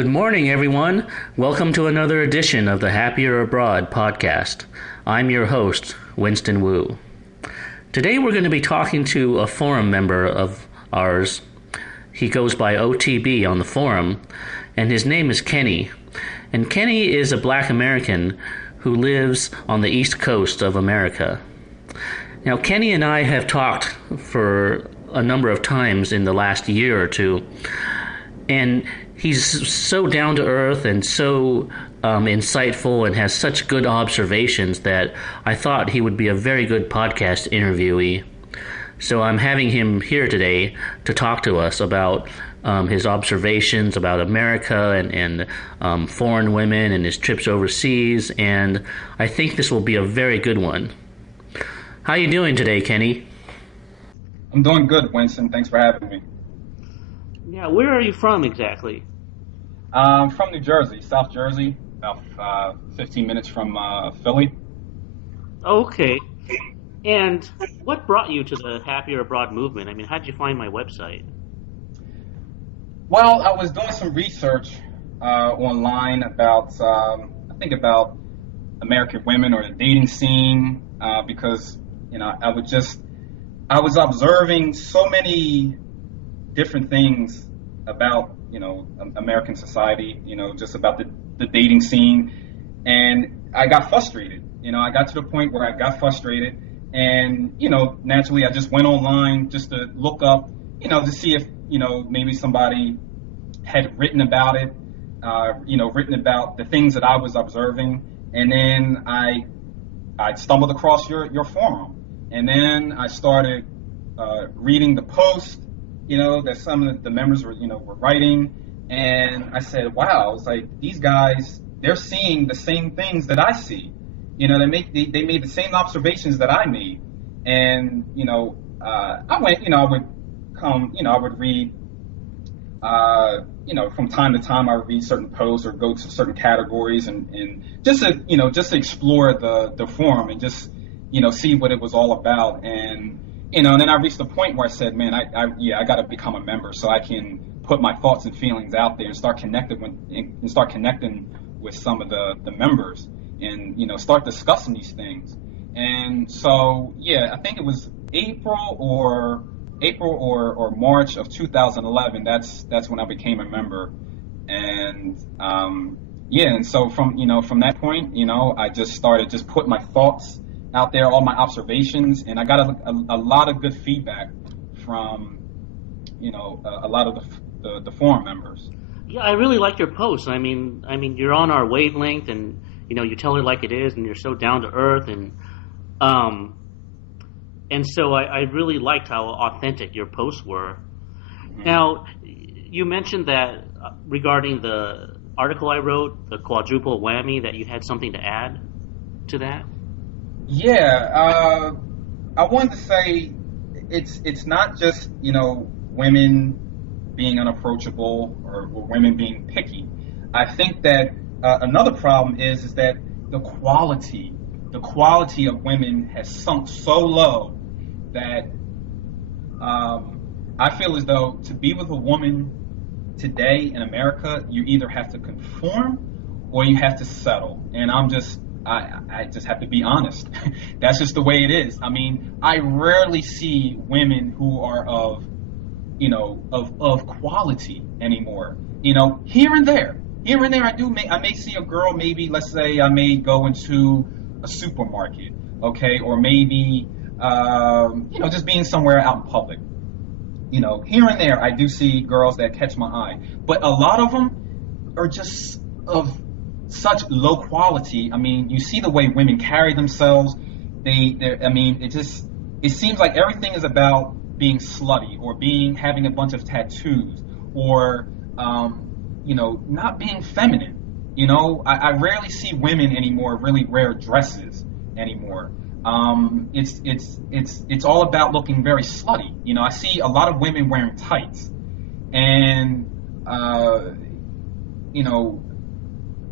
Good morning, everyone. Welcome to another edition of the Happier Abroad podcast. I'm your host, Winston Wu. Today we're going to be talking to a forum member of ours. He goes by OTB on the forum, and his name is Kenny. And Kenny is a black American who lives on the East Coast of America. Now, Kenny and I have talked for a number of times in the last year or two, and he's so down to earth and so insightful and has such good observations that I thought he would be a very good podcast interviewee. So I'm having him here today to talk to us about his observations about America and foreign women and his trips overseas, and I think this will be a very good one. How you doing today, Kenny? I'm doing good, Winston. Thanks for having me. Yeah, where are you from exactly? I'm from New Jersey, South Jersey, about 15 minutes from Philly. Okay. And what brought you to the Happier Abroad movement? I mean, how did you find my website? Well, I was doing some research online about, about American women or the dating scene, because, I was observing so many different things about, American society, just about the dating scene. And I got frustrated. I got to the point where I got frustrated. And, naturally, I just went online just to look up, to see if, maybe somebody had written about it, written about the things that I was observing. And then I stumbled across your forum. And then I started reading the post, that some of the members were writing. And I said, wow, it's like these guys, they're seeing the same things that I see. They made the same observations that I made. And, I went, I would read, from time to time I would read certain posts or go to certain categories and just to explore the forum and just, see what it was all about. And, and then I reached the point where I said, man, I got to become a member so I can put my thoughts and feelings out there and start connecting with some of the members and, start discussing these things. And so, I think it was April or March of 2011. That's when I became a member. And, and so from that point, I just started putting my thoughts out there, all my observations, and I got a lot of good feedback from, a lot of the forum members. Yeah, I really like your posts. I mean, you're on our wavelength, and you tell it like it is, and you're so down to earth, and so I really liked how authentic your posts were. Mm-hmm. Now, you mentioned that regarding the article I wrote, the quadruple whammy, that you had something to add to that. Yeah, I wanted to say it's not just women being unapproachable or women being picky. I think that another problem is that the quality of women has sunk so low that I feel as though to be with a woman today in America, you either have to conform or you have to settle. And I just have to be honest. That's just the way it is. I mean, I rarely see women who are of quality anymore. Here and there I may see a girl, maybe let's say I may go into a supermarket, okay, or maybe just being somewhere out in public. Here and there I do see girls that catch my eye, but a lot of them are just of such low quality. I mean, you see the way women carry themselves. It seems like everything is about being slutty or having a bunch of tattoos or not being feminine. I rarely see women anymore really wear dresses anymore. It's all about looking very slutty. I see a lot of women wearing tights, and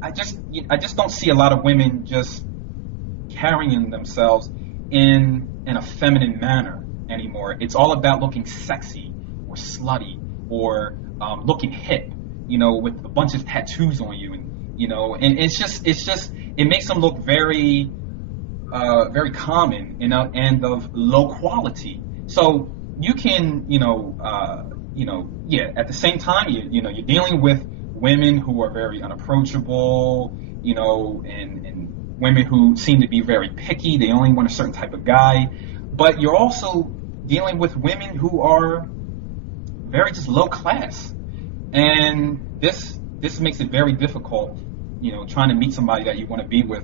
I just don't see a lot of women just carrying themselves in a feminine manner anymore. It's all about looking sexy or slutty or looking hip. with a bunch of tattoos on you, and and it's just it makes them look very very common, and of low quality. So you can, at the same time, you're dealing with women who are very unapproachable, and women who seem to be very picky. They only want a certain type of guy. But you're also dealing with women who are very just low class. And this makes it very difficult, trying to meet somebody that you want to be with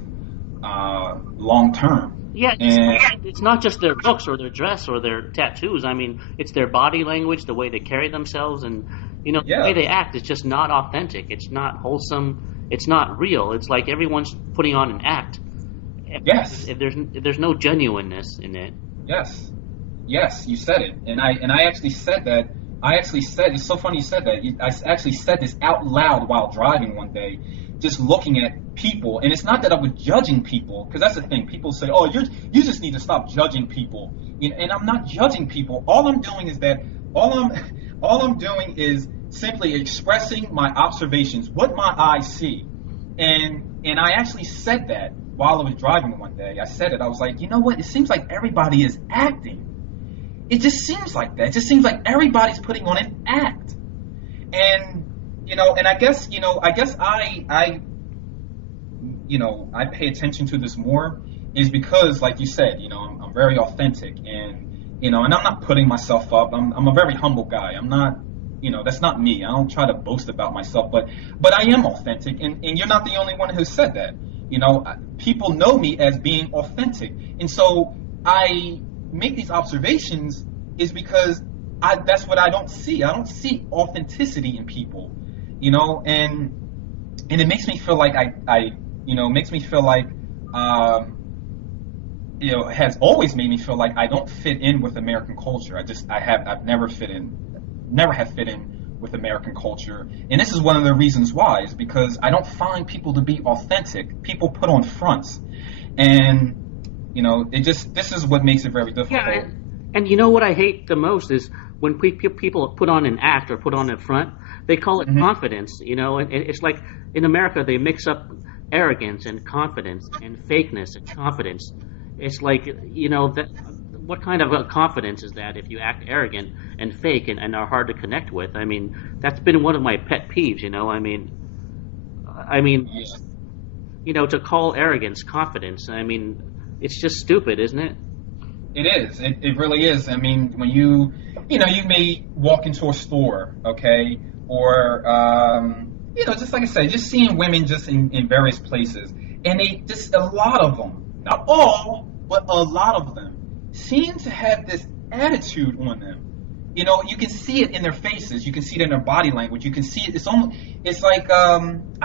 long term. Yeah, it's not just their looks or their dress or their tattoos. I mean, it's their body language, the way they carry themselves, and the way they act is just not authentic. It's not wholesome. It's not real. It's like everyone's putting on an act. Yes. There's no genuineness in it. Yes, you said it, and I actually said that. It's so funny you said that. I actually said this out loud while driving one day, just looking at people. And it's not that I was judging people, because that's the thing. People say, "Oh, you just need to stop judging people." And I'm not judging people. All I'm doing is simply expressing my observations, what my eyes see. And I actually said that while I was driving one day. I said it. I was like, you know what? It seems like everybody is acting. It just seems like that. It just seems like everybody's putting on an act. And and I guess I pay attention to this more is because, like you said, I'm very authentic, and and I'm not putting myself up. I'm a very humble guy. I'm not, that's not me. I don't try to boast about myself, but I am authentic, and you're not the only one who said that. People know me as being authentic, and so I make these observations is because that's what I don't see. I don't see authenticity in people, and it makes me feel like it has always made me feel like I don't fit in with American culture. I've never fit in with American culture, and this is one of the reasons why, is because I don't find people to be authentic. People put on fronts, and this is what makes it very difficult. Yeah, and what I hate the most is when people put on an act or put on a front, they call it confidence. And it's like in America they mix up arrogance and confidence and fakeness and confidence. It's like, that. What kind of a confidence is that if you act arrogant and fake and are hard to connect with? I mean, that's been one of my pet peeves. To call arrogance confidence. I mean, it's just stupid, isn't it? It is. It really is. I mean, when you may walk into a store, okay, or just like I said, just seeing women just in various places, and a lot of them, not all, but a lot of them, seem to have this attitude on them. You can see it in their faces. You can see it in their body language. You can see it. It's like I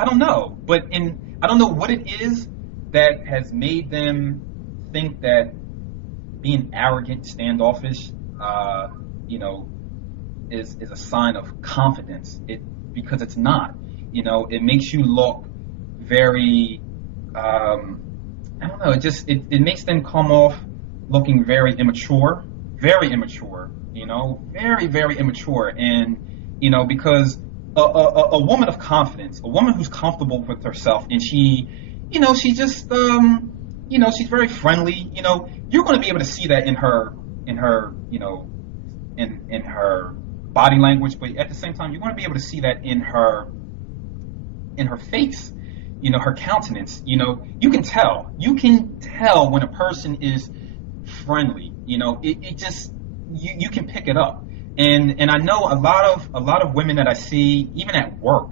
don't know, I don't know what it is that has made them think that being arrogant, standoffish, is a sign of confidence. Because it's not. It makes you look very. I don't know. It makes them come off looking very immature, very, very immature. And, because a woman of confidence, a woman who's comfortable with herself, and she just, she's very friendly, you're going to be able to see that in her, in her body language, but at the same time, you're going to be able to see that in her face, her countenance. You can tell when a person is friendly. It just you can pick it up, and I know a lot of women that I see even at work,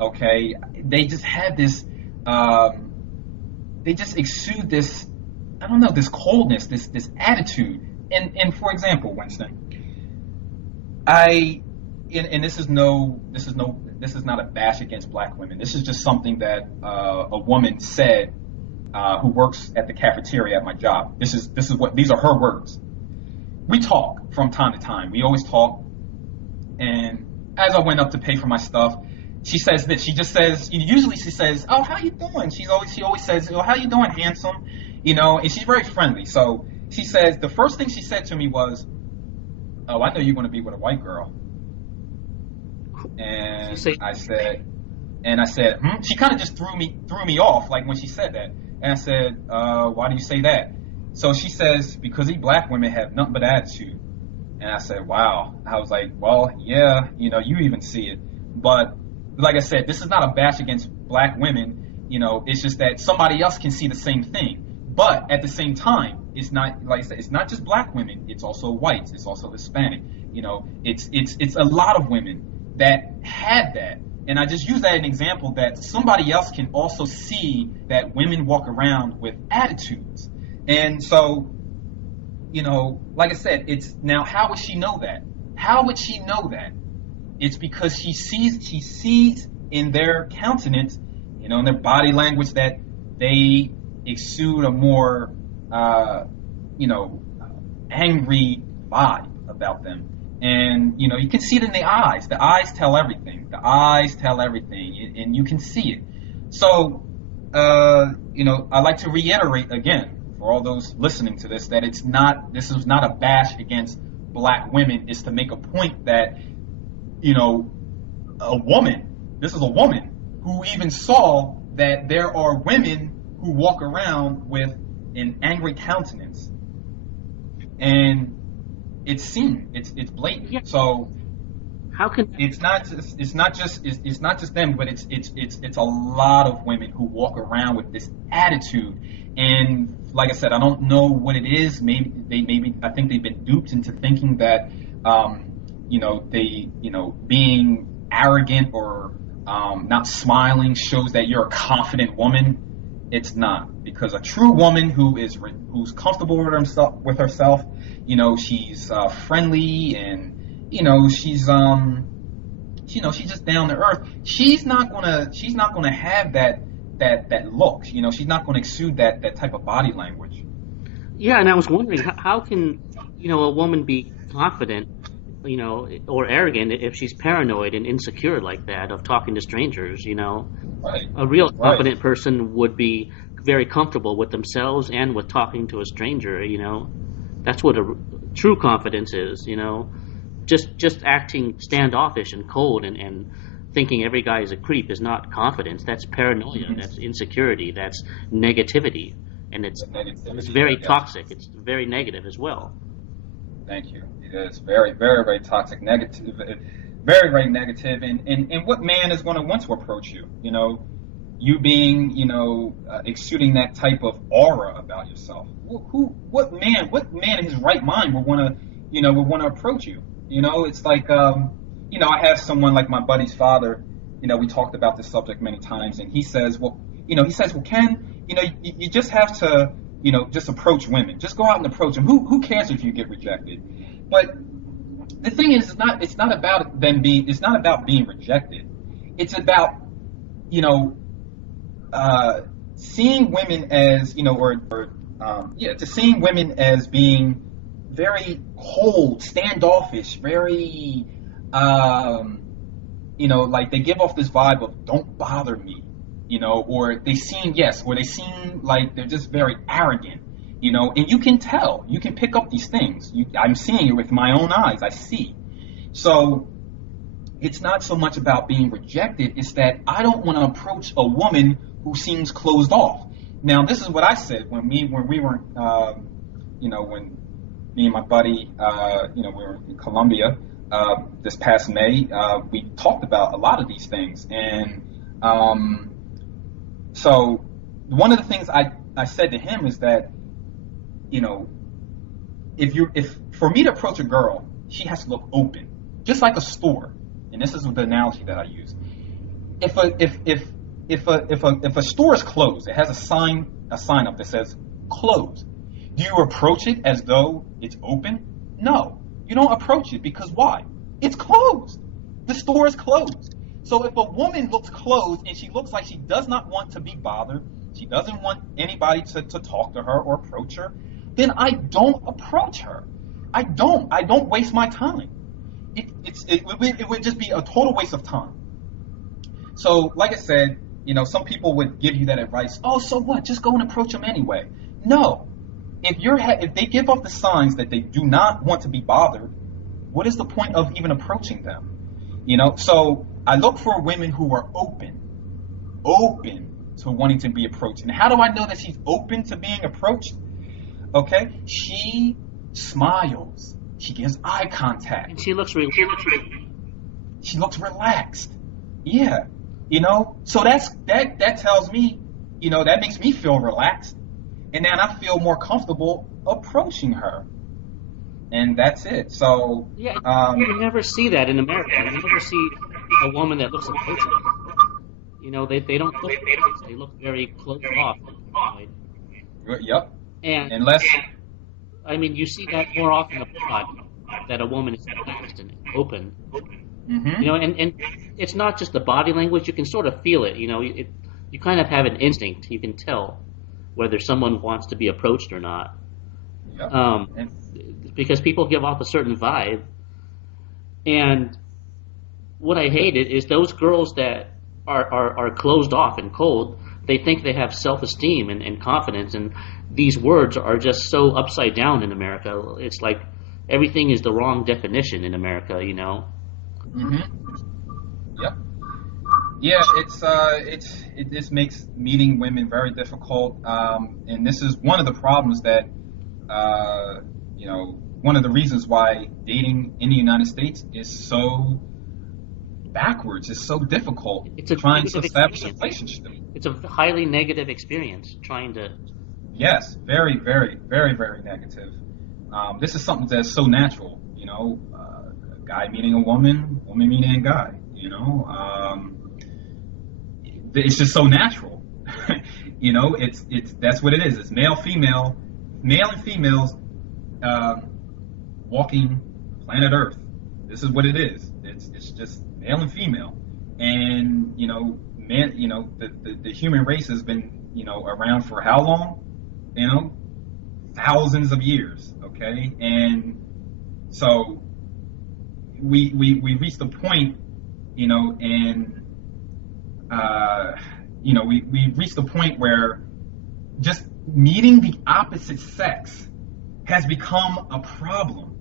okay, they just have this they just exude this, I don't know, this coldness, this attitude. And for example, Winston, this is not a bash against black women. This is just something that a woman said who works at the cafeteria at my job. These are her words. We talk from time to time. We always talk. And as I went up to pay for my stuff, she says this. She just says, usually she says, "Oh, how you doing?" She always says, "Oh, how you doing, handsome?" And she's very friendly. So she says, the first thing she said to me was, "Oh, I know you're going to be with a white girl." And I said, hmm? She kind of just threw me off, like when she said that. And I said, why do you say that? So she says, because these black women have nothing but attitude. And I said, wow. I was like, well, yeah, you even see it. But like I said, this is not a bash against black women. It's just that somebody else can see the same thing. But at the same time, it's not, like I said, it's not just black women. It's also whites. It's also Hispanic. It's a lot of women that had that. And I just use that as an example that somebody else can also see that women walk around with attitudes. And so, like I said, it's now, how would she know that? How would she know that? It's because she sees in their countenance, in their body language, that they exude a more, angry vibe about them. And, you can see it in the eyes. The eyes tell everything. The eyes tell everything, and you can see it. So, I like to reiterate again, for all those listening to this, that this is not a bash against black women. It's to make a point that, this is a woman who even saw that there are women who walk around with an angry countenance. And it's seen, it's blatant. Yeah. So how can it's not just them, but it's a lot of women who walk around with this attitude. And like I said, I don't know what it is. Maybe I think they've been duped into thinking that being arrogant or not smiling shows that you're a confident woman. It's not, because a true woman who's comfortable with herself, she's friendly, and she's just down to earth. She's not gonna have that look. She's not gonna exude that type of body language. Yeah, and I was wondering, how can a woman be confident, or arrogant if she's paranoid and insecure like that of talking to strangers? Right. A real confident person would be very comfortable with themselves and with talking to a stranger. That's what a true confidence is. Just acting standoffish and cold and thinking every guy is a creep is not confidence. That's paranoia. Mm-hmm. That's insecurity. That's negativity, and it's very toxic. It's very negative as well. Thank you. It is very, very, very toxic, negative, very, very negative. And what man is going to want to approach you? You being, exuding that type of aura about yourself. What man in his right mind would want to approach you? It's like, I have someone like my buddy's father. We talked about this subject many times, and he says, well, Ken, you just have to, just approach women. Just go out and approach them. Who cares if you get rejected? But the thing is, it's not about being rejected. It's about, seeing women as, seeing women as being very cold, standoffish, very, like they give off this vibe of don't bother me, or they seem like they're just very arrogant, and you can tell, you can pick up these things. I'm seeing it with my own eyes. I see. So it's not so much about being rejected. It's that I don't want to approach a woman who seems closed off. Now, this is what I said when we were, when me and my buddy, we were in Colombia this past May. We talked about a lot of these things, and so one of the things I said to him is that, if for me to approach a girl, she has to look open, just like a store. And this is the analogy that I use. If a store is closed, it has a sign up that says closed. Do you approach it as though it's open? No, you don't approach it, because why? It's closed. The store is closed. So if a woman looks closed and she looks like she does not want to be bothered, she doesn't want anybody to talk to her or approach her, then I don't approach her. I don't waste my time. It would just be a total waste of time. So, like I said, some people would give you that advice. Oh, so what? Just go and approach them anyway. No. If they give off the signs that they do not want to be bothered, what is the point of even approaching them? So I look for women who are open to wanting to be approached. And how do I know that she's open to being approached? Okay, she smiles. She gives eye contact. And she looks relaxed. Yeah, So that tells me, that makes me feel relaxed, and then I feel more comfortable approaching her. And that's it. So yeah, you never see that in America. You never see a woman that looks approachable. They don't look. They look very closed off. Yep. And unless, you see that more often abroad, that a woman is relaxed and open. Mm-hmm. And it's not just the body language. You can sort of feel it. You kind of have an instinct. You can tell whether someone wants to be approached or not. Yep. Because people give off a certain vibe. And what I hate is those girls that are closed off and cold. They think they have self-esteem and confidence, and these words are just so upside down in America. It's like everything is the wrong definition in America, Mm-hmm. Yep. Yeah, this makes meeting women very difficult, and this is one of the problems that, one of the reasons why dating in the United States is so backwards. It's so difficult. It's trying to establish a relationship. It's a highly negative experience trying to. Yes, very, very, very, very negative. This is something that's so natural. A guy meeting a woman meeting a guy. It's just so natural. It's that's what it is. It's male and females walking planet Earth. This is what it is. It's just male and female, and the human race has been around for how long? Thousands of years. Okay, and so we reached the point, we reached the point where just meeting the opposite sex has become a problem.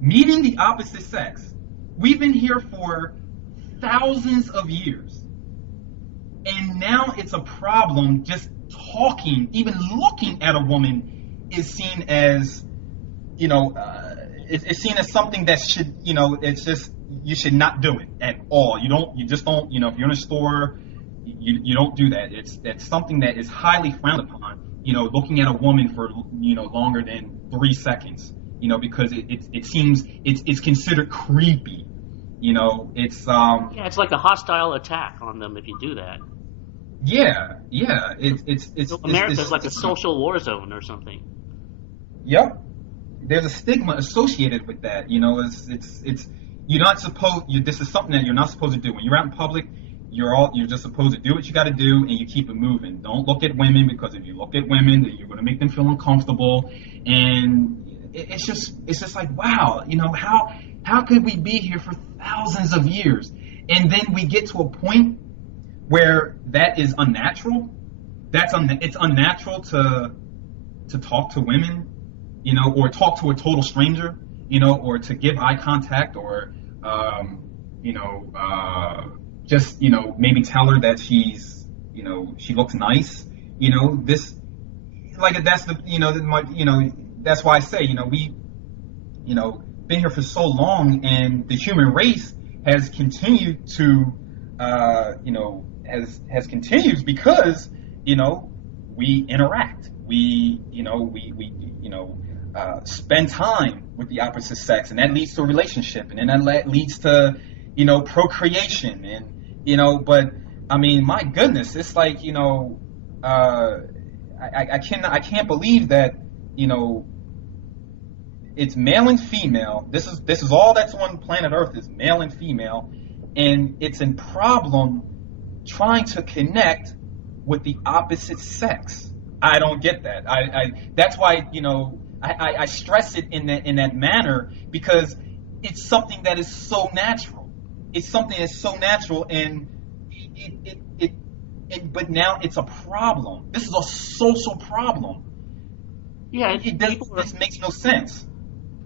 Meeting the opposite sex. We've been here for thousands of years. And now it's a problem. Just talking, even looking at a woman is seen as, it's seen as something that should, it's just, you should not do it at all. You just don't, if you're in a store, you don't do that. It's something that is highly frowned upon, looking at a woman for, longer than 3 seconds, because it seems, it's considered creepy. It's it's like a hostile attack on them if you do that. Yeah. America's like a social war zone or something. Yep. There's a stigma associated with that. It's you're not supposed. This is something that you're not supposed to do. When you're out in public, you're just supposed to do what you got to do, and you keep it moving. Don't look at women, because if you look at women, then you're going to make them feel uncomfortable. And it's just like, wow, how could we be here for thousands of years, and then we get to a point where that is unnatural? It's unnatural to talk to women, or talk to a total stranger, or to give eye contact, or just maybe tell her that she's she looks nice. This, like, that's that's why I say we been here for so long, and the human race has continued to has continued because we interact, we spend time with the opposite sex, and that leads to a relationship, and then that leads to procreation, and but I mean, my goodness, it's like I can't believe that it's male and female. This is all that's on planet Earth is male and female, and it's a problem trying to connect with the opposite sex. I don't get that. That's why I stress it in that manner, because it's something that is so natural. It's something that's so natural, and but now it's a problem. This is a social problem. Yeah, this makes no sense.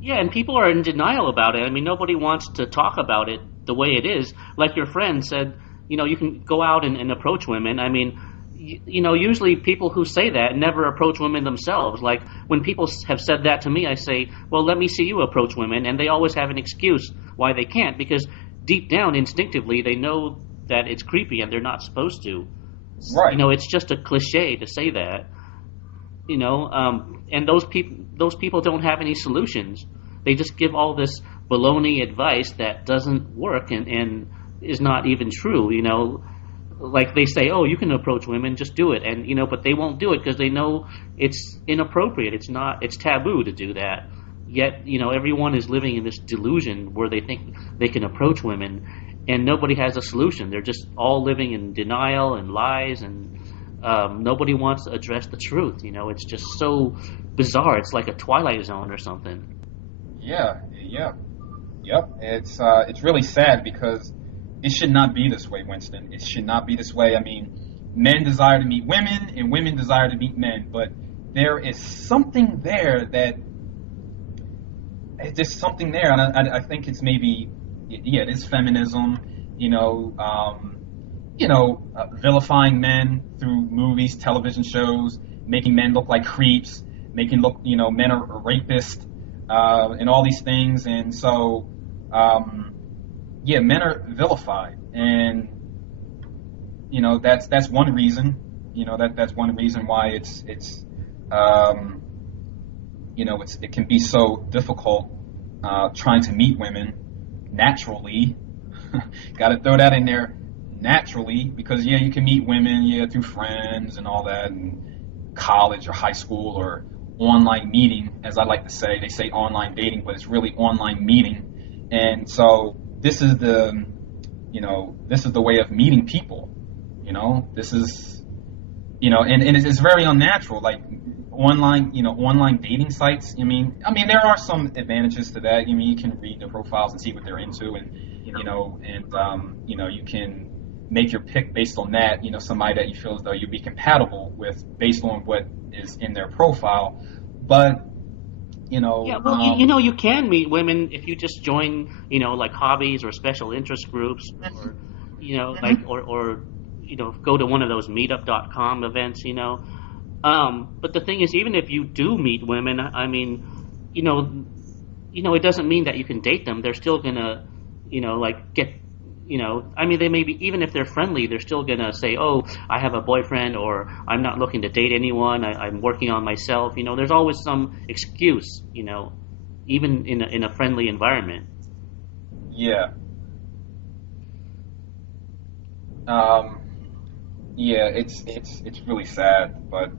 Yeah, and people are in denial about it. I mean, nobody wants to talk about it the way it is. Like your friend said, you can go out and approach women. I mean, usually people who say that never approach women themselves. Like when people have said that to me, I say, well, let me see you approach women. And they always have an excuse why they can't, because deep down, instinctively, they know that it's creepy and they're not supposed to. Right. It's just a cliche to say that. And those people don't have any solutions. They just give all this baloney advice that doesn't work and is not even true. Like they say, oh, you can approach women, just do it, and but they won't do it because they know it's inappropriate. It's taboo to do that. Yet everyone is living in this delusion where they think they can approach women, and nobody has a solution. They're just all living in denial and lies, and nobody wants to address the truth. It's just so bizarre. It's like a Twilight Zone or something. Yeah. Yep. It's really sad because it should not be this way, Winston. It should not be this way. I mean, men desire to meet women and women desire to meet men, but there is something there there's something there, and I think it's maybe, it is feminism, vilifying men through movies, television shows, making men look like creeps, making look, men are rapists, and all these things, and so, men are vilified, and that's one reason. That's one reason why it can be so difficult trying to meet women naturally. Got to throw that in there, naturally, because you can meet women through friends and all that, and college or high school or online meeting, as I like to say. They say online dating, but it's really online meeting, and so. This is the way of meeting people, this is, and it's very unnatural, like online dating sites. I mean, there are some advantages to that. You can read their profiles and see what they're into, and, you can make your pick based on that, somebody that you feel as though you'd be compatible with based on what is in their profile. But, you can meet women if you just join, like hobbies or special interest groups, or, or go to one of those meetup.com events, But the thing is, even if you do meet women, I mean, it doesn't mean that you can date them. They're still gonna, get, they may be, even if they're friendly, they're still gonna say, oh, I have a boyfriend, or I'm not looking to date anyone. I'm working on myself. There's always some excuse, even in a friendly environment. Yeah. It's really sad, but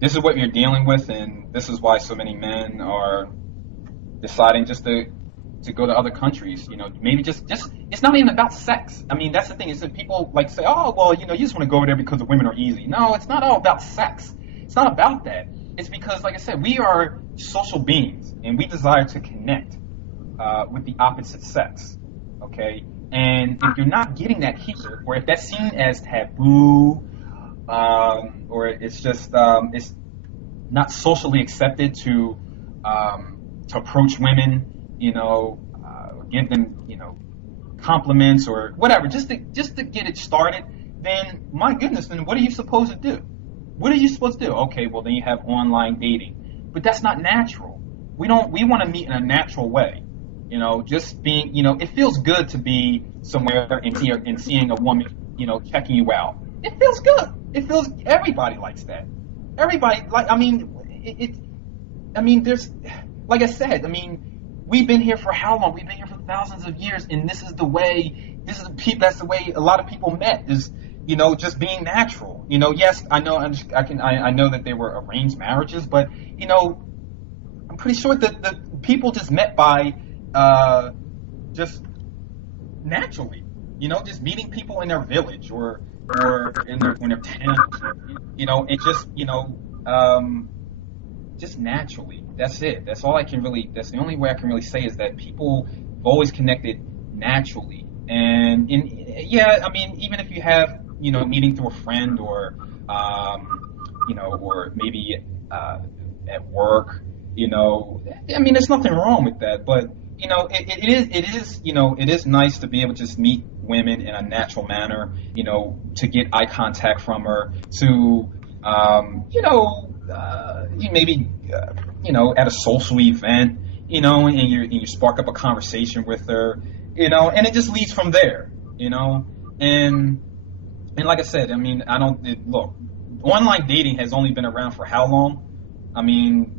this is what you're dealing with, and this is why so many men are deciding just to go to other countries. Maybe just it's not even about sex. I mean, that's the thing, is that people like say, oh, well, you just want to go over there because the women are easy. No, it's not all about sex. It's not about that. It's because, like I said, we are social beings, and we desire to connect with the opposite sex. Okay. And if you're not getting that here, or if that's seen as taboo, or it's just it's not socially accepted to approach women, give them, compliments or whatever, just to get it started, then my goodness, then what are you supposed to do? What are you supposed to do? Okay, well then you have online dating, but that's not natural. We want to meet in a natural way. Just being, it feels good to be somewhere and seeing a woman, checking you out. It feels good. Everybody likes that. Everybody, there's, like I said, we've been here for how long? We've been here for thousands of years, and that's the way a lot of people met, is, just being natural. Yes, I know, I know that they were arranged marriages, but, I'm pretty sure that the people just met by, just naturally, just meeting people in their village or in their town, and just naturally. That's it. That's all I can really. That's the only way I can really say, is that people always connected naturally. And even if you have, meeting through a friend or, or maybe at work, there's nothing wrong with that. But it is nice to be able to just meet women in a natural manner, to get eye contact from her, to, maybe, at a social event, and you spark up a conversation with her, and it just leads from there, and like I said, I mean, look, online dating has only been around for how long? When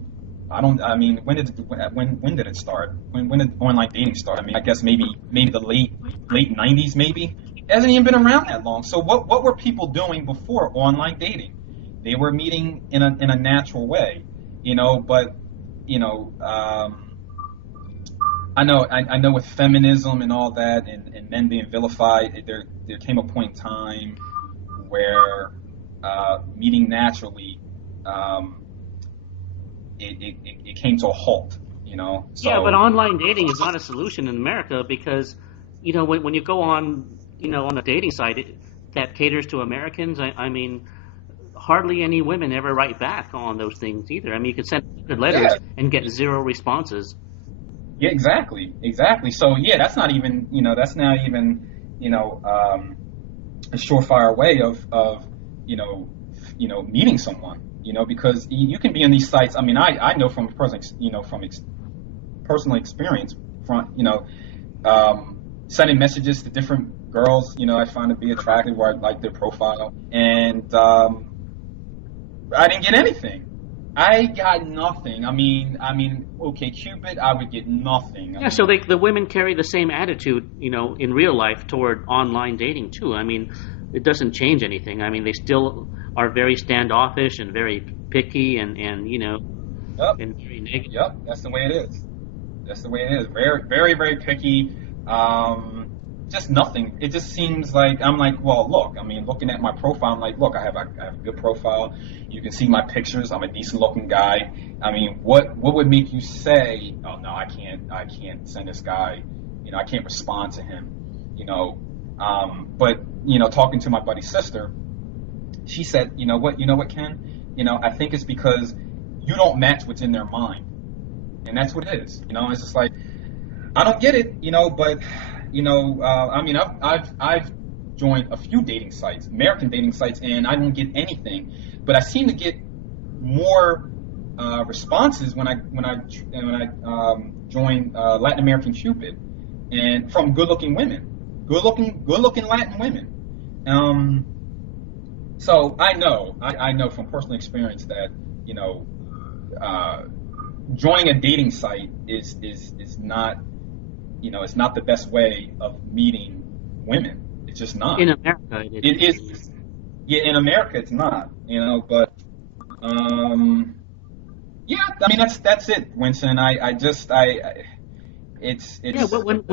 did it start? When did online dating start? I guess maybe the late 90s, maybe. It hasn't even been around that long. So what were people doing before online dating? They were meeting in a natural way, but I know with feminism and all that, and men being vilified, there came a point in time where meeting naturally, it came to a halt, So, yeah, but online dating is not a solution in America because, when you go on, on a dating site that caters to Americans, I mean, hardly any women ever write back on those things either. I mean, you could send letters and get 0 responses. Yeah, exactly. So yeah, that's not even a surefire way of meeting someone, because you can be on these sites. I mean, I know from personal experience, sending messages to different girls, I find to be attractive, or I like their profile, and I didn't get anything. I got nothing. I mean, okay, Cupid, I would get nothing. So the women carry the same attitude, in real life toward online dating too. I mean, it doesn't change anything. I mean, they still are very standoffish and very picky and Yep. and very negative. Yep, that's the way it is. Very, very, very picky. Just nothing. It just seems like I'm like, well, look. I mean, looking at my profile, I'm like, look, I have a good profile. You can see my pictures. I'm a decent looking guy. I mean, what would make you say, oh no, I can't send this guy. I can't respond to him. But talking to my buddy's sister, she said, you know what, Ken? I think it's because you don't match what's in their mind, and that's what it is. It's just like, I don't get it. But. I've joined a few dating sites, American dating sites, and I don't get anything. But I seem to get more responses when I join Latin American Cupid, and from good-looking women, good-looking Latin women. So I know from personal experience that joining a dating site is not. It's not the best way of meeting women. It's just not. In America, it is. Yeah, in America, it's not. But yeah. I mean, that's it, Winston. It's. Yeah, but when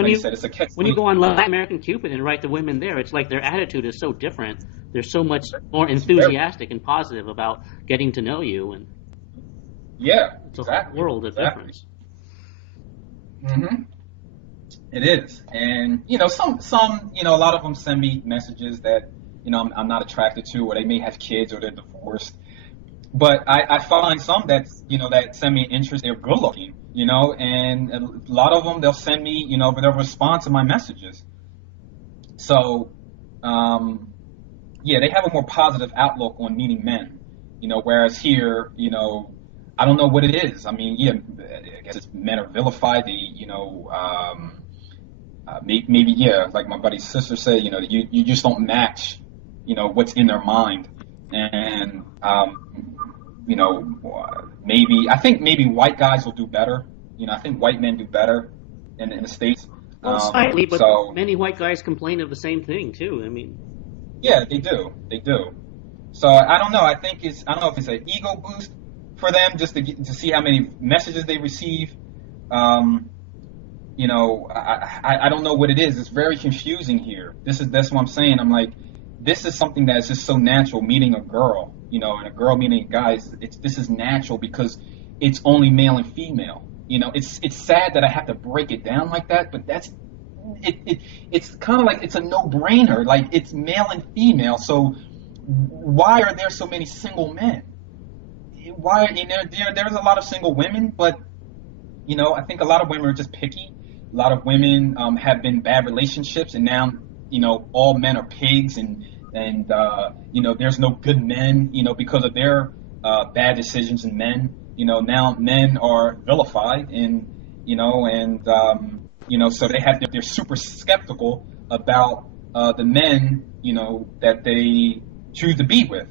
you go on Latin American Cupid and write to women there, it's like their attitude is so different. They're so much more enthusiastic and positive about getting to know you, and it's a whole world of difference. Mm-hmm. It is, and some a lot of them send me messages that I'm not attracted to, or they may have kids, or they're divorced. But I find some that send me interest. They're good looking, and a lot of them they'll send me they'll respond to my messages. So they have a more positive outlook on meeting men, whereas here I don't know what it is. I mean, I guess it's men are vilified. Maybe like my buddy's sister said, you just don't match, what's in their mind, and maybe white guys will do better. I think white men do better in the States. Slightly, but many white guys complain of the same thing too. I mean, yeah, they do. So I don't know. I don't know if it's an ego boost for them just to see how many messages they receive. I don't know what it is. It's very confusing here. That's what I'm saying. I'm like, this is something that's just so natural, meeting a girl, and a girl meeting a guy. This is natural because it's only male and female. It's sad that I have to break it down like that, but it's kind of like it's a no-brainer. Like, it's male and female. So why are there so many single men? Why? There's a lot of single women, but I think a lot of women are just picky. a lot of women have been bad relationships, and now all men are pigs, and there's no good men, because of their bad decisions in men. Now men are vilified, and so they're super skeptical about the men, that they choose to be with,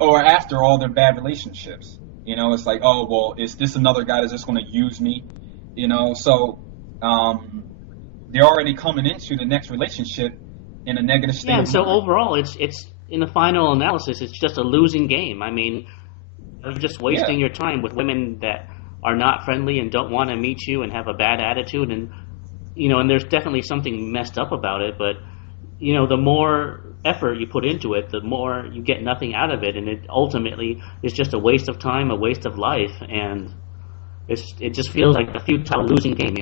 or after all their bad relationships. It's like, oh, well, is this another guy that's just going to use me? So they're already coming into the next relationship in a negative state Yeah, and of so mind. overall, it's in the final analysis, it's just a losing game. I mean, you're just Yeah. wasting your time with women that are not friendly and don't want to meet you and have a bad attitude, and there's definitely something messed up about it, but the more effort you put into it, the more you get nothing out of it, and it ultimately is just a waste of time, a waste of life, and it just feels like a futile losing game.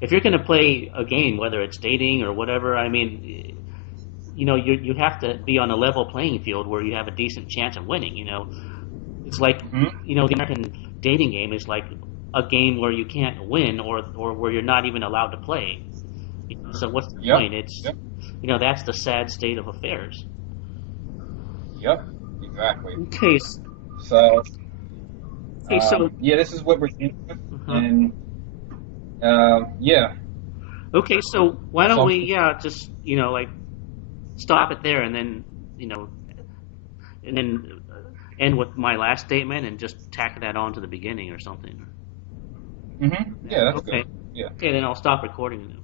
If you're going to play a game, whether it's dating or whatever, I mean, you have to be on a level playing field where you have a decent chance of winning. It's like Hmm. the American dating game is like a game where you can't win, or where you're not even allowed to play. So what's the Yep. point? It's Yep. that's the sad state of affairs. Yep. Exactly. Okay, So, okay, so yeah, this is what we're dealing with, uh and yeah. okay, so why don't So, we, just like stop it there, and then you know, and then end with my last statement and just tack that on to the beginning or something. yeah, that's Okay, good. Yeah. okay, then I'll stop recording now.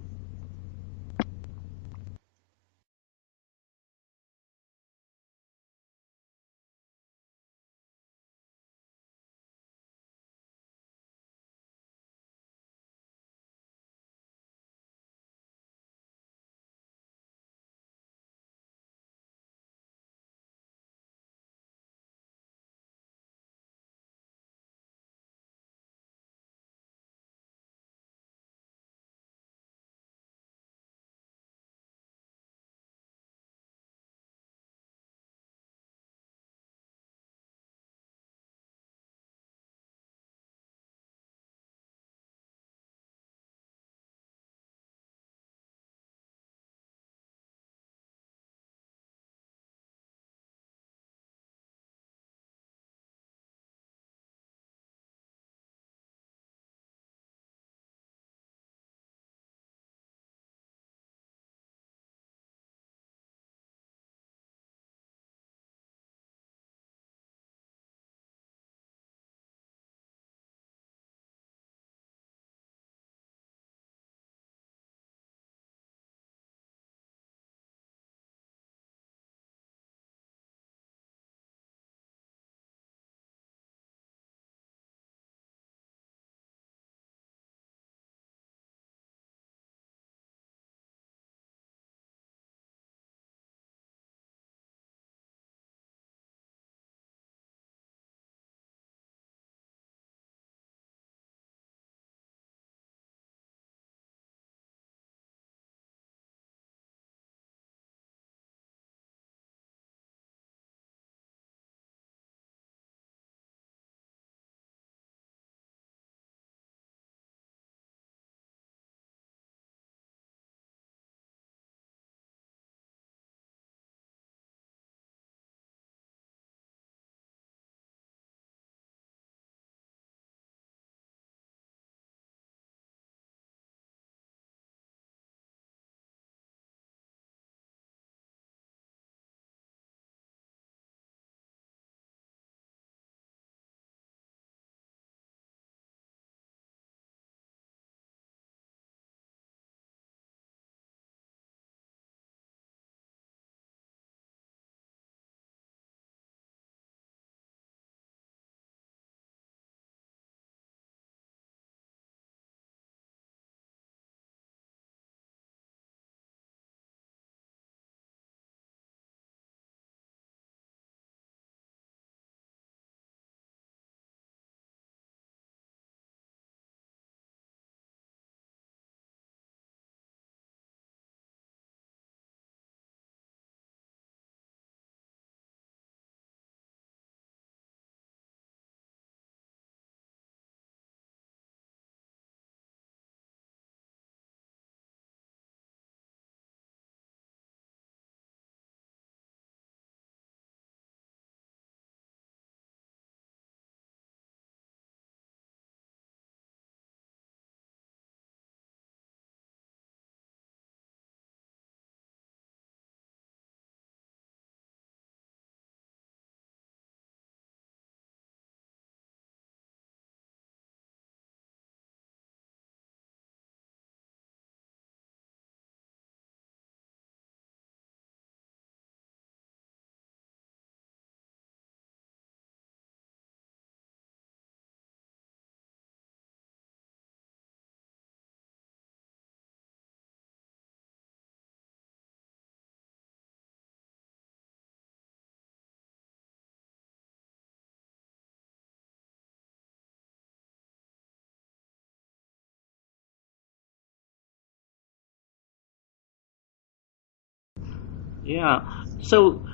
Yeah. So,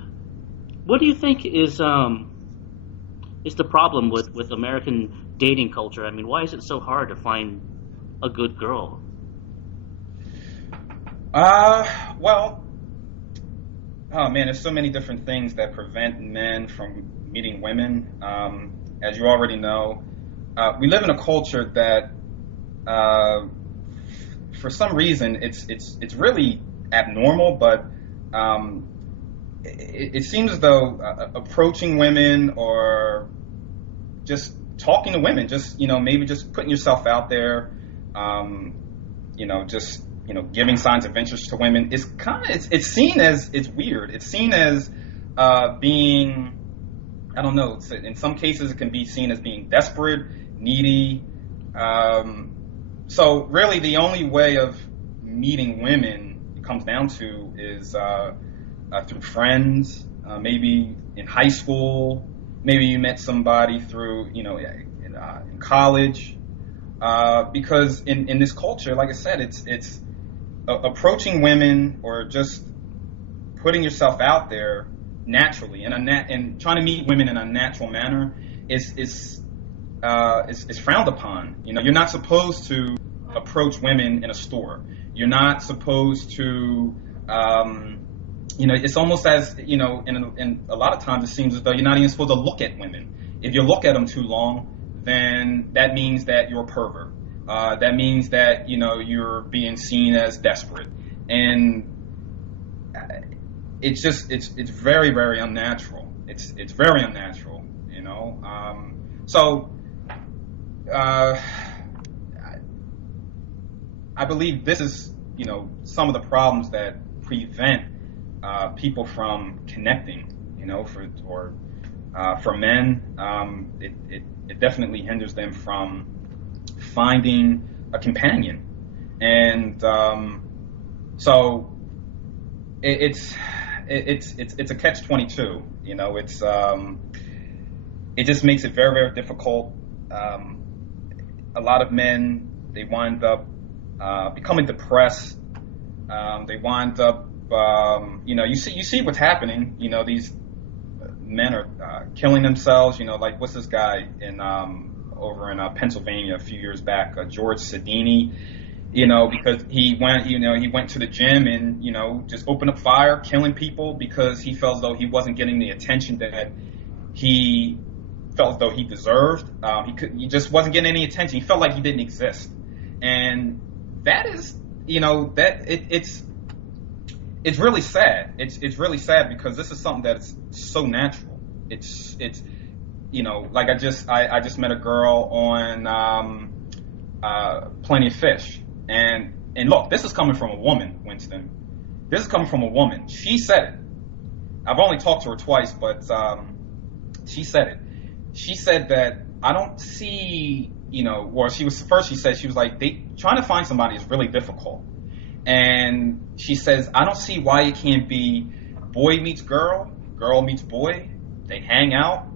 what do you think is the problem with American dating culture? I mean, why is it so hard to find a good girl? Uh, well, oh man, there's so many different things that prevent men from meeting women. As you already know, we live in a culture that, uh, for some reason, it's really abnormal, but um, it seems as though approaching women or just talking to women, just maybe just putting yourself out there, um, just giving signs of interest to women is kind of it's seen as it's weird. It's seen as being, I don't know. In some cases, it can be seen as being desperate, needy. Um, so really, the only way of meeting women it comes down to is through friends, maybe in high school. Maybe you met somebody through, in college. Because in this culture, like I said, it's approaching women or just putting yourself out there naturally and trying to meet women in a natural manner is frowned upon. You're not supposed to approach women in a store. You're not supposed to. It's almost as in a lot of times it seems as though you're not even supposed to look at women. If you look at them too long, then that means that you're a pervert. That means that you're being seen as desperate, and it's very very unnatural. It's very unnatural. So I believe this is some of the problems that prevent people from connecting. For men, it definitely hinders them from finding a companion, and so it's a catch-22. It just makes it very very difficult. A lot of men, they wind up becoming depressed. They wind up you see what's happening. These men are killing themselves. Like what's this guy in over in Pennsylvania a few years back, George Sedini. Because he went to the gym and just opened up fire, killing people because he felt as though he wasn't getting the attention that he felt as though he deserved. He just wasn't getting any attention. He felt like he didn't exist, and that is it's really sad. It's really sad because this is something that's so natural. It's like I just met a girl on Plenty of Fish, and look, this is coming from a woman, Winston. This is coming from a woman. She said it. I've only talked to her twice, but she said it. She said that I don't see, she said she was like, trying to find somebody is really difficult. And she says, I don't see why it can't be boy meets girl, girl meets boy. They hang out,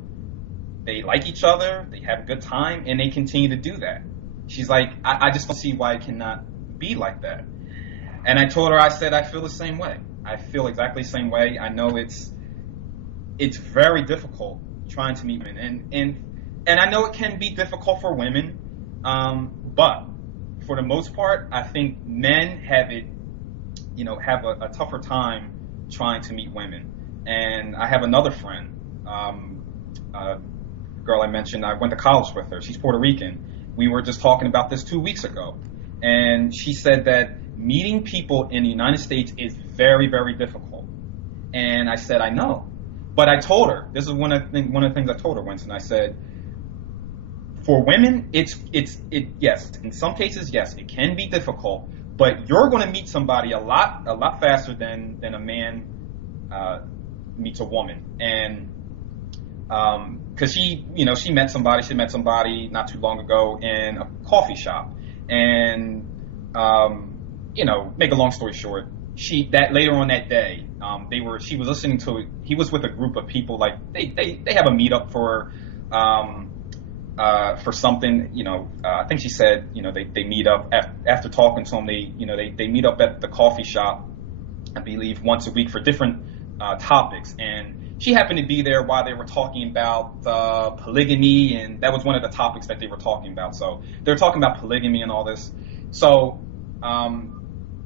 they like each other, they have a good time, and they continue to do that. She's like, I just don't see why it cannot be like that. And I told her, I said, I feel the same way. I feel exactly the same way. I know it's very difficult trying to meet women, and I know it can be difficult for women, but for the most part, I think men have a tougher time trying to meet women. And I have another friend, a girl I mentioned, I went to college with her. She's Puerto Rican. We were just talking about this 2 weeks ago. And she said that meeting people in the United States is very, very difficult. And I said, I know. But I told her, this is one of the things I told her, Winston. I said, for women, yes, in some cases, yes, it can be difficult, but you're going to meet somebody a lot faster than a man meets a woman. And because she met somebody not too long ago in a coffee shop, and make a long story short, later on that day, she was listening to, he was with a group of people, like they have a meetup for something, I think she said, they meet up after talking to him, they meet up at the coffee shop, I believe, once a week for different topics. And she happened to be there while they were talking about polygamy, and that was one of the topics that they were talking about. So they're talking about polygamy and all this. So,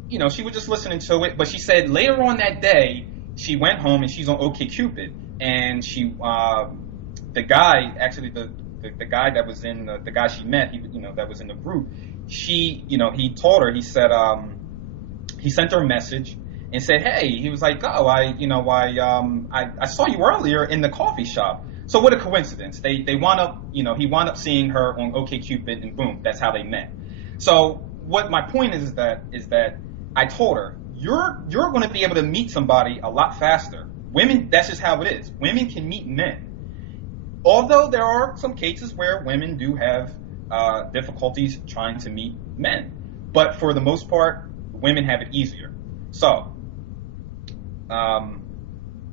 she was just listening to it. But she said later on that day, she went home and she's on OkCupid, and the guy, actually the guy that was in the guy she met, that was in the group, he told her, he said, he sent her a message and said, hey, he was like, oh, I saw you earlier in the coffee shop. So what a coincidence. They wound up, he wound up seeing her on OkCupid, and boom, that's how they met. So what my point is that I told her, you're going to be able to meet somebody a lot faster. Women, that's just how it is. Women can meet men. Although there are some cases where women do have difficulties trying to meet men. But for the most part, women have it easier. So,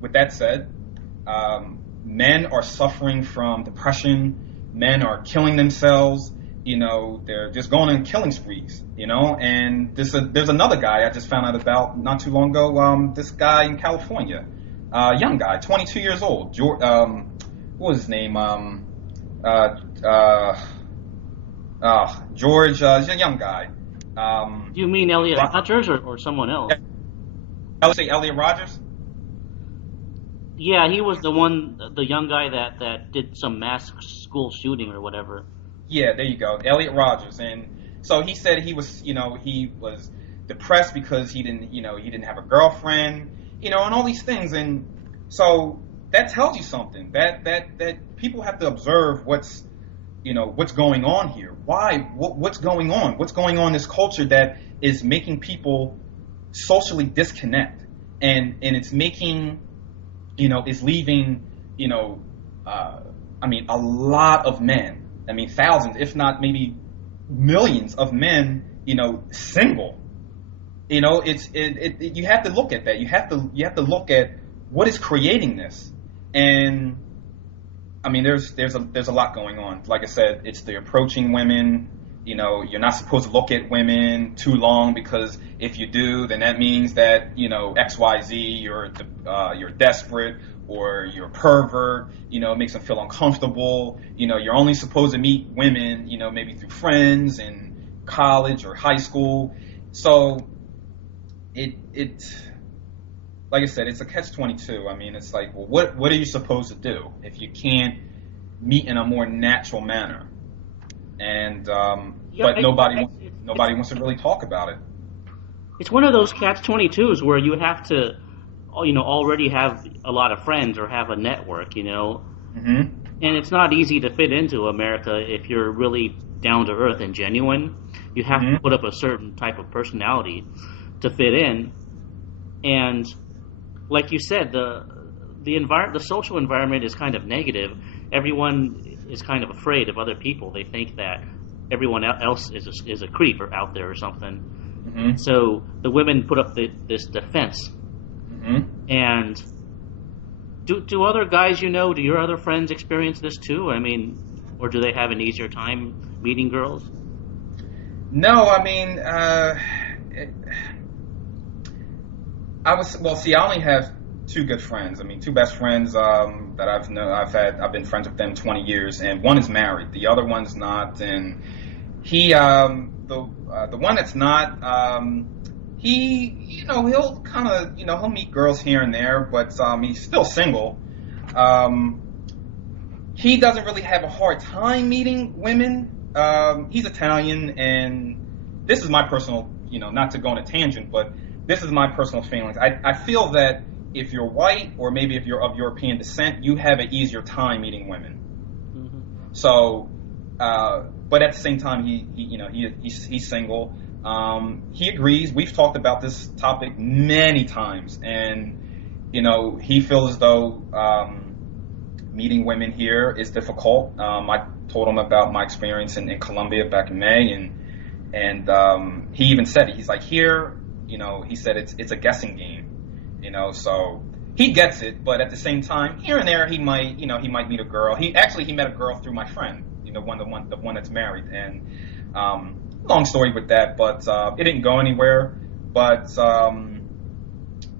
with that said, men are suffering from depression. Men are killing themselves. They're just going on killing sprees, and there's another guy I just found out about not too long ago. This guy in California, young guy, 22 years old. George, what was his name? George, he's a young guy. Do you mean Elliot Rodgers or someone else? I would say Elliot Rodgers. Yeah, he was the young guy that did some mass school shooting or whatever. Yeah, there you go, Elliot Rodgers. And so he said he was depressed because he didn't have a girlfriend, and all these things. And so that tells you something, that people have to observe what's going on here. Why? What's going on? What's going on in this culture that is making people socially disconnect, and it's making, is leaving, a lot of men. Thousands, if not maybe millions of men, single. You have to look at that. You have to look at what is creating this. And there's a lot going on. Like I said, it's the approaching women. You're not supposed to look at women too long, because if you do, then that means that XYZ, you're desperate, or you're a pervert. It makes them feel uncomfortable. You're only supposed to meet women, maybe through friends in college or high school. So it like I said, it's a catch-22. It's like, well, what are you supposed to do if you can't meet in a more natural manner? And but nobody wants to really talk about it. It's one of those catch-22s where you have to, already have a lot of friends or have a network, Mm-hmm. And it's not easy to fit into America if you're really down to earth and genuine. You have to put up a certain type of personality to fit in. And like you said, the social environment is kind of negative. Everyone is kind of afraid of other people. They think that everyone else is a creep or out there or something. Mm-hmm. So the women put up this defense. Mm-hmm. And do other guys do your other friends experience this too? Or do they have an easier time meeting girls? No, I only have two good friends. Two best friends that I've been friends with them 20 years, and one is married. The other one's not, and he, the one that's not, he'll kind of, he'll meet girls here and there, but he's still single. He doesn't really have a hard time meeting women. He's Italian, and this is my personal, not to go on a tangent, but this is my personal feelings. I feel that if you're white, or maybe if you're of European descent, you have an easier time meeting women. Mm-hmm. So, but at the same time, he's single. He agrees. We've talked about this topic many times, and he feels as though meeting women here is difficult. I told him about my experience in Colombia back in May, and he even said it. He's like, here, he said it's a guessing game, so he gets it. But at the same time, here and there, he might meet a girl. He met a girl through my friend, the one that's married, and long story with that, but it didn't go anywhere. But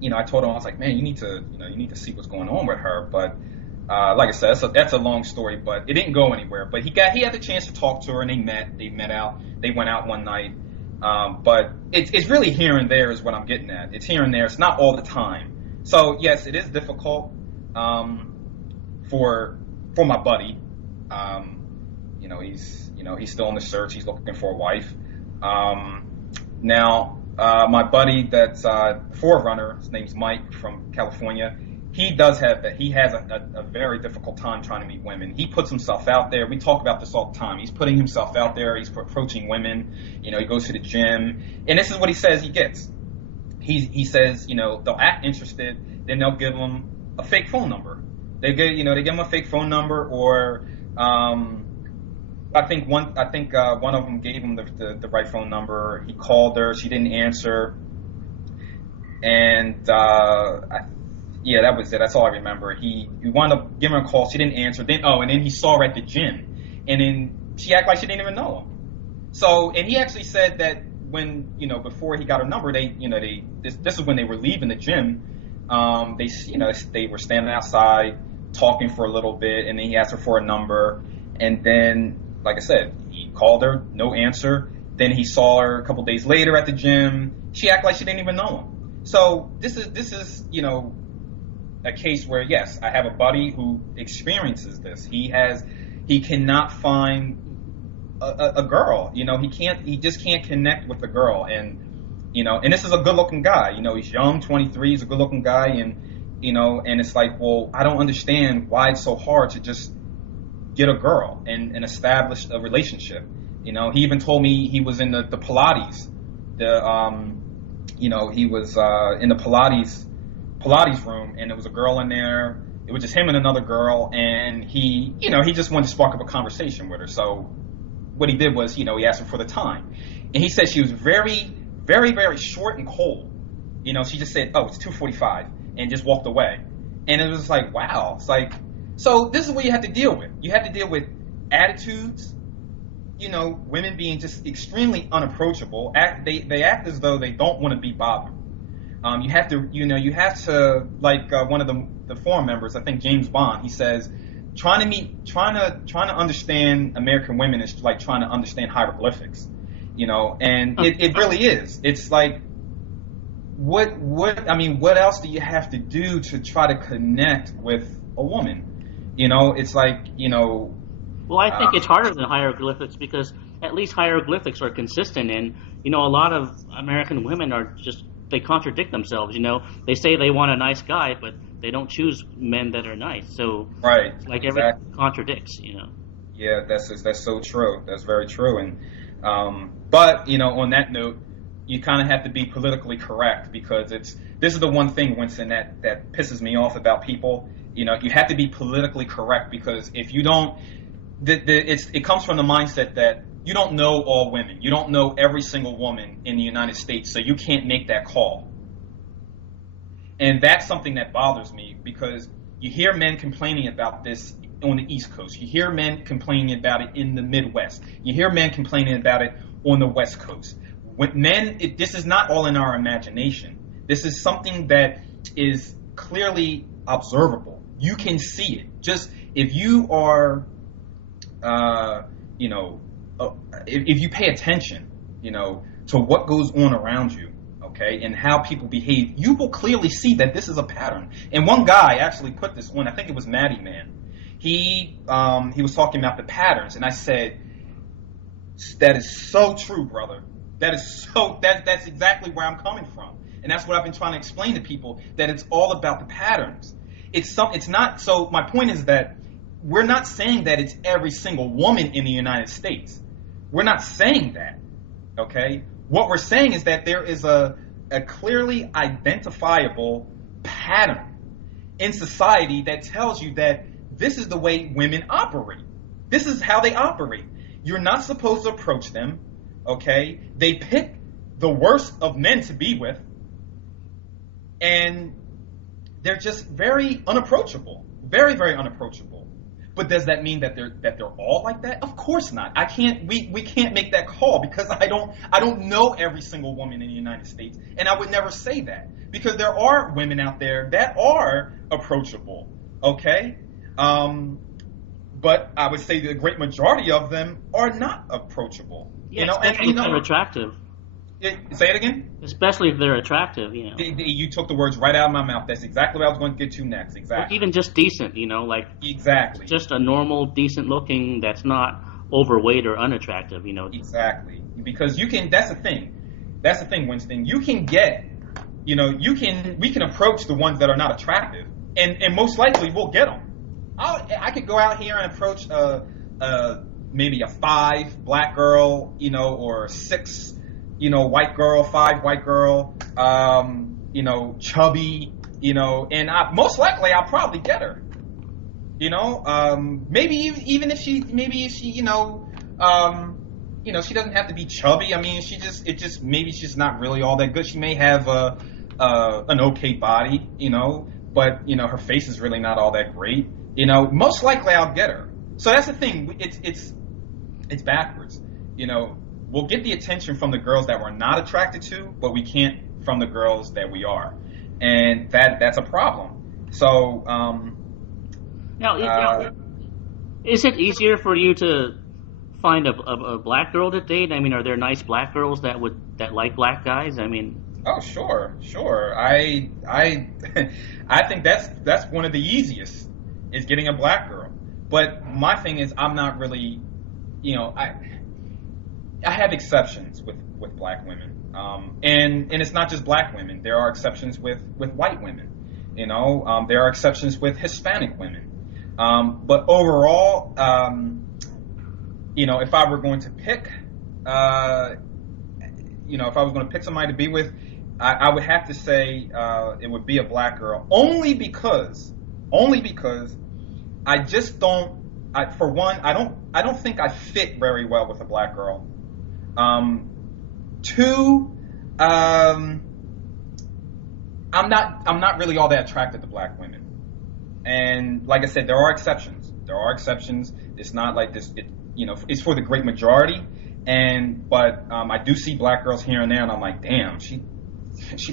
I told him, I was like, man, you need to see what's going on with her. But like I said, that's a long story, but it didn't go anywhere. But he had the chance to talk to her, and they went out one night. But it's really here and there is what I'm getting at. It's here and there. It's not all the time. So yes, it is difficult for my buddy. He's still in the search. He's looking for a wife. Now, my buddy that's forerunner, his name's Mike from California. He does have that. He has a very difficult time trying to meet women. He puts himself out there. We talk about this all the time. He's putting himself out there. He's approaching women. He goes to the gym, and this is what he says he gets. He says, they'll act interested, then they'll give him a fake phone number. They give him a fake phone number, or I think one of them gave him the right phone number. He called her. She didn't answer, and yeah, that was it. That's all I remember. He wound up giving her a call. She didn't answer. And then he saw her at the gym, and then she acted like she didn't even know him. So, and he actually said that when before he got her number, this is when they were leaving the gym. They were standing outside talking for a little bit, and then he asked her for a number, and then, like I said, he called her, no answer. Then he saw her a couple days later at the gym. She acted like she didn't even know him. So this is a case where, yes, I have a buddy who experiences this. He cannot find a girl. He just can't connect with the girl. And this is a good looking guy. He's young, 23, he's a good looking guy. And it's like, well, I don't understand why it's so hard to just get a girl and establish a relationship. He even told me he was in the Pilates. He was in the Pilates room, and there was a girl in there. It was just him and another girl, and he just wanted to spark up a conversation with her. So what he did was, he asked her for the time, and he said she was very, very, very short and cold. She just said, "Oh, it's 2:45," and just walked away. And it was like, wow. It's like, so this is what you have to deal with. You have to deal with attitudes. Women being just extremely unapproachable. They act as though they don't want to be bothered. You have to, like one of the forum members, I think James Bond, he says, trying to understand American women is like trying to understand hieroglyphics, and it really is. It's like, what else do you have to do to try to connect with a woman? It's like, Well, I think it's harder than hieroglyphics, because at least hieroglyphics are consistent, and a lot of American women are just, they contradict themselves. They say they want a nice guy, but they don't choose men that are nice. So right, like exactly. Everything contradicts. Yeah, that's so true. That's very true. And but on that note, you kind of have to be politically correct, because this is the one thing, Winston, that pisses me off about people. You have to be politically correct, because if you don't, it comes from the mindset that you don't know all women. You don't know every single woman in the United States, so you can't make that call. And that's something that bothers me, because you hear men complaining about this on the East Coast. You hear men complaining about it in the Midwest. You hear men complaining about it on the West Coast. This is not all in our imagination. This is something that is clearly observable. You can see it. Just if you are, if you pay attention, to what goes on around you, okay, and how people behave, you will clearly see that this is a pattern. And one guy actually put this on, I think it was Maddie Man. He was talking about the patterns, and I said, that is so true, brother. That's exactly where I'm coming from. And that's what I've been trying to explain to people, that it's all about the patterns. It's not, so my point is that we're not saying that it's every single woman in the United States. We're not saying that, okay? What we're saying is that there is a clearly identifiable pattern in society that tells you that this is the way women operate. This is how they operate. You're not supposed to approach them, okay? They pick the worst of men to be with, and they're just very unapproachable. Very, very unapproachable. But does that mean that they're all like that? Of course not. I can't. We can't make that call because I don't know every single woman in the United States, and I would never say that because there are women out there that are approachable. Okay, but I would say the great majority of them are not approachable. Yeah, especially if they're attractive. Say it again? Especially if they're attractive, You took the words right out of my mouth. That's exactly what I was going to get to next. Exactly. Or even just decent, like exactly. Just a normal, decent looking that's not overweight or unattractive, Exactly. Because you can. That's the thing. That's the thing, Winston. You can get, we can approach the ones that are not attractive, and most likely we'll get them. I could go out here and approach maybe a 5 black girl, or 6. White girl, 5 white girl, chubby, and most likely I'll probably get her. Maybe even if she, she doesn't have to be chubby. I mean, maybe she's not really all that good. She may have an okay body, but her face is really not all that great. Most likely I'll get her. So that's the thing. It's backwards. We'll get the attention from the girls that we're not attracted to, but we can't from the girls that we are, and that's a problem. So now, is it easier for you to find a black girl to date? I mean, are there nice black girls that like black guys? I mean, oh sure. I think that's one of the easiest is getting a black girl. But my thing is, I'm not really, I have exceptions with black women, and it's not just black women. There are exceptions with white women, there are exceptions with Hispanic women, but overall, if I were going to pick, if I was going to pick somebody to be with, I would have to say it would be a black girl, only because I just don't. For one, I don't think I fit very well with a black girl. 2, I'm not really all that attracted to black women, and like I said, there are exceptions. It's not like this. It's for the great majority, but I do see black girls here and there, and I'm like, damn, she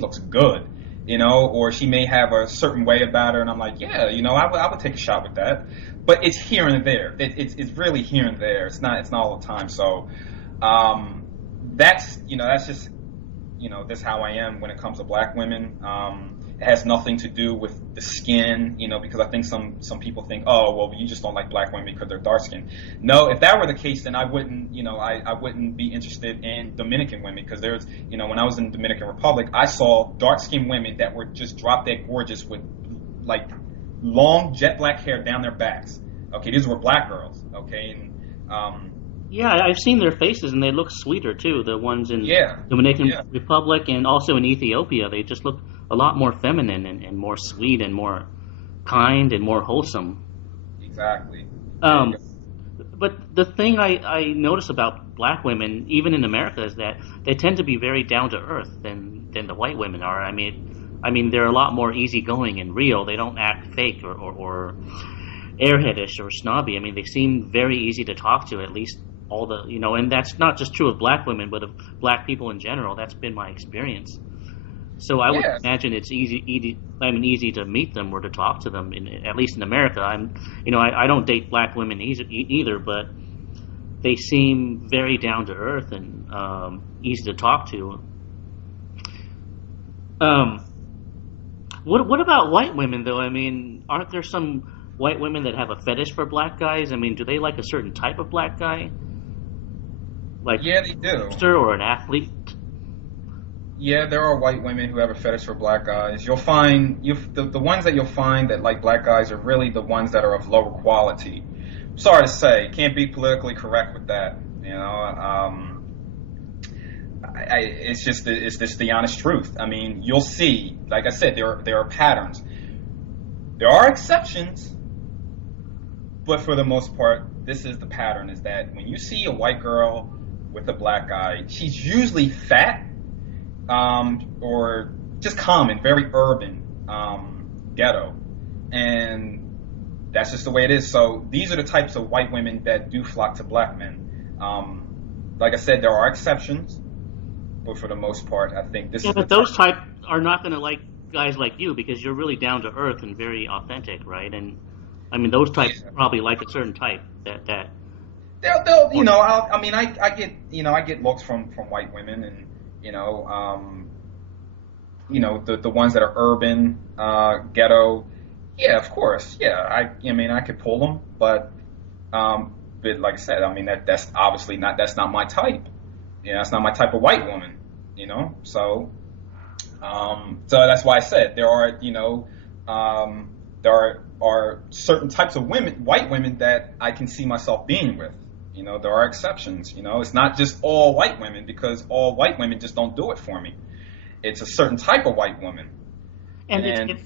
looks good, or she may have a certain way about her, and I'm like, yeah, I would take a shot with that, but it's here and there. It's really here and there. It's not all the time. So. That's just, that's how I am when it comes to black women. It has nothing to do with the skin, because I think some people think, oh, well, you just don't like black women because they're dark skinned. No, if that were the case, then I wouldn't, I wouldn't be interested in Dominican women, because there's, when I was in the Dominican Republic, I saw dark skinned women that were just drop dead gorgeous with like long jet black hair down their backs. Okay, these were black girls. Okay, and yeah, I've seen their faces, and they look sweeter, too. The ones in Dominican Republic and also in Ethiopia, they just look a lot more feminine and more sweet and more kind and more wholesome. Exactly. But the thing I notice about black women, even in America, is that they tend to be very down-to-earth than the white women are. I mean, they're a lot more easygoing and real. They don't act fake or airheadish or snobby. I mean, they seem very easy to talk to, at least all the, and that's not just true of black women, but of black people in general. That's been my experience. So I would imagine it's easy to meet them or to talk to them. At least in America, I don't date black women either, but they seem very down to earth and easy to talk to. What about white women though? I mean, aren't there some white women that have a fetish for black guys? I mean, do they like a certain type of black guy? Like, yeah, they do. Or an athlete? Yeah, there are white women who have a fetish for black guys. You'll find the ones that you'll find that like black guys are really the ones that are of lower quality. Sorry to say, can't be politically correct with that. It's just the honest truth. I mean, you'll see, like I said, there are patterns. There are exceptions, but for the most part, this is the pattern: is that when you see a white girl with a black guy, she's usually fat, or just common, very urban, ghetto, and that's just the way it is. So these are the types of white women that do flock to black men. Like I said, there are exceptions, but for the most part, I think this is but those type are not going to like guys like you because you're really down to earth and very authentic, right? And I mean, those types probably like a certain type that. They'll you know, I get, you know, I get looks from white women, and the ones that are urban, ghetto. Yeah, of course. Yeah, I mean, I could pull them, but like I said, I mean, that's obviously that's not my type. You know, that's not my type of white woman. You know, so that's why I said there are, there are certain types of women, white women, that I can see myself being with. You know, there are exceptions. You know, it's not just all white women, because all white women just don't do it for me. It's a certain type of white woman. And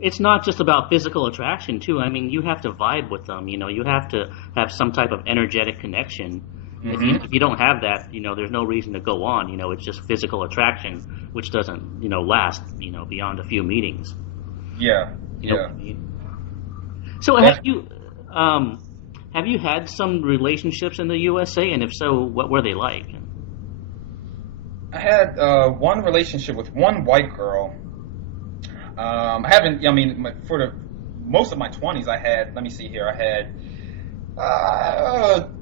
it's not just about physical attraction, too. I mean, you have to vibe with them. You know, you have to have some type of energetic connection. If you don't have that, you know, there's no reason to go on. You know, it's just physical attraction, which doesn't, you know, last, you know, beyond a few meetings. Yeah. You know what I mean? So have you had some relationships in the USA, and if so, what were they like? I had one relationship with one white girl. I haven't. I mean, for the most of my 20s, I had. Let me see here. I had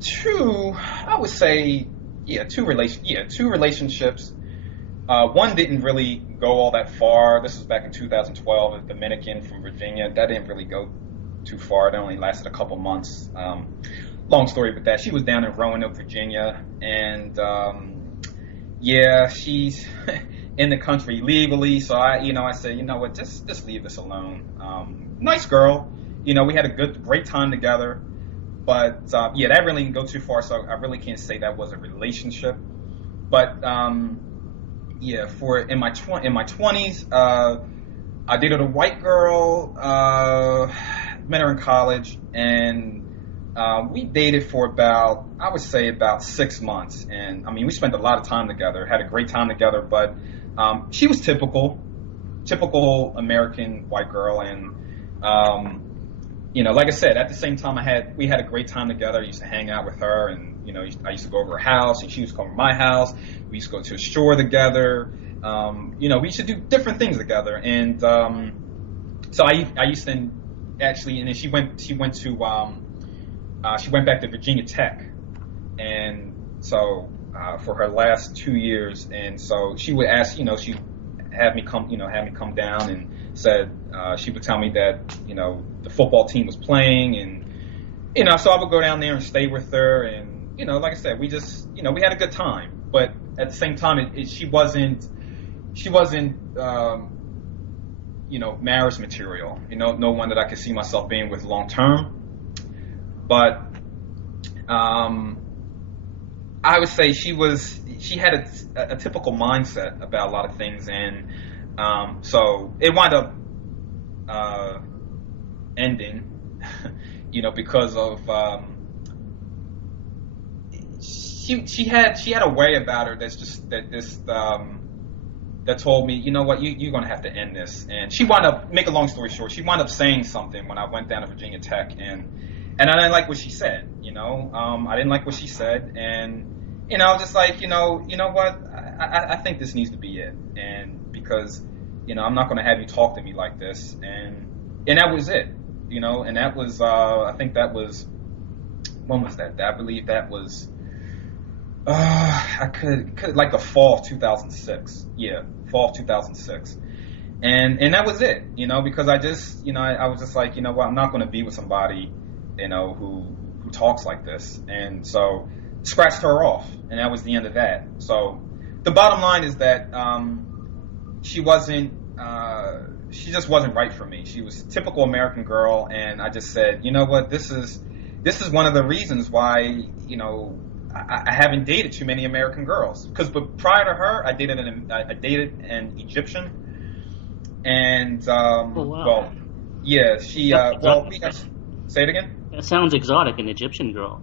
two. I would say, two relationships. One didn't really go all that far. This was back in 2012. A Dominican from Virginia. That didn't really go too far. It only lasted a couple months. Long story with that. She was down in Roanoke, Virginia, and she's in the country legally. So I said, you know what, just leave this alone. Nice girl. You know, we had a great time together, but that really didn't go too far. So I really can't say that was a relationship. But in my 20s, I dated a white girl. Met her in college, and we dated for about 6 months. And I mean, we spent a lot of time together, had a great time together, but she was typical American white girl. And like I said, at the same time, we had a great time together. I used to hang out with her, and I used to go over her house, and she used to come to my house. We used to go to a store together. We used to do different things together. And so I used to actually, and then she went back to Virginia Tech, and so for her last 2 years. And so she would ask, she had me come down, and said she would tell me that the football team was playing, and so I would go down there and stay with her. And like I said, we just we had a good time. But at the same time, she wasn't marriage material, no one that I could see myself being with long term. But I would say she had a typical mindset about a lot of things, and so it wound up ending, because of she had a way about her that told me, you know what, you're going to have to end this. And she wound up, make a long story short, she wound up saying something when I went down to Virginia Tech, and I didn't like what she said. I didn't like what she said, and I was just like, you know what, I think this needs to be it. And because I'm not going to have you talk to me like this. And that was it. And that was I think that was, when was that? I believe that was I could like the fall of 2006. Yeah, fall of 2006. And that was it, because I just, I was just like, what, I'm not going to be with somebody, who talks like this. And so scratched her off, and that was the end of that. So the bottom line is that she just wasn't right for me. She was a typical American girl, and I just said, you know what, this is one of the reasons why, I haven't dated too many American girls. But prior to her, I dated an Egyptian, and oh, wow. Well, yeah, she say it again. That sounds exotic, an Egyptian girl.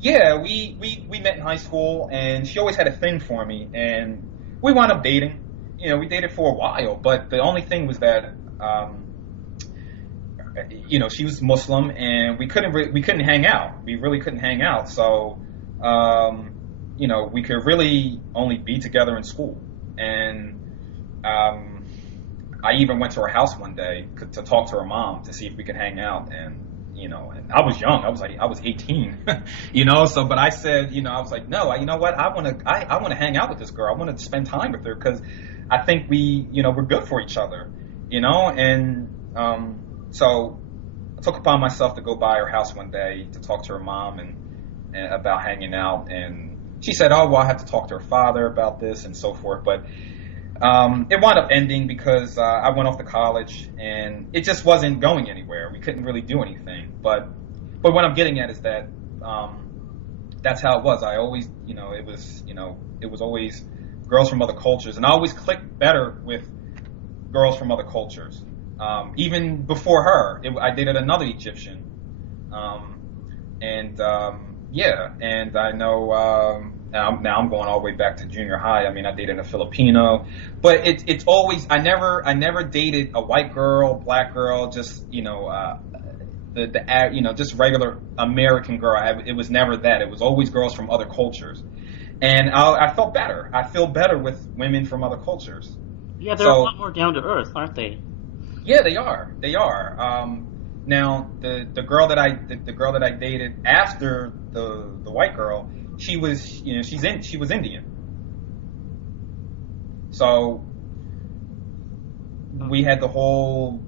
Yeah, we met in high school, and she always had a thing for me, and we wound up dating. We dated for a while, but the only thing was that she was Muslim, and we couldn't hang out. We really couldn't hang out. So, we could really only be together in school. And I even went to her house one day to talk to her mom to see if we could hang out. And and I was young. I was 18. So but I said, I was like, no, you know what? I want to hang out with this girl. I want to spend time with her because I think we're good for each other. And so I took upon myself to go by her house one day to talk to her mom and about hanging out. And she said, oh, well, I have to talk to her father about this and so forth. But it wound up ending because I went off to college and it just wasn't going anywhere. We couldn't really do anything. But what I'm getting at is that that's how it was. I always, it was always girls from other cultures. And I always clicked better with girls from other cultures. Even before her, I dated another Egyptian. And I know now I'm going all the way back to junior high. I mean, I dated a Filipino, but it's always I never dated a white girl, black girl, just just regular American girl. It was never that. It was always girls from other cultures, and I felt better. I feel better with women from other cultures. Yeah, they're a lot more down to earth, aren't they? Yeah, they are. They are. Now the girl that I dated after the white girl, she was Indian. So we had the whole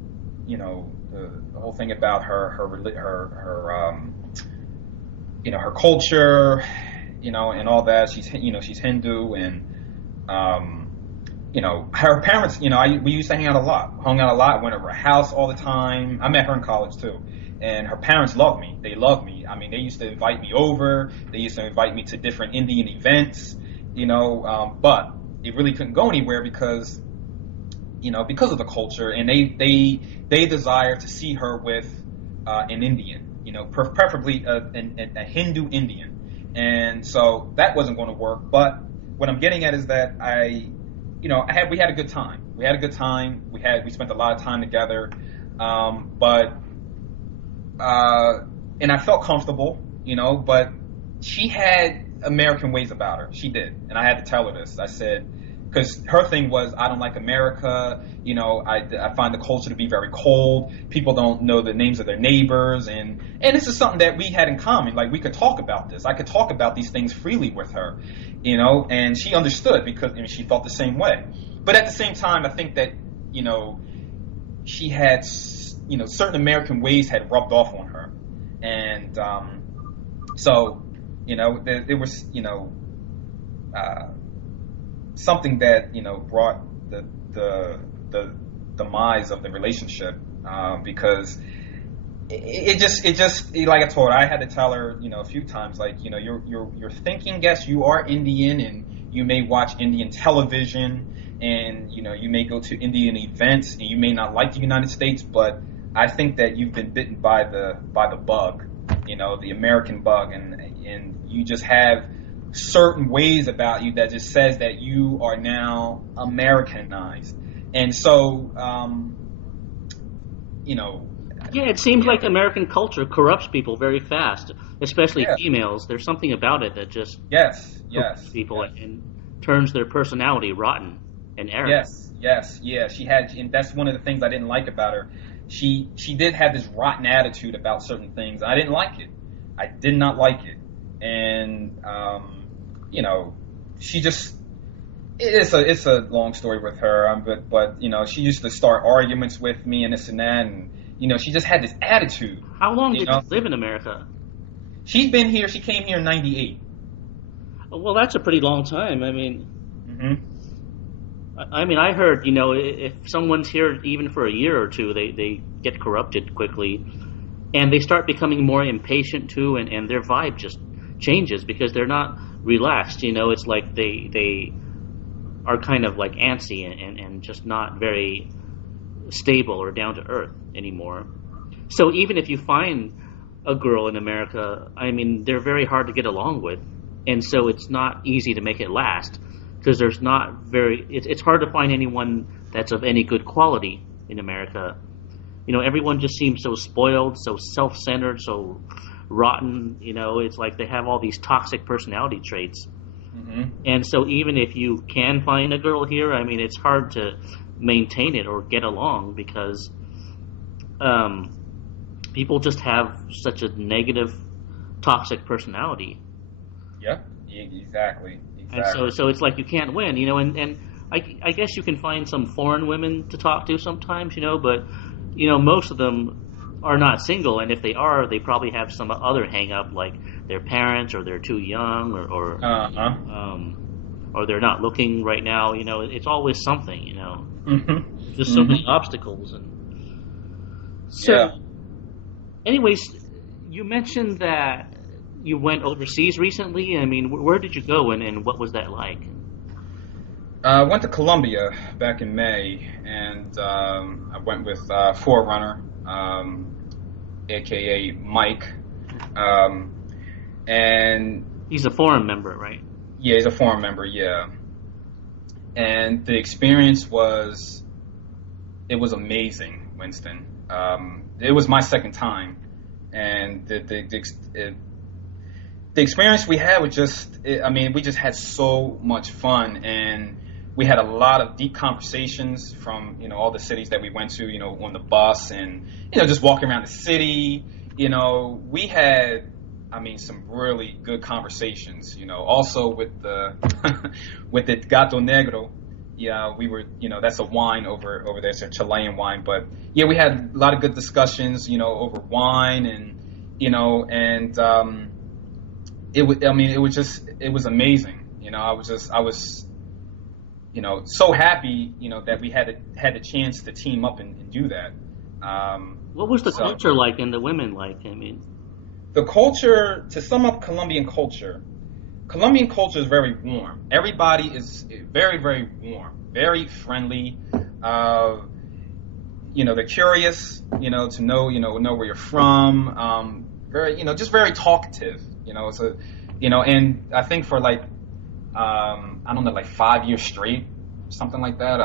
the whole thing about her culture, and all that. She's Hindu, and her parents, we used to hung out a lot, went over her house all the time. I met her in college too. And her parents loved me. They loved me. I mean, they used to invite me over. They used to invite me to different Indian events, but it really couldn't go anywhere because of the culture. And they desire to see her with an Indian, preferably a Hindu Indian. And so that wasn't going to work. But what I'm getting at is that we had a good time. We spent a lot of time together. And I felt comfortable, but she had American ways about her. She did. And I had to tell her this. I said, because her thing was, I don't like America. I find the culture to be very cold. People don't know the names of their neighbors. And this is something that we had in common. Like, we could talk about this. I could talk about these things freely with her, and she understood because she felt the same way. But at the same time, I think that, she had, certain American ways had rubbed off on her. And so, there was, something that, brought the demise of the relationship, because it just like I told her, I had to tell her, a few times, like, you're thinking, yes, you are Indian and you may watch Indian television and, you may go to Indian events and you may not like the United States, but I think that you've been bitten by the bug, the American bug, and you just have certain ways about you that just says that you are now Americanized. And so, Yeah, it seems like American culture corrupts people very fast, especially females. There's something about it that just corrupts people and turns their personality rotten and arrogant. She had, and that's one of the things I didn't like about her. She did have this rotten attitude about certain things. I didn't like it. I did not like it. And she just, it's a long story with her, but she used to start arguments with me and this and that, and she just had this attitude. How long did you live in America? She came here in 98. Well, that's a pretty long time. I mean, I heard, if someone's here even for a year or two, they get corrupted quickly, and they start becoming more impatient too, and their vibe just changes because they're not relaxed. It's like they are kind of like antsy and just not very stable or down to earth anymore. So even if you find a girl in America, they're very hard to get along with, and so it's not easy to make it last because there's not it's hard to find anyone that's of any good quality in America. everyone just seems so spoiled, so self-centered, so rotten. It's like they have all these toxic personality traits. Mm-hmm. And so even if you can find a girl here, I mean, it's hard to maintain it or get along because people just have such a negative, toxic personality. Yep, exactly. And so it's like you can't win, and I guess you can find some foreign women to talk to sometimes, but, most of them are not single, and if they are, they probably have some other hang-up, like their parents, or they're too young, or they're not looking right now. It's always something. Mm-hmm. Just so many obstacles. And so, yeah. Anyways, you mentioned that you went overseas recently. I mean, where did you go, and what was that like? I went to Colombia back in May, and I went with Forerunner, a.k.a. Mike. And he's a forum member, right? Yeah, he's a forum member, yeah. And the experience was amazing, Winston. It was my second time, and the experience we had was we just had so much fun, and we had a lot of deep conversations from, all the cities that we went to, on the bus, and, just walking around the city. We had, some really good conversations, also with the, with the Gato Negro. Yeah, we were, that's a wine over there. It's a Chilean wine. But yeah, we had a lot of good discussions, over wine, and, it was amazing. I was so happy, that we had the chance to team up and do that. What was the culture like and the women like? The culture, to sum up Colombian culture is very warm. Everybody is very, very warm, very friendly. They're curious, to know where you're from. Very, just very talkative. And I think for like 5 years straight, something like that.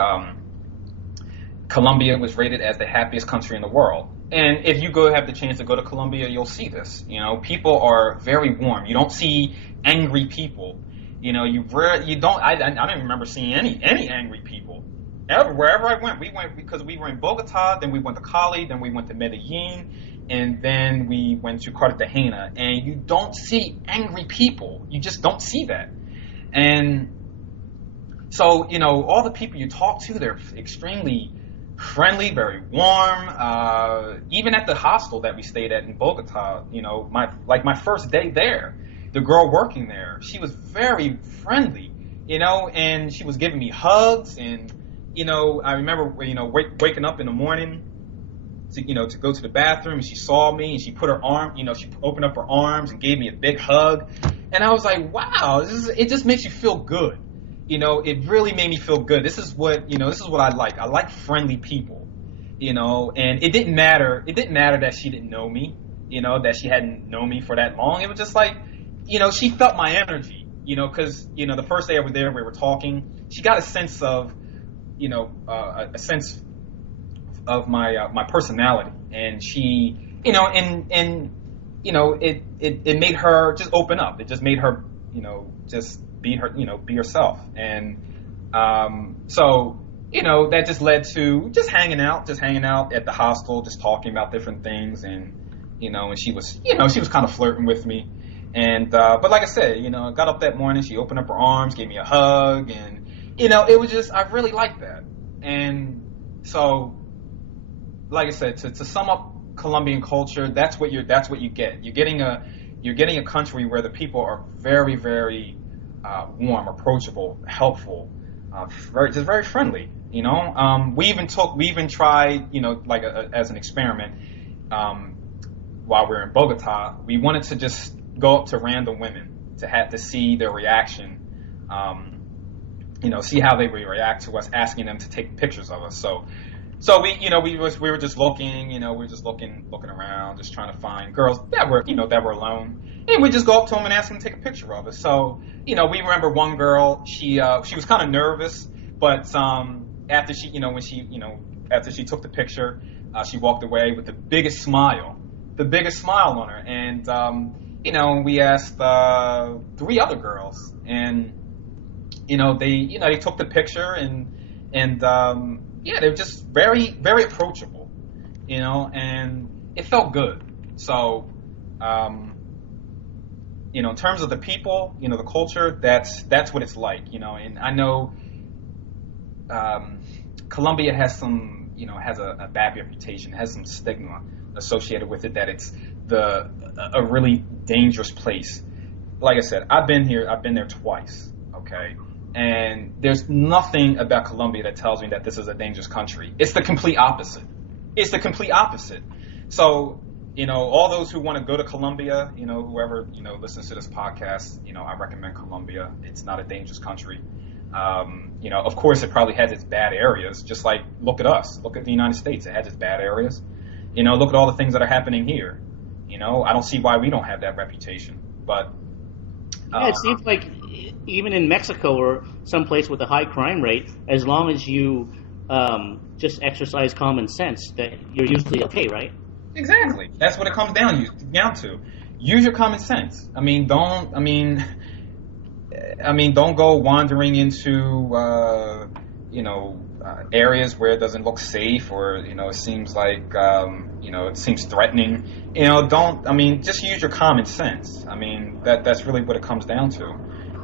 Colombia was rated as the happiest country in the world. And if you have the chance to go to Colombia, you'll see this. People are very warm. You don't see angry people. I don't remember seeing any angry people. Wherever I went, we went because we were in Bogota, then we went to Cali, then we went to Medellin, and then we went to Cartagena. And you don't see angry people. You just don't see that. And so, all the people you talk to, they're extremely friendly, very warm. Even at the hostel that we stayed at in Bogota, my first day there, the girl working there, she was very friendly, and she was giving me hugs. And, I remember, waking up in the morning to go to the bathroom, and she saw me, and she put her arm, she opened up her arms and gave me a big hug. And I was like, wow, it just makes you feel good. It really made me feel good. This is what I like. I like friendly people, and it didn't matter that she didn't know me, that she hadn't known me for that long. It was just like, she felt my energy, because, the first day I was there, we were talking, she got a sense of, a sense of my personality, and she, it made her just open up. It just made her, just be herself. And so, that just led to just hanging out at the hostel, just talking about different things. And, and she was kind of flirting with me. And, but like I said, I got up that morning, she opened up her arms, gave me a hug, and, it was just, I really liked that. And so, like I said, to sum up Colombian culture, that's what you get. You're getting a country where the people are very, very warm, approachable, helpful, very friendly. We even tried, as an experiment, while we were in Bogota, we wanted to just go up to random women to see their reaction, see how they would react to us asking them to take pictures of us. So we were just looking, we were just looking around, just trying to find girls that were alone, and we just go up to them and ask them to take a picture of us. So, we remember one girl, she was kind of nervous, but after she took the picture, She walked away with the biggest smile on her. And, we asked 3 other girls, and, they took the picture, and they were just very, very approachable, and it felt good. So, in terms of the people, the culture, that's what it's like, and I know Colombia has has a bad reputation, has some stigma associated with it, that it's a really dangerous place. Like I said, I've been there twice, okay? And there's nothing about Colombia that tells me that this is a dangerous country. It's the complete opposite. So, all those who want to go to Colombia, whoever, listens to this podcast, I recommend Colombia. It's not a dangerous country. Of course, it probably has its bad areas, just like, look at us. Look at the United States. It has its bad areas. Look at all the things that are happening here. I don't see why we don't have that reputation. But yeah, it seems like even in Mexico or someplace with a high crime rate, as long as you just exercise common sense, that you're usually okay, right? Exactly. That's what it comes down to. Use your common sense. Don't go wandering into areas where it doesn't look safe, or it seems like it seems threatening. Just use your common sense. That's really what it comes down to.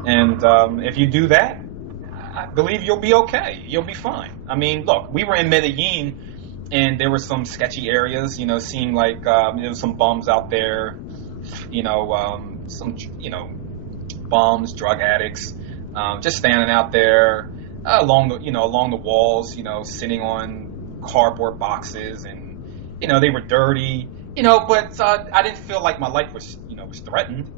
And if you do that, I believe you'll be okay. You'll be fine. Look, we were in Medellin, and there were some sketchy areas. Seemed like there was some bums out there. Some bums, drug addicts, just standing out there along the walls, sitting on cardboard boxes, and they were dirty, but I didn't feel like my life was threatened.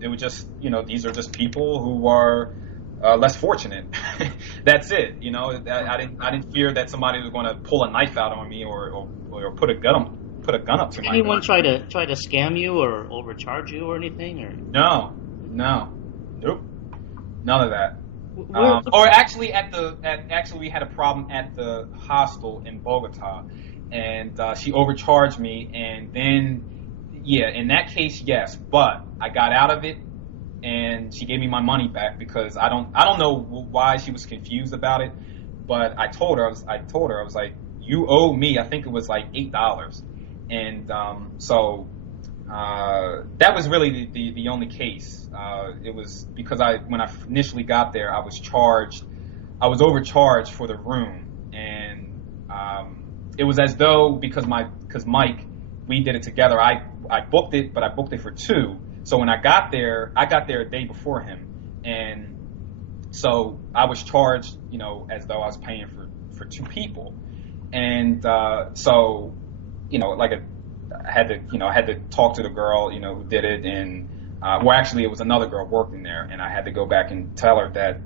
It was just these are just people who are less fortunate. That's it. I didn't fear that somebody was going to pull a knife out on me or put a gun up to my head. Anyone try to scam you or overcharge you or anything? Or no, nope, none of that. Or actually, we had a problem at the hostel in Bogota, and she overcharged me, and then in that case, yes, but I got out of it, and she gave me my money back, because I don't know why she was confused about it, but I told her I was like, you owe me, I think it was like $8, and so that was really the only case. It was because when I initially got there, I was overcharged for the room, and it was as though because Mike, we did it together. I booked it, but I booked it for 2. So when I got there a day before him, and so I was charged, as though I was paying for 2 people, and so I had to talk to the girl, who did it, and actually it was another girl working there, and I had to go back and tell her that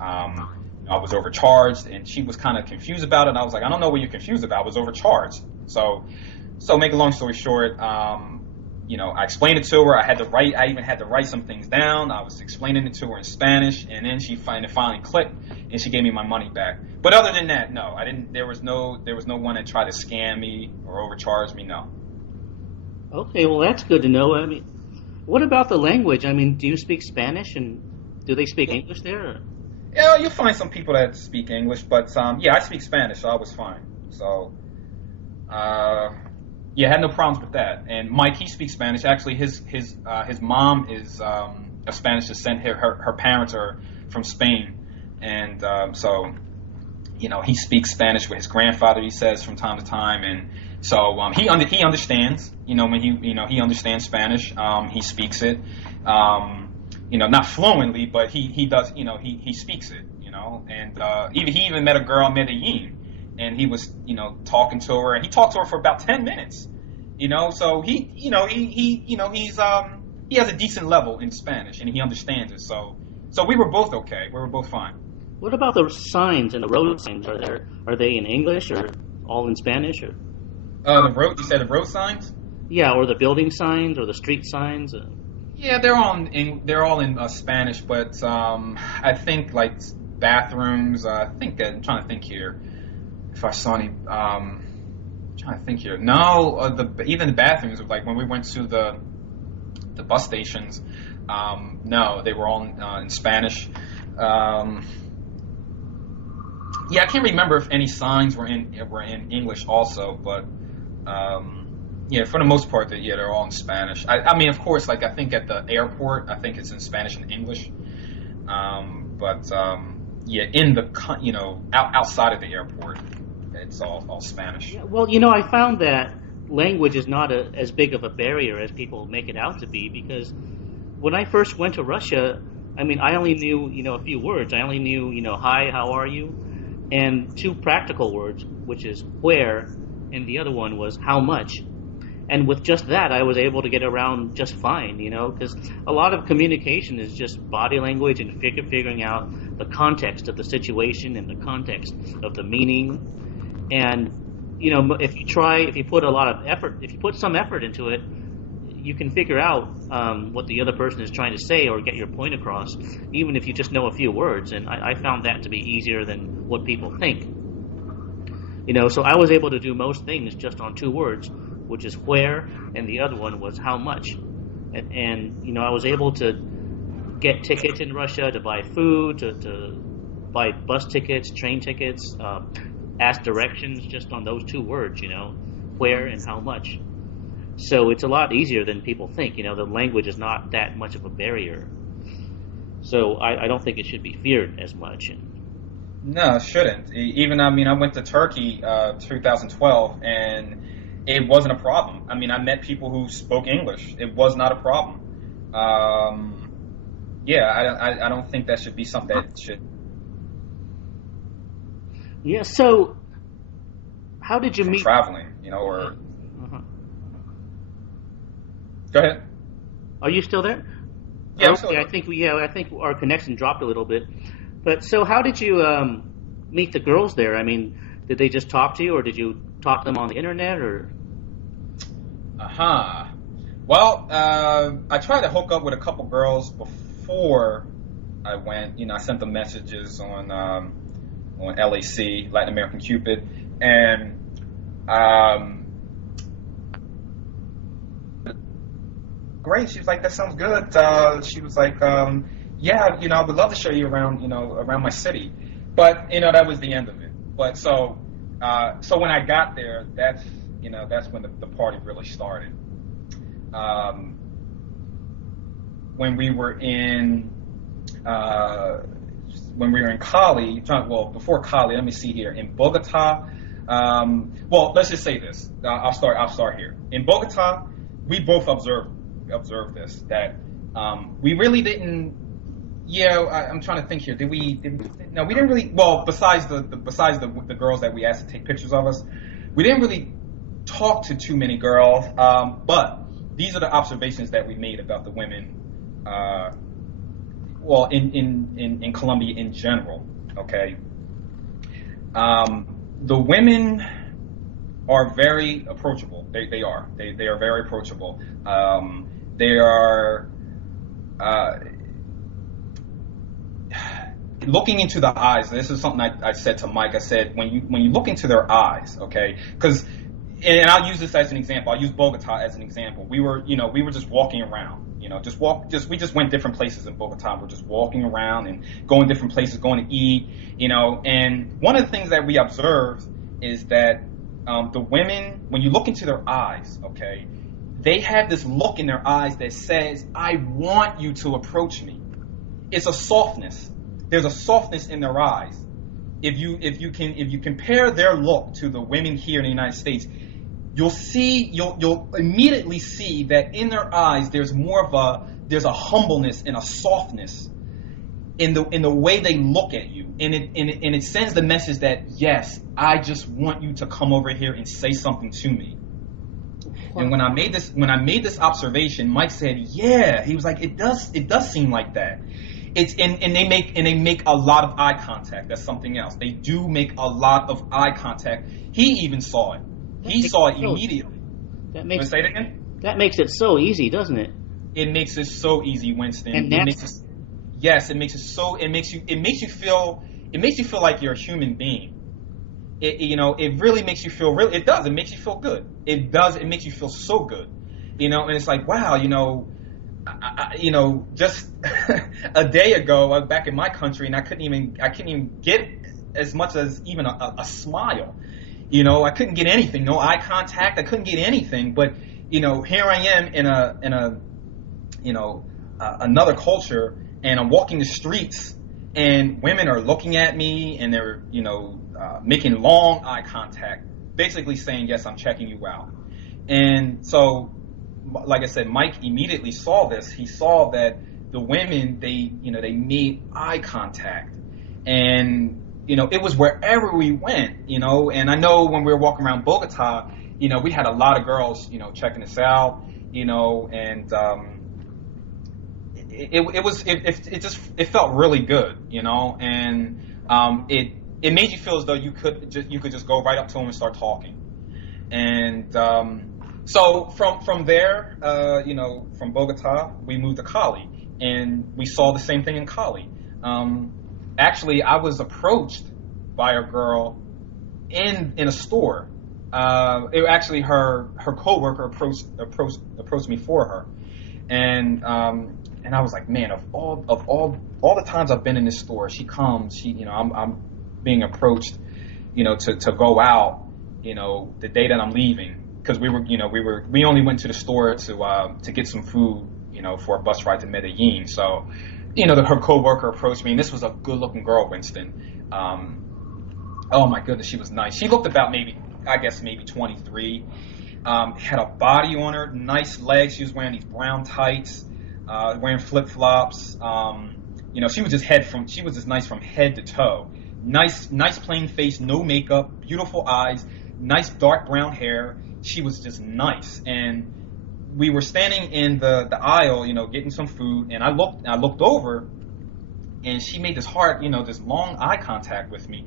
I was overcharged, and she was kind of confused about it. And I was like, I don't know what you're confused about. I was overcharged. So make a long story short, I explained it to her. I even had to write some things down. I was explaining it to her in Spanish, and then she finally clicked, and she gave me my money back. But other than that, no, I didn't. There was no one that tried to scam me or overcharge me. No. Okay, well that's good to know. What about the language? Do you speak Spanish, and do they speak English there? Or? Yeah, you'll find some people that speak English, but I speak Spanish, so I was fine. So, I had no problems with that. And Mike, he speaks Spanish. Actually, his mom is a Spanish descent. Her parents are from Spain, and so he speaks Spanish with his grandfather. He says from time to time, and so he understands. When he understands Spanish. He speaks it. Not fluently, but he does. He speaks it. And he even met a girl in Medellin. And he was, talking to her, and he talked to her for about 10 minutes, so he has a decent level in Spanish, and he understands it. So we were both okay. We were both fine. What about the signs and the road signs? Are they in English or all in Spanish? Or you said the road signs? Yeah, or the building signs or the street signs. Yeah, they're all in Spanish, but I think like bathrooms. I'm trying to think here. If I saw any trying to think here. No, even the bathrooms, like when we went to the bus stations, no, they were all in Spanish. Yeah, I can't remember if any signs were in English also, but yeah, for the most part, they're all in Spanish. I mean, of course, like I think at the airport, I think it's in Spanish and English. But yeah, in the outside of the airport, it's all Spanish. Yeah, well, I found that language is not as big of a barrier as people make it out to be, because when I first went to Russia, I mean, I only knew a few words. I only knew hi, how are you, and two practical words, which is where, and the other one was how much. And with just that, I was able to get around just fine, because a lot of communication is just body language and figuring out the context of the situation and the context of the meaning. And, if you put some effort into it, you can figure out what the other person is trying to say or get your point across, even if you just know a few words. And I found that to be easier than what people think. So I was able to do most things just on two words, which is where, and the other one was how much. And I was able to get tickets in Russia, to buy food, to buy bus tickets, train tickets, ask directions just on those two words, where and how much. So it's a lot easier than people think. The language is not that much of a barrier. So I don't think it should be feared as much. No, it shouldn't. Even, I went to Turkey 2012, and it wasn't a problem. I met people who spoke English. It was not a problem. Yeah, I don't think that should be something that should. Yeah. So, how did you meet? Traveling, or. Uh-huh. Go ahead. Are you still there? Yeah. Okay. I think our connection dropped a little bit. But so, how did you meet the girls there? Did they just talk to you, or did you talk to them on the internet, or? Well, I tried to hook up with a couple girls before I went. I sent them messages on LAC, Latin American Cupid, and great. She was like, "That sounds good." She was like, "Yeah, I would love to show you around, around my city," but that was the end of it. But so when I got there, that's when the party really started. When we were in Cali, before Cali, let me see here, in Bogota. Well, let's just say this. I'll start here. In Bogota, we both observed this, that we really didn't. Yeah, I'm trying to think here. Did we? No, we didn't really. Well, besides the girls that we asked to take pictures of us, we didn't really talk to too many girls. But these are the observations that we made about the women. Well, in Colombia in general. Okay. The women are very approachable. They are. They are very approachable. They are. Looking into the eyes. This is something I said to Mike. I said when you look into their eyes, okay, because, and I'll use this as an example. I'll use Bogota as an example. We were just walking around. We just went different places in Bogota. We're just walking around and going different places, going to eat. And one of the things that we observed is that the women, when you look into their eyes, okay, they have this look in their eyes that says, "I want you to approach me." It's a softness. There's a softness in their eyes. If you compare their look to the women here in the United States, you'll immediately see that in their eyes there's a humbleness and a softness in the way they look at you, and it sends the message that, yes, I just want you to come over here and say something to me. Wow. And when I made this observation, Mike said, "Yeah," he was like, "It does seem like that." It's and they make a lot of eye contact. That's something else. They do make a lot of eye contact. He even saw it. He saw it immediately. Say it again? That makes it so easy, doesn't it? It makes it so easy, Winston. And it makes you feel like you're a human being. it really makes you feel it does. It makes you feel good. It does. It makes you feel so good. And it's like, wow, just a day ago, I was back in my country and I couldn't even get as much as even a smile. I couldn't get anything, no eye contact. I couldn't get anything. But, here I am in another culture, and I'm walking the streets, and women are looking at me, and they're, making long eye contact, basically saying, yes, I'm checking you out. And so, like I said, Mike immediately saw this. He saw that the women, they made eye contact, and it was wherever we went, and I know when we were walking around Bogota, we had a lot of girls, checking us out, and it felt really good, and it made you feel as though you could just go right up to them and start talking. And so from there, from Bogota, we moved to Cali, and we saw the same thing in Cali. Actually, I was approached by a girl in a store. It actually her coworker approached me for her, and I was like, man, of all the times I've been in this store, she comes, I'm being approached, to go out, the day that I'm leaving, because we only went to the store to get some food, for a bus ride to Medellin. So, her coworker approached me, and this was a good-looking girl, Winston. Oh my goodness, she was nice. She looked about maybe 23. Had a body on her, nice legs. She was wearing these brown tights, wearing flip-flops. She was just nice from head to toe. Nice plain face, no makeup, beautiful eyes, nice dark brown hair. She was just nice. And we were standing in the aisle, getting some food, and I looked over, and she made this long eye contact with me.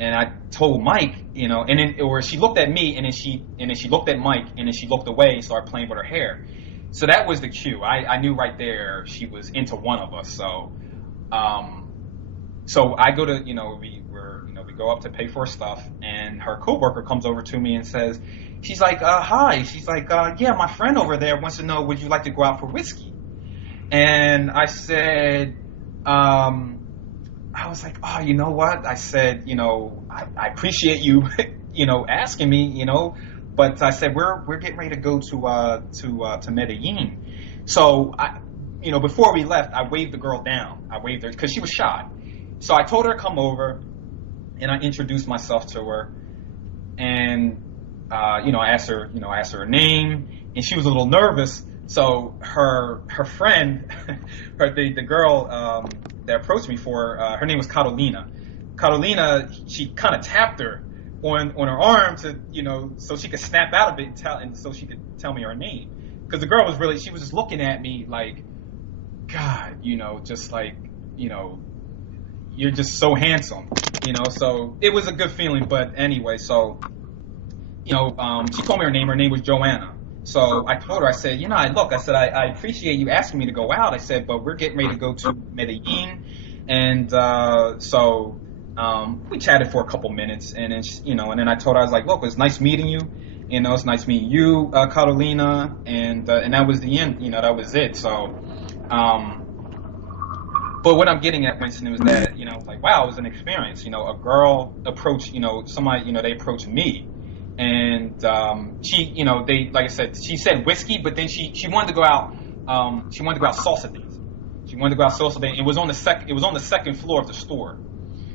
And I told Mike, or she looked at me, and then she looked at Mike, and then she looked away and started playing with her hair. So that was the cue. I knew right there she was into one of us. So, so I go to, we go up to pay for her stuff, and her coworker comes over to me and says, she's like, hi. She's like, yeah, my friend over there wants to know, would you like to go out for whiskey? And I said, I was like, oh, you know what? I said, I appreciate you, asking me, but I said, we're getting ready to go to Medellin. So before we left, I waved the girl down. I waved her because she was shy. So I told her to come over, and I introduced myself to her, and I asked her her name, and she was a little nervous. So her friend, the girl that approached me her name was Carolina. Carolina, she kind of tapped her on her arm to, so she could snap out of it and so she could tell me her name. Because the girl was she was just looking at me like, God, just like, you're just so handsome, So it was a good feeling. But anyway, so, she told me her name. Her name was Joanna. So I told her, I said, I appreciate you asking me to go out. I said, but we're getting ready to go to Medellin. And so we chatted for a couple minutes. And then, and then I told her, I was like, look, it's nice meeting you. It's nice meeting you, Carolina. And that was the end. That was it. So, but what I'm getting at, Winston, was that, like, wow, it was an experience. A girl approached, somebody, they approached me. And she, they, like I said, she said whiskey, but then she wanted to go out. She wanted to go out salsa dancing. She wanted to go out salsa dancing. It was on the second floor of the store.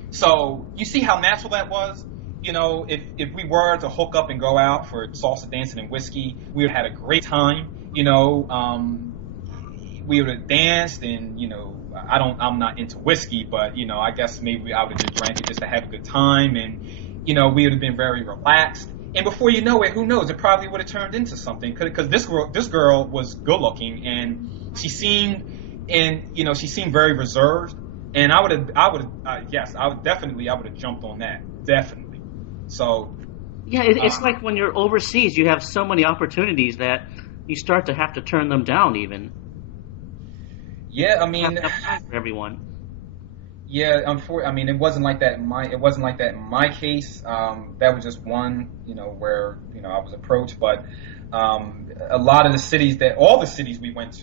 So you see how natural that was. If we were to hook up and go out for salsa dancing and whiskey, we would have had a great time. We would have danced, and I'm not into whiskey, but I guess maybe I would have just drank it just to have a good time, and we would have been very relaxed. And before you know it, who knows? It probably would have turned into something. Because this girl was good looking, and she seemed very reserved. And I would have jumped on that, definitely. So, yeah, it's like when you're overseas, you have so many opportunities that you start to have to turn them down, even. Yeah, I mean, for everyone. Yeah, I mean, it wasn't like that in my case. That was just one, where I was approached. But a lot of all the cities we went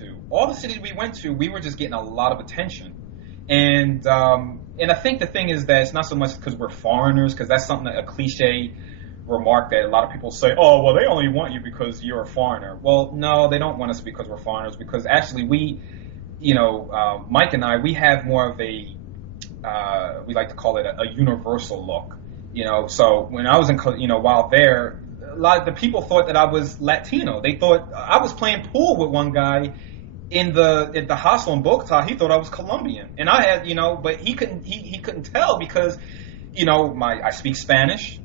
to, we were just getting a lot of attention. And I think the thing is that it's not so much because we're foreigners, because that's something a cliche remark that a lot of people say. Oh, well, they only want you because you're a foreigner. Well, no, they don't want us because we're foreigners. Because actually, Mike and I, we have more of a we like to call it a universal look, So when I was while there, a lot of the people thought that I was Latino. They thought I was playing pool with one guy at the hostel in Bogota. He thought I was Colombian, and I had, but he couldn't tell because, I speak Spanish,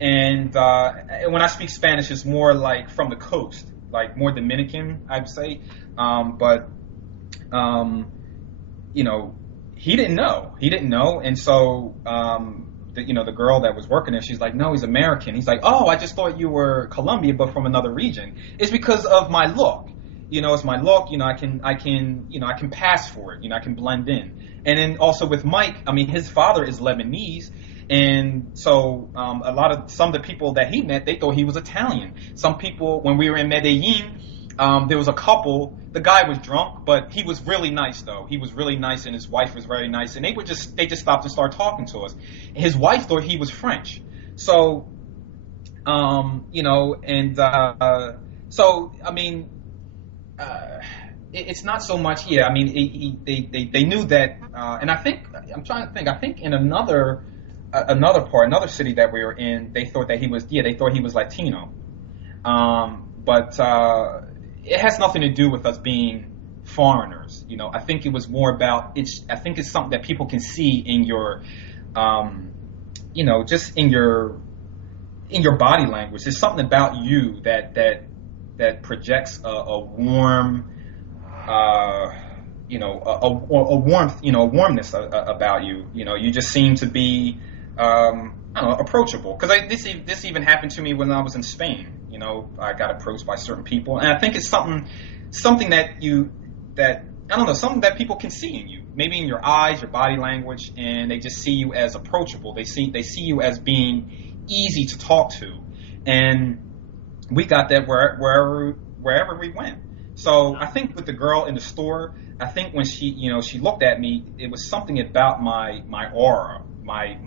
and when I speak Spanish, it's more like from the coast, like more Dominican, I'd say, but. He didn't know. And so, the girl that was working there, she's like, no, he's American. He's like, oh, I just thought you were Colombian, but from another region. It's because of my look. It's my look. I can pass for it. I can blend in. And then also with Mike, I mean, his father is Lebanese. And so, some of the people that he met, they thought he was Italian. Some people, when we were in Medellin, there was a couple. The guy was drunk, but he was really nice, though. He was really nice, and his wife was very nice. And they just stopped and started talking to us. And his wife thought he was French. So, so I mean, it's not so much. Yeah, I mean, they knew that, and I think I'm trying to think. I think in another city that we were in, they thought that he was. Yeah, they thought he was Latino. But it has nothing to do with us being foreigners. I think it was more about I think it's something that people can see in your, just in your body language. There's something about you that projects a warm, a warmth, a warmness about you. You just seem to be, approachable. Because this even happened to me when I was in Spain. I got approached by certain people, and I think it's something that I don't know, something that people can see in you, maybe in your eyes, your body language, and they just see you as approachable. They see you as being easy to talk to, and we got that wherever we went. So I think with the girl in the store, I think when she looked at me, it was something about my aura, my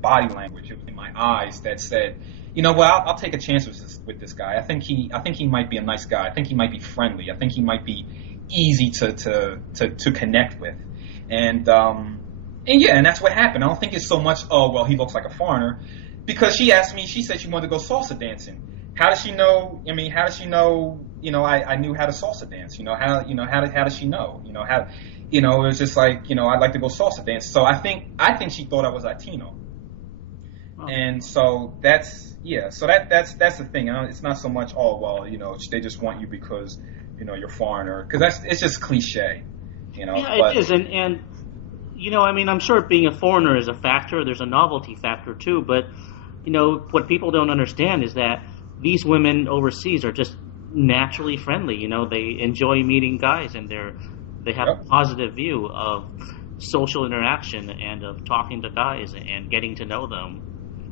body language, it was in my eyes that said, I'll take a chance with this guy. I think he might be a nice guy. I think he might be friendly. I think he might be easy to connect with. And that's what happened. I don't think it's so much, oh, well, he looks like a foreigner, because she asked me, she said she wanted to go salsa dancing. How does she know? I mean, how does she know, I knew how to salsa dance, how does she know? It was just like, I'd like to go salsa dance. So I think she thought I was Latino. Oh. And so that's the thing. It's not so much, oh, well, they just want you because, you're foreigner, because it's just cliche, Yeah, but, it is. And I mean, I'm sure being a foreigner is a factor. There's a novelty factor too, but, what people don't understand is that these women overseas are just naturally friendly. They enjoy meeting guys, and they have a positive view of social interaction and of talking to guys and getting to know them.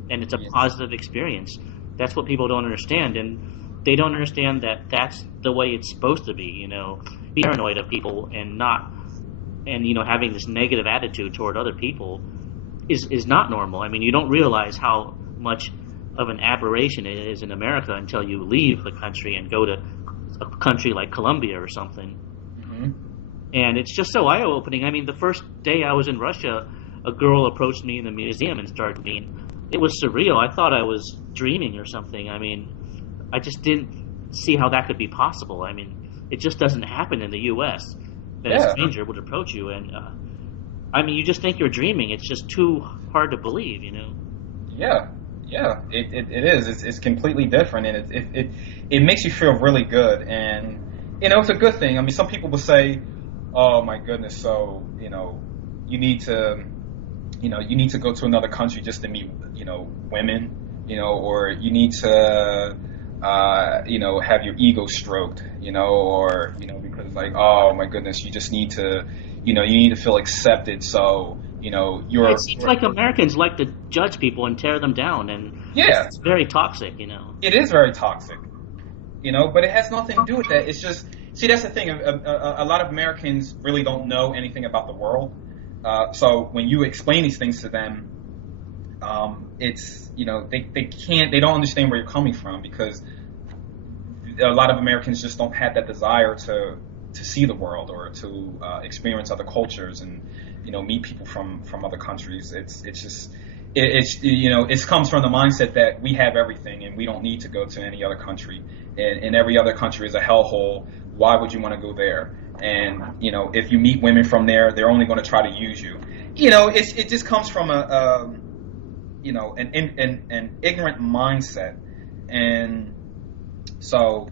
And it's a positive experience. That's what people don't understand, and they don't understand that that's the way it's supposed to be. Be paranoid of people and having this negative attitude toward other people is not normal. I mean, you don't realize how much of an aberration it is in America until you leave the country and go to a country like Colombia or something. Mm-hmm. And it's just so eye-opening. I mean, the first day I was in Russia, a girl approached me in the museum and started being. It was surreal. I thought I was dreaming or something. I mean, I just didn't see how that could be possible. I mean, it just doesn't happen in the U.S. that a stranger would approach you. And, I mean, you just think you're dreaming. It's just too hard to believe, Yeah, it is. It's completely different, and it makes you feel really good. And, it's a good thing. I mean, some people will say, oh, my goodness, so, you need to go to another country just to meet, women, or you need to, have your ego stroked, or, because like, oh my goodness, you just need to, you need to feel accepted. So, You know, It seems like Americans like to judge people and tear them down, and yeah, it's very toxic, you know. it is very toxic. You know, but it has nothing to do with that. It's just, see, that's the thing. A lot of Americans really don't know anything about the world. So when you explain these things to them, it's, you know, they don't understand where you're coming from, because a lot of Americans just don't have that desire to see the world, or to experience other cultures, and, you know, meet people from other countries. It's you know, it comes from the mindset that we have everything and we don't need to go to any other country, and every other country is a hellhole. Why would you want to go there? And, you know, if you meet women from there, they're only going to try to use you. You know, it just comes from you know, an ignorant mindset. And so,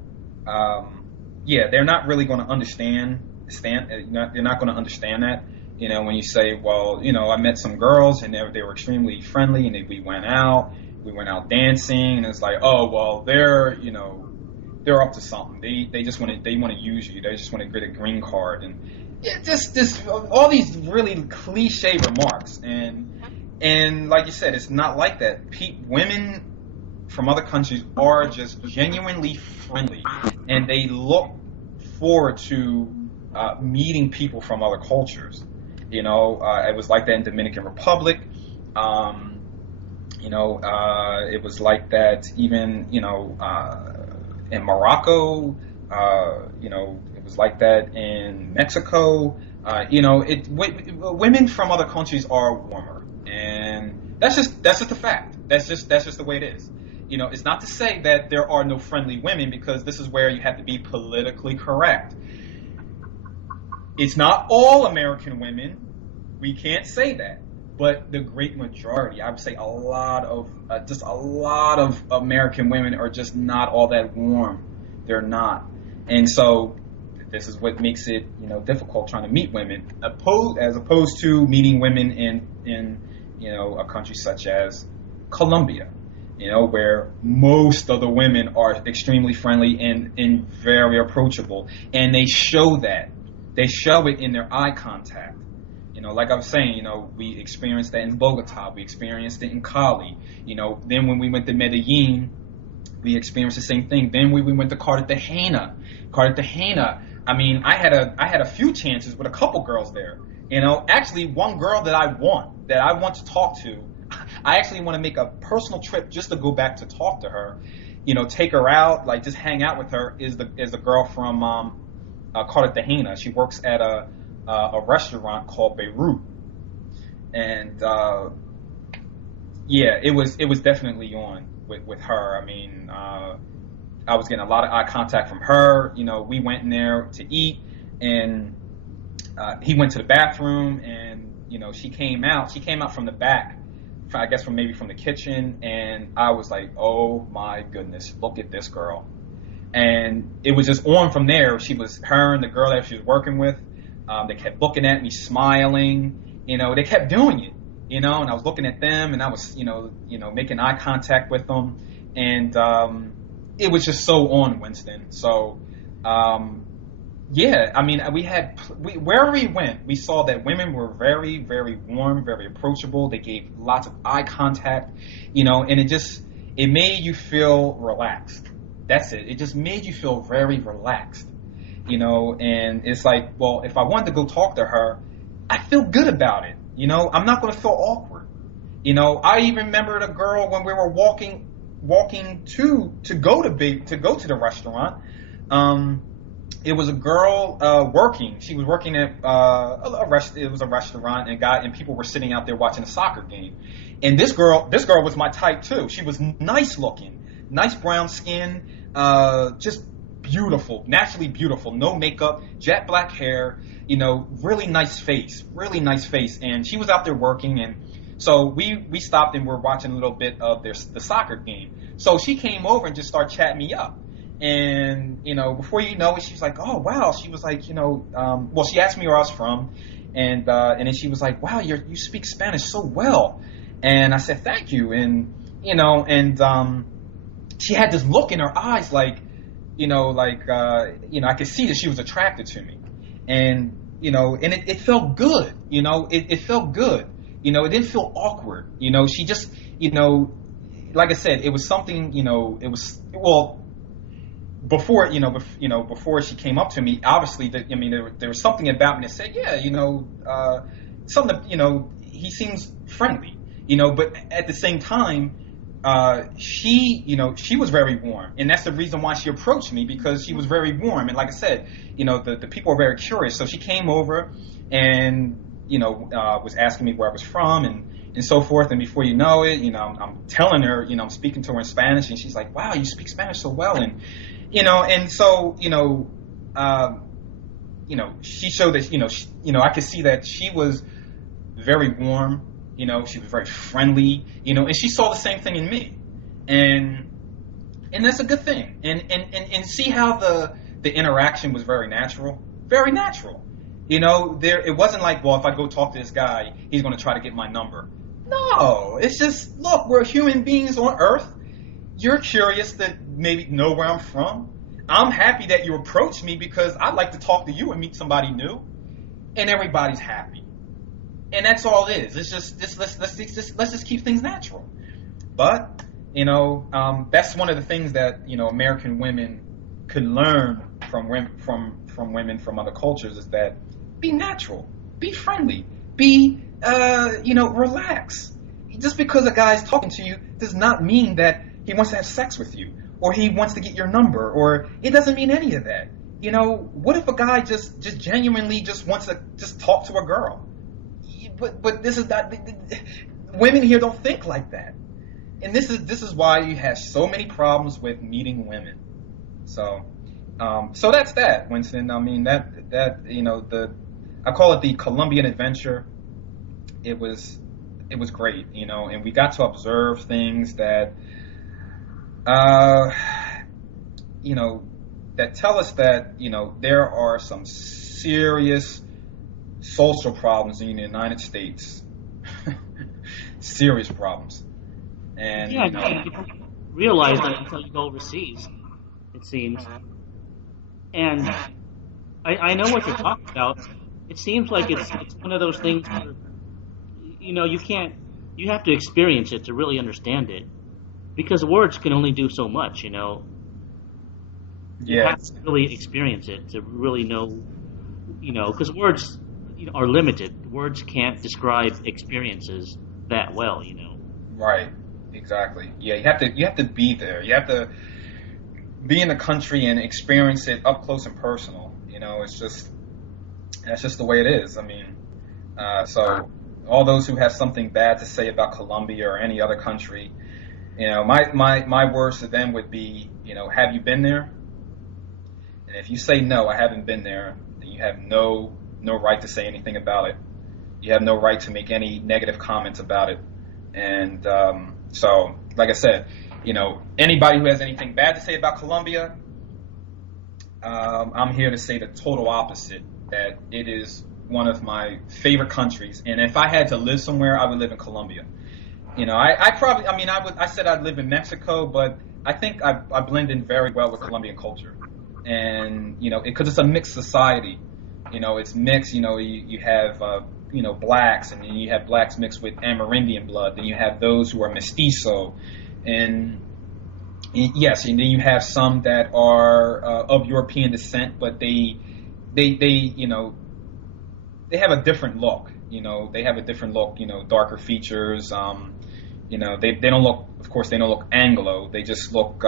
yeah, they're not really going to understand. They're not going to understand that. You know, when you say, well, you know, I met some girls and they were extremely friendly, and we went out dancing, and it's like, oh, well, they're up to something. They just want to use you. They just want to get a green card, and just all these really cliche remarks. And like you said, it's not like that. Women from other countries are just genuinely friendly, and they look forward to meeting people from other cultures. You know, it was like that in Dominican Republic. You know, it was like that even, you know, in Morocco. You know, it was like that in Mexico. You know, women from other countries are warmer, and that's just a fact. That's just the way it is. You know, it's not to say that there are no friendly women, because this is where you have to be politically correct. It's not all American women. We can't say that. But the great majority, I would say a lot of American women are just not all that warm. They're not. And so this is what makes it, you know, difficult trying to meet women, as opposed to meeting women in you know, a country such as Colombia, you know, where most of the women are extremely friendly and very approachable. And they show that. They show it in their eye contact. You know, like I was saying, you know, we experienced that in Bogota. We experienced it in Cali. You know, then when we went to Medellin, we experienced the same thing. Then we went to Cartagena. I mean, I had a few chances with a couple girls there. You know, actually, one girl that I want to talk to, I actually want to make a personal trip just to go back to talk to her. You know, take her out, like just hang out with her. Is the girl from Cartagena. She works at a restaurant called Beirut, and yeah, it was definitely on with her. I mean, I was getting a lot of eye contact from her. You know, we went in there to eat, and he went to the bathroom, and, you know, she came out from the back, I guess from the kitchen, and I was like, oh my goodness, look at this girl. And it was just on from there. Her and the girl that she was working with, they kept looking at me, smiling. You know, they kept doing it. You know, and I was looking at them, and I was, you know, making eye contact with them, and it was just so on, Winston. So, yeah, I mean, wherever we went, we saw that women were very, very warm, very approachable. They gave lots of eye contact, you know, and it made you feel relaxed. That's it. It just made you feel very relaxed, you know, and it's like, well, if I wanted to go talk to her, I feel good about it. You know, I'm not going to feel awkward. You know, I even remembered a girl when we were walking to go to the restaurant. It was a girl working. She was working at it was a restaurant, and people were sitting out there watching a soccer game. And this girl was my type too. She was nice looking, nice brown skin, just beautiful, naturally beautiful, no makeup, jet black hair, you know, really nice face. And she was out there working, and so we stopped and we're watching a little bit of the soccer game. So she came over and just started chatting me up. And, you know, before you know it, she was like, oh, wow. She was like, you know, well, she asked me where I was from. And then she was like, wow, you speak Spanish so well. And I said, thank you. And, you know, and she had this look in her eyes like, you know, I could see that she was attracted to me. And, you know, and it felt good, you know, it felt good. it didn't feel awkward. She just, like I said, it was something, it was, well, before she came up to me, obviously, there was something about me that said, yeah, something, he seems friendly, but at the same time, she was very warm, and that's the reason why she approached me, because she was very warm, and like I said, the people are very curious. So she came over and was asking me where I was from and so forth. And before you know it, I'm telling her, I'm speaking to her in Spanish, and she's like, "Wow, you speak Spanish so well." And and so she showed that I could see that she was very warm. She was very friendly, and she saw the same thing in me, and that's a good thing. And see how the interaction was very natural, very natural. It wasn't like, well, if I go talk to this guy, he's going to try to get my number. No, it's just, look, we're human beings on Earth. You're curious to maybe know where I'm from. I'm happy that you approached me because I'd like to talk to you and meet somebody new, and everybody's happy. And that's all it is. It's just let's just keep things natural. But that's one of the things that American women could learn from women from other cultures, is that be natural, be friendly, be relax. Just because a guy's talking to you does not mean that he wants to have sex with you, or he wants to get your number, or it doesn't mean any of that. What if a guy just genuinely just wants to just talk to a girl? But this is not, women here don't think like that, and this is why you have so many problems with meeting women. So that's that, Winston. I mean that I call it the Colombian adventure. It was great, and we got to observe things that that tell us that there are some serious social problems in the United States. Serious problems. And you don't realize that until you go overseas, it seems. And I know what you're talking about. It seems like it's one of those things where you have to experience it to really understand it, because words can only do so much. You have to really experience it to really know, because words are limited. Words can't describe experiences that well, Right. Exactly. Yeah, you have to be there. You have to be in the country and experience it up close and personal. That's just the way it is. I mean, so all those who have something bad to say about Colombia or any other country, my words to them would be, have you been there? And if you say no, I haven't been there, then you have no right to say anything about it. You have no right to make any negative comments about it. And so, like I said, anybody who has anything bad to say about Colombia, I'm here to say the total opposite, that it is one of my favorite countries. And if I had to live somewhere, I would live in Colombia. I said I'd live in Mexico, but I think I blend in very well with Colombian culture. And, because it's a mixed society, it's mixed, you have, blacks, and then you have blacks mixed with Amerindian blood. Then you have those who are mestizo, and yes, and then you have some that are of European descent, but they have a different look. They have a different look. Darker features. They don't look. Of course, they don't look Anglo. They just look.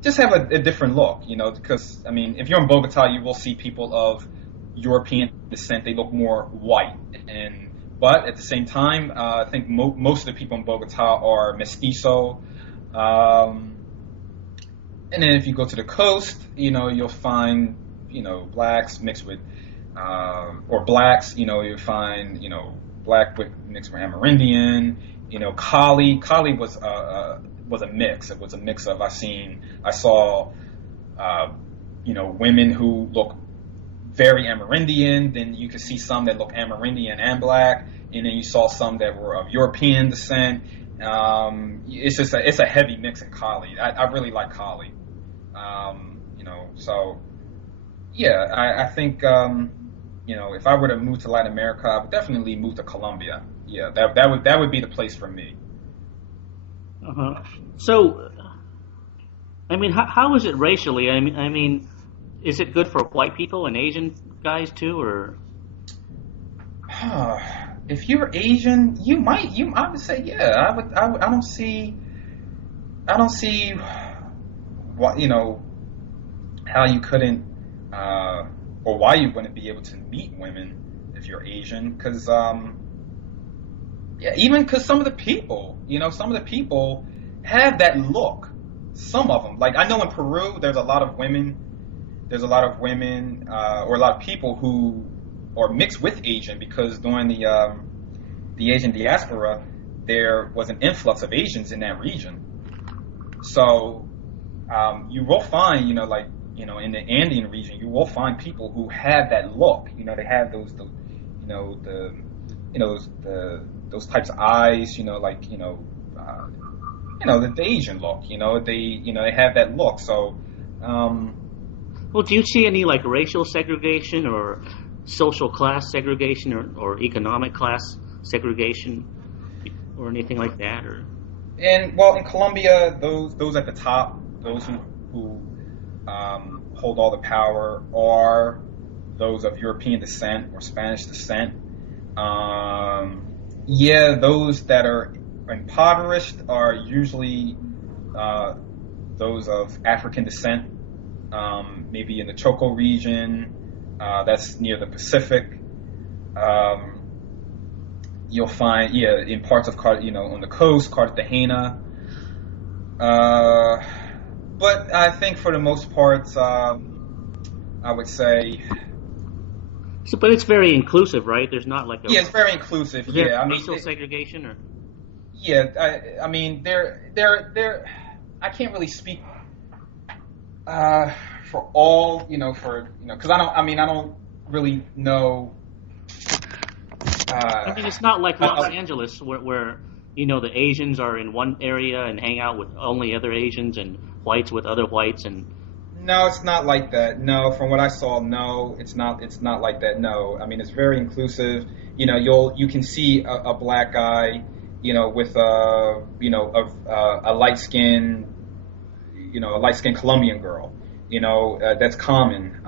Just have a different look. Because if you're in Bogota, you will see people of European descent. They look more white, but at the same time, I think most of the people in Bogota are mestizo. And then if you go to the coast, you'll find blacks mixed with or blacks. You'll find black mixed with Amerindian. Cali was a mix. It was a mix of I saw women who look very Amerindian. Then you could see some that look Amerindian and black, and then you saw some that were of European descent. It's a heavy mix in Cali. I really like Cali. So yeah, I think if I were to move to Latin America, I would definitely move to Colombia. yeah, that would be the place for me. Uh-huh. So, I mean, how is it racially? I mean, is it good for white people and Asian guys too, or? If you're Asian, I would say, yeah. I don't see what, how you couldn't, or why you wouldn't be able to meet women if you're Asian, because yeah, even because some of the people have that look. Some of them, like I know in Peru, there's a lot of women, or a lot of people who are mixed with Asian, because during the Asian diaspora, there was an influx of Asians in that region. So you will find, in the Andean region, you will find people who have that look. They have those types of eyes. The Asian look. They have that look. So. Well, do you see any like racial segregation or social class segregation or economic class segregation or anything like that? Or In Colombia, those at the top, those who hold all the power, are those of European descent or Spanish descent. Those that are impoverished are usually those of African descent, maybe in the Choco region, that's near the Pacific. You'll find, in parts of, on the coast, Cartagena. But I think for the most part, I would say. So, but it's very inclusive, right? There's not like a. Yeah, it's very inclusive. Is there Yeah, racial segregation or. Yeah, I mean, they're. I can't really speak for all, because I don't really know. I mean, it's not like Los Angeles where the Asians are in one area and hang out with only other Asians and whites with other whites and. No, it's not like that. No, from what I saw, no, it's not. It's not like that. No, I mean, it's very inclusive. You can see a black guy, with a light skin, a light skinned Colombian girl. That's common.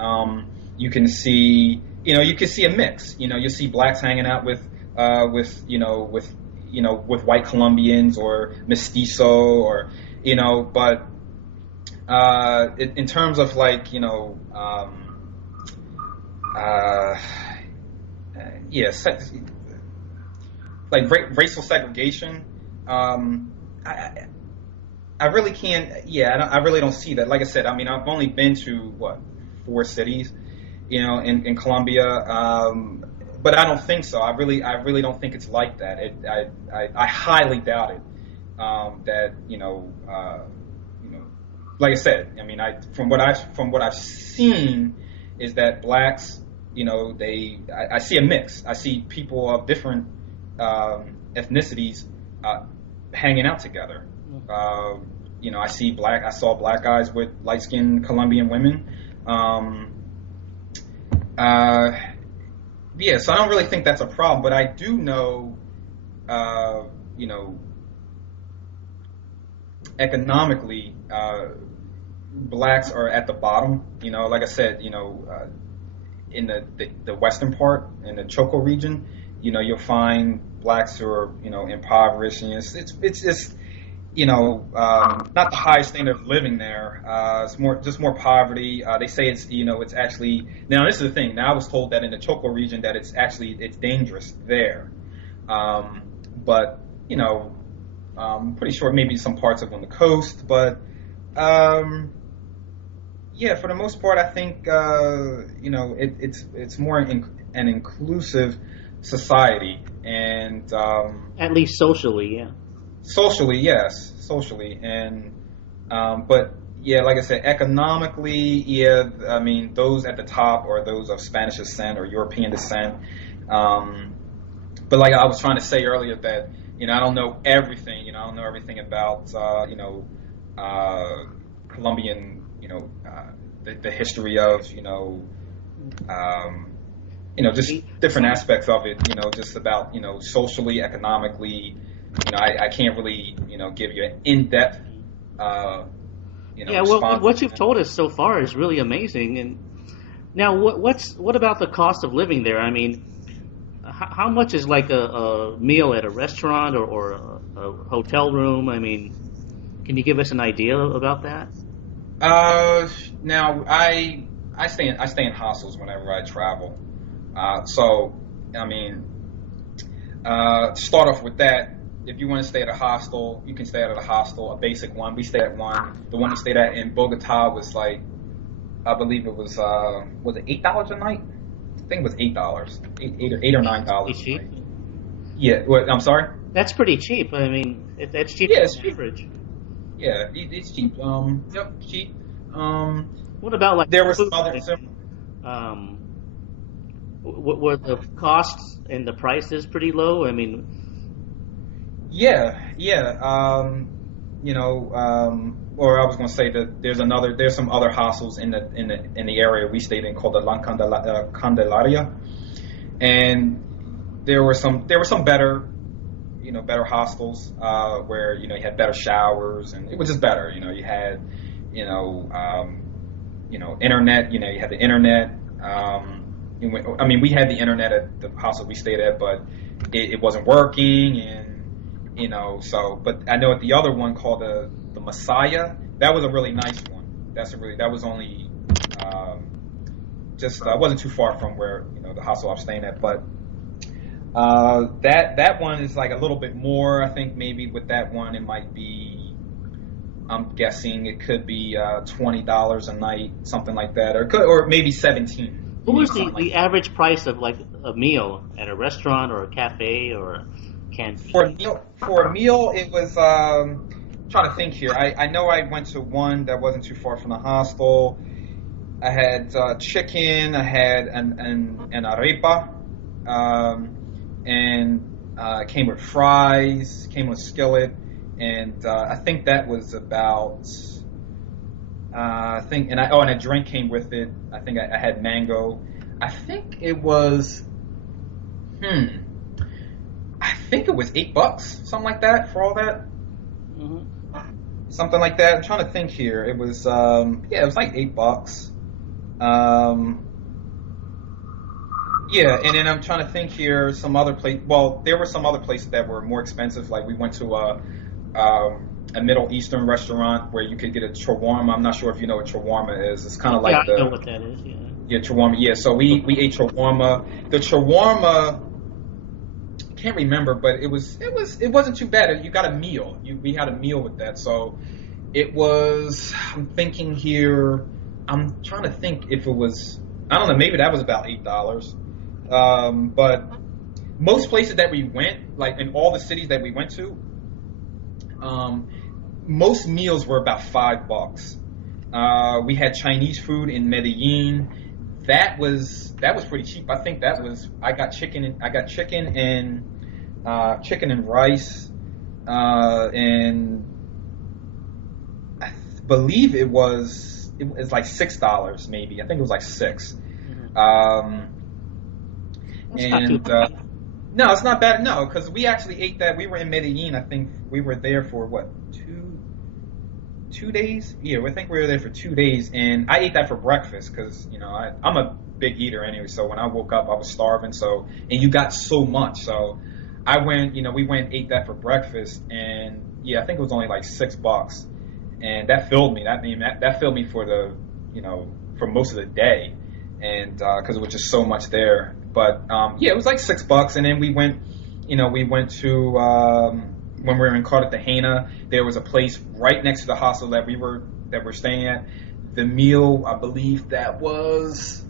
You can see. You can see a mix. You see blacks hanging out with white Colombians or mestizo, or but in terms of like racial segregation, I really can't. Yeah, I really don't see that. Like I said, I mean, I've only been to 4 cities. In Colombia, but I don't think so. I really don't think it's like that. I highly doubt it. That like I said, I mean, from what I've seen is that blacks, I see a mix. I see people of different ethnicities hanging out together. I saw black guys with light-skinned Colombian women. So I don't really think that's a problem, but I do know, economically, blacks are at the bottom. Like I said, in the western part, in the Choco region, you'll find blacks who are, impoverished, and it's just, not the highest standard of living there. It's more poverty. They say it's actually, now this is the thing. Now I was told that in the Choco region that it's dangerous there. But I'm pretty sure maybe some parts of on the coast, but for the most part, I think it's more an inclusive society, and at least socially, yeah. Socially, yes, and but like I said, economically, I mean, those at the top are those of Spanish descent or European descent. But like I was trying to say earlier, that I don't know everything. I don't know everything about Colombian, the history of just different aspects of it, just about, socially, economically. I can't really, give you an in-depth, yeah, response. what you've told us so far is really amazing. And now, what about the cost of living there? I mean, how much is like a meal at a restaurant or a hotel room? I mean, can you give us an idea about that? Now I stay in hostels whenever I travel. So I mean, to start off with that, if you want to stay at a hostel, you can stay at a hostel, a basic one. We stayed at one. The one we stayed at in Bogota was like, I believe it was it $8 a night? I think it was $8, eight or $9. Cheap. Yeah. I'm sorry. That's pretty cheap. I mean, that's cheap. Yeah, it's cheap. Average. Yeah, it's cheap. Yep, cheap. What about like there were some food? other Were the costs and the prices pretty low? I mean, yeah. Or I was going to say that there's some other hostels in the area we stayed in called the La Candelaria, and there were some better hostels where you had better showers, and it was just better. You had internet. You had the internet. We had the internet at the hostel we stayed at, but it wasn't working, and But I know at the other one called the Messiah, that was a really nice one. That was only just wasn't too far from where the hostel I was staying at, but that one is like a little bit more. I think maybe with that one it might be, I'm guessing it could be $20 a night, something like that, or maybe 17. What was the average price of like a meal at a restaurant or a cafe or a canteen? For a meal, it was. Trying to think here. I know I went to one that wasn't too far from the hostel. I had chicken. I had an arepa, and came with fries. Came with skillet, and I think that was about. And a drink came with it. I think I had mango. I think it was. I think it was $8, something like that, for all that. Mm-hmm. Something like that. I'm trying to think here. It was it was like $8. And then I'm trying to think here. Some other place. Well, there were some other places that were more expensive. Like we went to a Middle Eastern restaurant where you could get a shawarma. I'm not sure if you know what shawarma is. It's kind of like I know what that is. Yeah, shawarma. Yeah, so we ate shawarma. The shawarma, can't remember, but it wasn't too bad. You got a meal. We had a meal with that. So it was. I'm thinking here. I'm trying to think if it was. I don't know. Maybe that was about $8. But most places that we went, like in all the cities that we went to. Most meals were about $5. We had Chinese food in Medellin. That was pretty cheap. I think I got chicken and rice, and I believe it was like $6 maybe. I think it was like $6. No, it's not bad. No, because we actually ate that. We were in Medellin. I think we were there for two days? Yeah, I think we were there for 2 days, and I ate that for breakfast because I'm a big eater anyway. So when I woke up, I was starving. So and you got so much. So I went. We went ate that for breakfast, and I think it was only like $6, and that filled me. That filled me for the for most of the day, and because it was just so much there. But it was like $6, and then we went to when we were in Cartagena, there was a place right next to the hostel that we're staying at. The meal, I believe that was,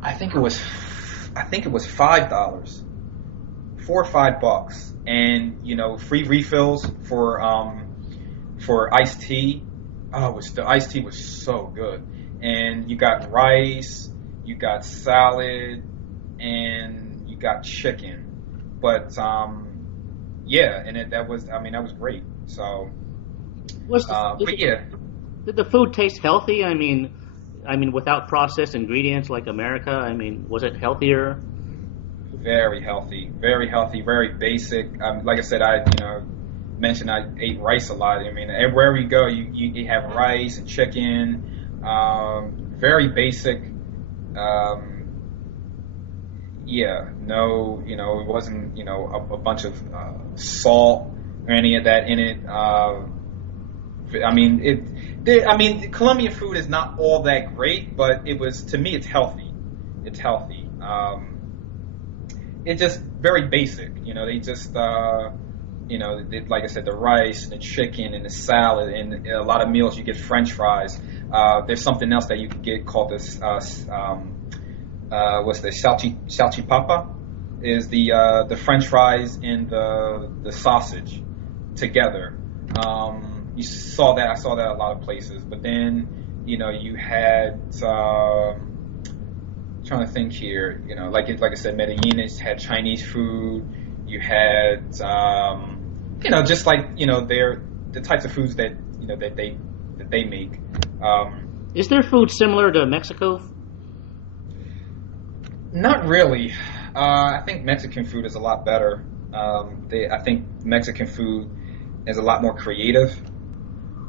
I think it was $5, $4 or $5, and free refills for iced tea. Oh, the iced tea was so good, and you got rice, you got salad, and you got chicken, but and that was great. So, did the food taste healthy? I mean, without processed ingredients like America. I mean, was it healthier? very healthy, very basic. Like I said, I mentioned I ate rice a lot. I mean, wherever you go, you have rice and chicken. Very basic. No, it wasn't a bunch of salt or any of that in it. Colombian food is not all that great, but to me, it's healthy. It's healthy. It's just very basic. They just, like I said, the rice and the chicken and the salad, and a lot of meals you get French fries. There's something else that you can get called this, what's the salchipapa? Is the French fries and the sausage together. I saw that a lot of places, but then you had trying to think here, like I said, Medellin had Chinese food. You had just like they're the types of foods that that they make. Is their food similar to Mexico? Not really. I think Mexican food is a lot better. I think Mexican food is a lot more creative,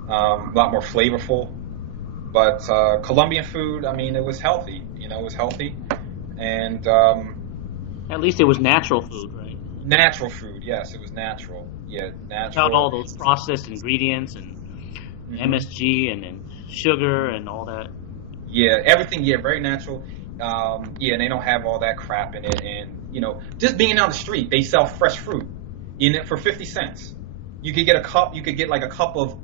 a lot more flavorful. But Colombian food, it was healthy. It was healthy, and at least it was natural food, right? Natural food, yes, it was natural. Yeah, natural. Without all those processed ingredients and MSG and sugar and all that. Yeah, everything. Yeah, very natural. And they don't have all that crap in it. And just being on the street, they sell fresh fruit in it for 50 cents. You could get a cup. You could get like a cup of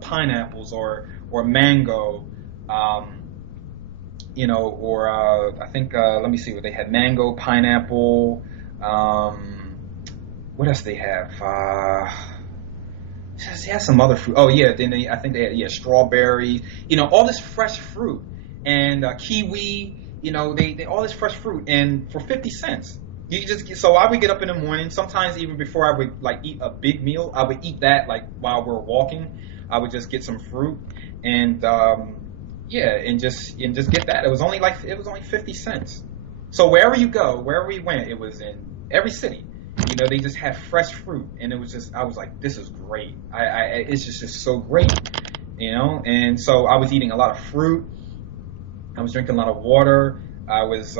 pineapples or mango. Or I think let me see what they had: mango, pineapple. What else they have? They had some other fruit. Oh yeah, I think they had strawberries. All this fresh fruit and kiwi. They all this fresh fruit, and for 50 cents. So I would get up in the morning. Sometimes even before I would eat a big meal, I would eat that while we're walking. I would just get some fruit and just get that. It was only 50 cents. So wherever you go, wherever we went, it was in every city. They just had fresh fruit, and it was just, I was like, this is great. It's just so great, And so I was eating a lot of fruit. I was drinking a lot of water. I was,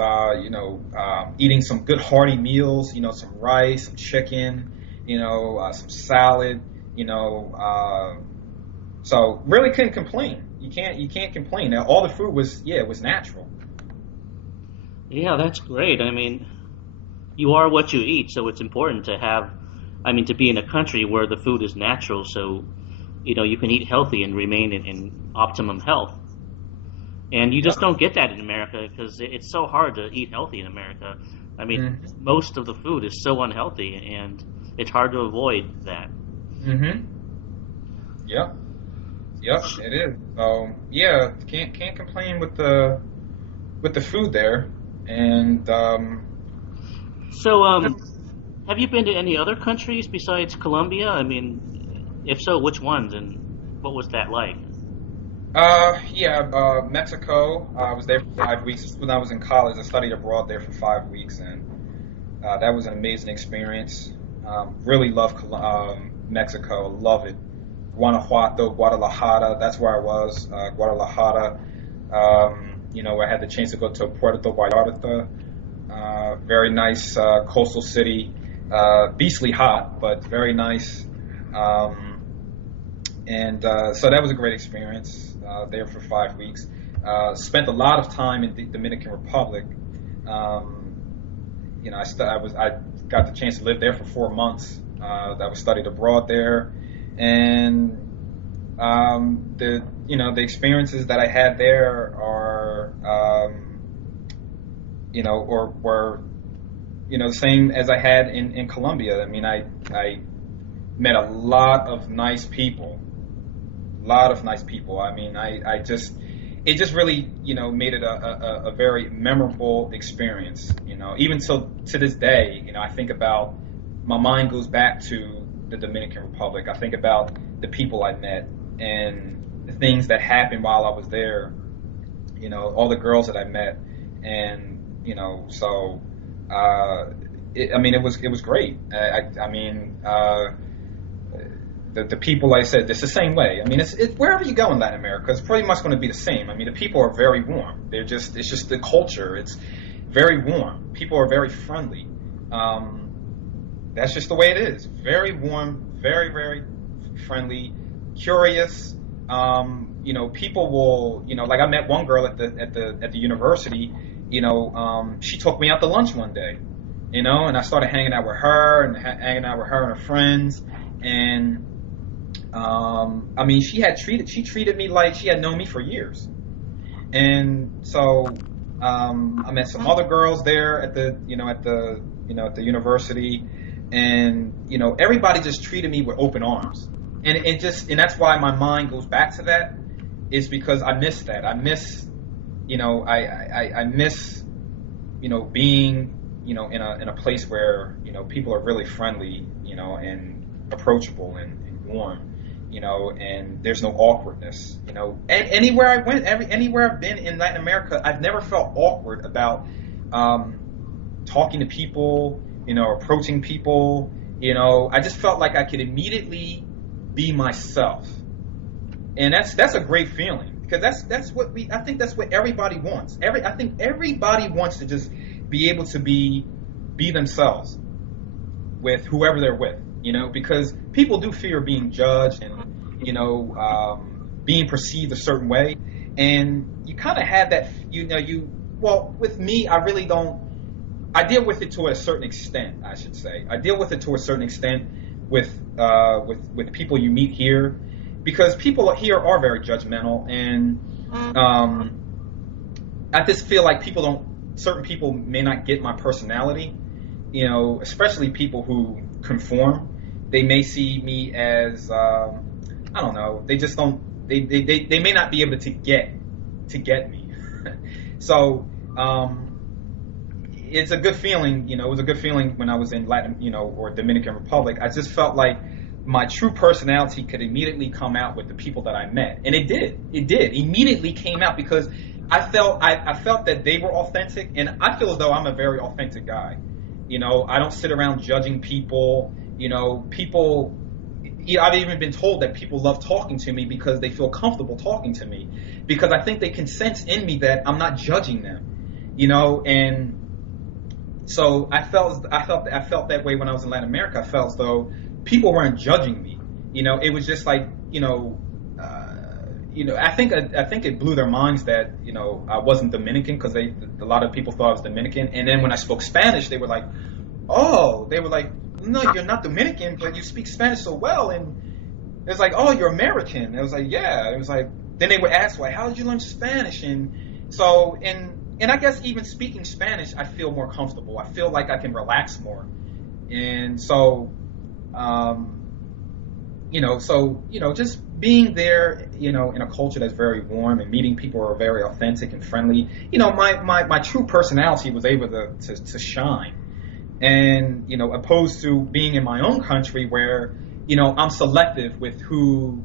eating some good hearty meals. Some rice, some chicken, some salad. So really couldn't complain. You can't complain. Now, all the food was natural. Yeah, that's great. You are what you eat, so it's important to have, to be in a country where the food is natural, so, you can eat healthy and remain in optimum health. And you just don't get that in America because it's so hard to eat healthy in America. Most of the food is so unhealthy, and it's hard to avoid that. Yep, it is. So can't complain with the food there. And so have you been to any other countries besides Colombia? If so, which ones, and what was that like? Mexico. I was there for 5 weeks. When I was in college, I studied abroad there for 5 weeks, and that was an amazing experience. Really love Mexico. Love it. Guanajuato, Guadalajara. That's where I was. Guadalajara. I had the chance to go to Puerto Vallarta. Very nice coastal city. Beastly hot, but very nice. So that was a great experience. There for 5 weeks. Spent a lot of time in the Dominican Republic. I got the chance to live there for 4 months. I was studied abroad there, and the experiences that I had there are were the same as I had in Colombia. I met a lot of nice people. It just really, made it a very memorable experience. Even to this day, I think about, my mind goes back to the Dominican Republic. I think about the people I met and the things that happened while I was there. All the girls that I met, and so it was great. The people, like I said, it's the same way. I mean, it's wherever you go in Latin America, it's pretty much going to be the same. I mean, the people are very warm. It's just the culture. It's very warm. People are very friendly. That's just the way it is. Very warm, very, very friendly, curious. People will, like I met one girl at the university. She took me out to lunch one day. And I started hanging out with her and her friends. And she treated me like she had known me for years. And so I met some other girls there at the university, and everybody just treated me with open arms. And that's why my mind goes back to that, is because I miss that. I miss I miss being in a place where people are really friendly, and approachable and warm. And there's no awkwardness. And anywhere I went, anywhere I've been in Latin America, I've never felt awkward about talking to people, approaching people. I just felt like I could immediately be myself, and that's a great feeling, because I think that's what everybody wants. I think everybody wants to just be able to be themselves with whoever they're with. Because people do fear being judged and, being perceived a certain way. And you kind of have that, with me, I really don't, I deal with it to a certain extent, I should say. I deal with it to a certain extent with people you meet here, because people here are very judgmental. And I just feel like certain people may not get my personality, especially people who conform. They may see me as I don't know. They just don't. They may not be able to get me. So it's a good feeling. It was a good feeling when I was in Latin, or Dominican Republic. I just felt like my true personality could immediately come out with the people that I met, and it did. It did immediately came out, because I felt that they were authentic, and I feel as though I'm a very authentic guy. I don't sit around judging people. People, I've even been told that people love talking to me because they feel comfortable talking to me, because I think they can sense in me that I'm not judging them, and so I felt that way when I was in Latin America. I felt as though people weren't judging me. It was just like, I think it blew their minds that, I wasn't Dominican, because a lot of people thought I was Dominican. And then when I spoke Spanish, they were like, no, you're not Dominican, but you speak Spanish so well. And it was like, oh, you're American. And I was like, yeah. It was like, then they would ask, like, how did you learn Spanish? And so, and I guess even speaking Spanish, I feel more comfortable. I feel like I can relax more. And so, just being there, in a culture that's very warm, and meeting people who are very authentic and friendly, my true personality was able to shine. And, opposed to being in my own country where, I'm selective with who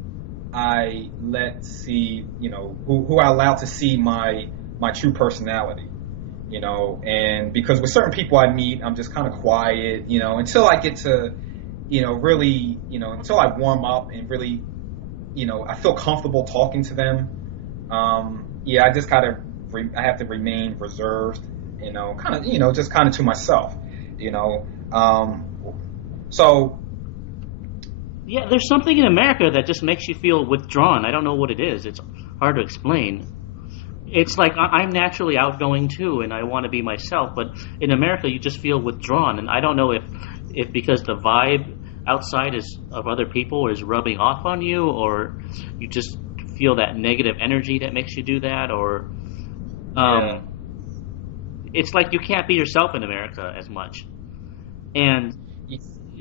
I let see, who I allow to see my true personality, and because with certain people I meet, I'm just kind of quiet, until I get to, really, until I warm up and really, I feel comfortable talking to them. I just I have to remain reserved, just kind of to myself, so. Yeah, there's something in America that just makes you feel withdrawn. I don't know what it is. It's hard to explain. It's like I'm naturally outgoing too, and I want to be myself. But in America, you just feel withdrawn, and I don't know if because the vibe outside of other people is rubbing off on you, or you just feel that negative energy that makes you do that, or it's like you can't be yourself in America as much, and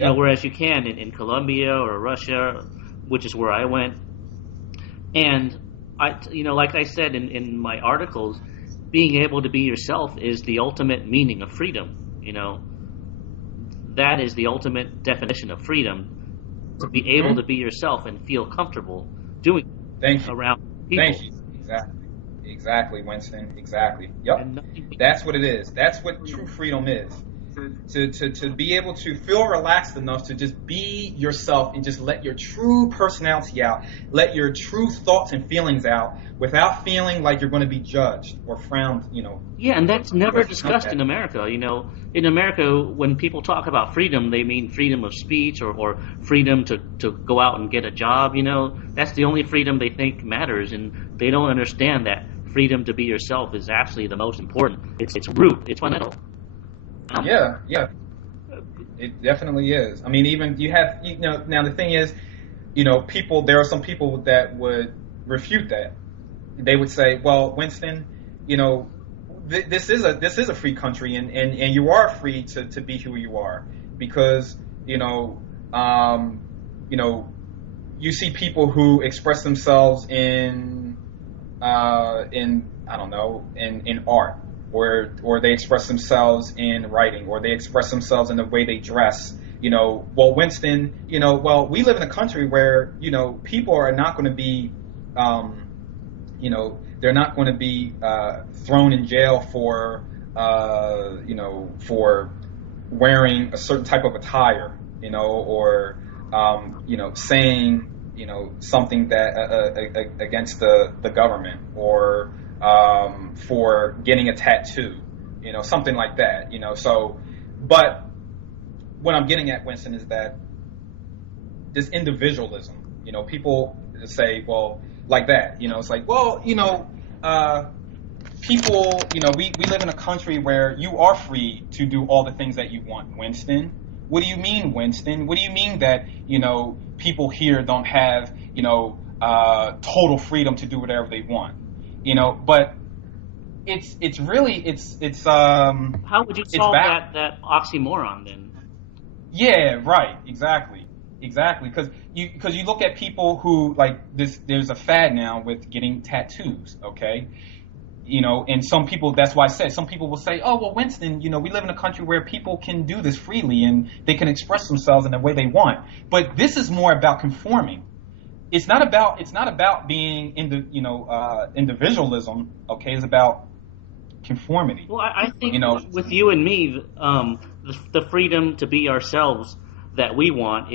whereas you can in Colombia or Russia, which is where I went. And like I said in my articles, being able to be yourself is the ultimate meaning of freedom. That is the ultimate definition of freedom, to be able to be yourself and feel comfortable doing around people. Thank you. Exactly, Winston. Exactly. Yep. That's what it is. That's what true freedom is. to be able to feel relaxed enough to just be yourself and just let your true personality out, let your true thoughts and feelings out without feeling like you're going to be judged or frowned, Yeah, and that's never discussed in America. In America, when people talk about freedom, they mean freedom of speech or freedom to go out and get a job. That's the only freedom they think matters, and they don't understand that freedom to be yourself is absolutely the most important. It's root. It's fundamental. Yeah, it definitely is. I mean, even you have, now the thing is, there are some people that would refute that. They would say, well, Winston, this is a free country, and you are free to be who you are, because you see people who express themselves in I don't know, in art, or they express themselves in writing, or they express themselves in the way they dress. Well, Winston, we live in a country where people are not going to be they're not going to be thrown in jail for for wearing a certain type of attire, or saying something that against the government, or for getting a tattoo, something like that, So, but what I'm getting at, Winston, is that this individualism, people say, well, like that, it's like, well, people, we live in a country where you are free to do all the things that you want, Winston. What do you mean, Winston? What do you mean that, people here don't have, total freedom to do whatever they want? But it's really how would you solve that oxymoron then? Yeah, right, exactly, because you look at people who, like, there's a fad now with getting tattoos, okay? And some people, that's why I said, some people will say, oh, well, Winston, we live in a country where people can do this freely and they can express themselves in the way they want. But this is more about conforming. It's not about being individualism, okay? It's about conformity. Well, I think with you and me, the freedom to be ourselves that we want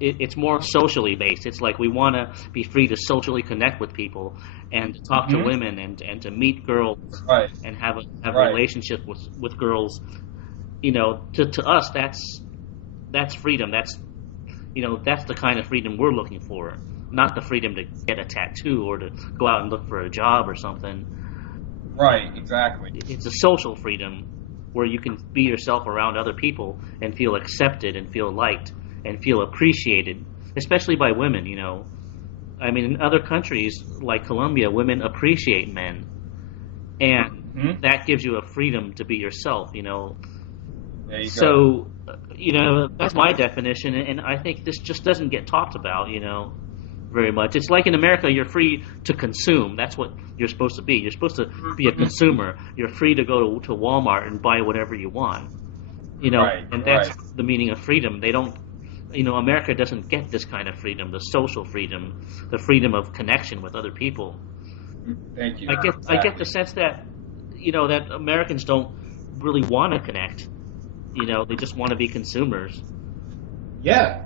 it's more socially based. It's like we want to be free to socially connect with people and to talk to women and to meet girls, right, and have relationships with girls. To us, that's freedom. That's the kind of freedom we're looking for, not the freedom to get a tattoo or to go out and look for a job or something. Right, exactly. It's a social freedom where you can be yourself around other people and feel accepted and feel liked and feel appreciated, especially by women, I mean, in other countries like Colombia, women appreciate men, and that gives you a freedom to be yourself, There you so, go. That's my definition, and I think this just doesn't get talked about, very much. It's like in America, you're free to consume. That's what you're supposed to be. You're supposed to be a consumer. You're free to go to Walmart and buy whatever you want, right, and that's the meaning of freedom. They don't, America doesn't get this kind of freedom, the social freedom, the freedom of connection with other people. Thank you. I get the sense that, that Americans don't really want to connect. They just want to be consumers. Yeah.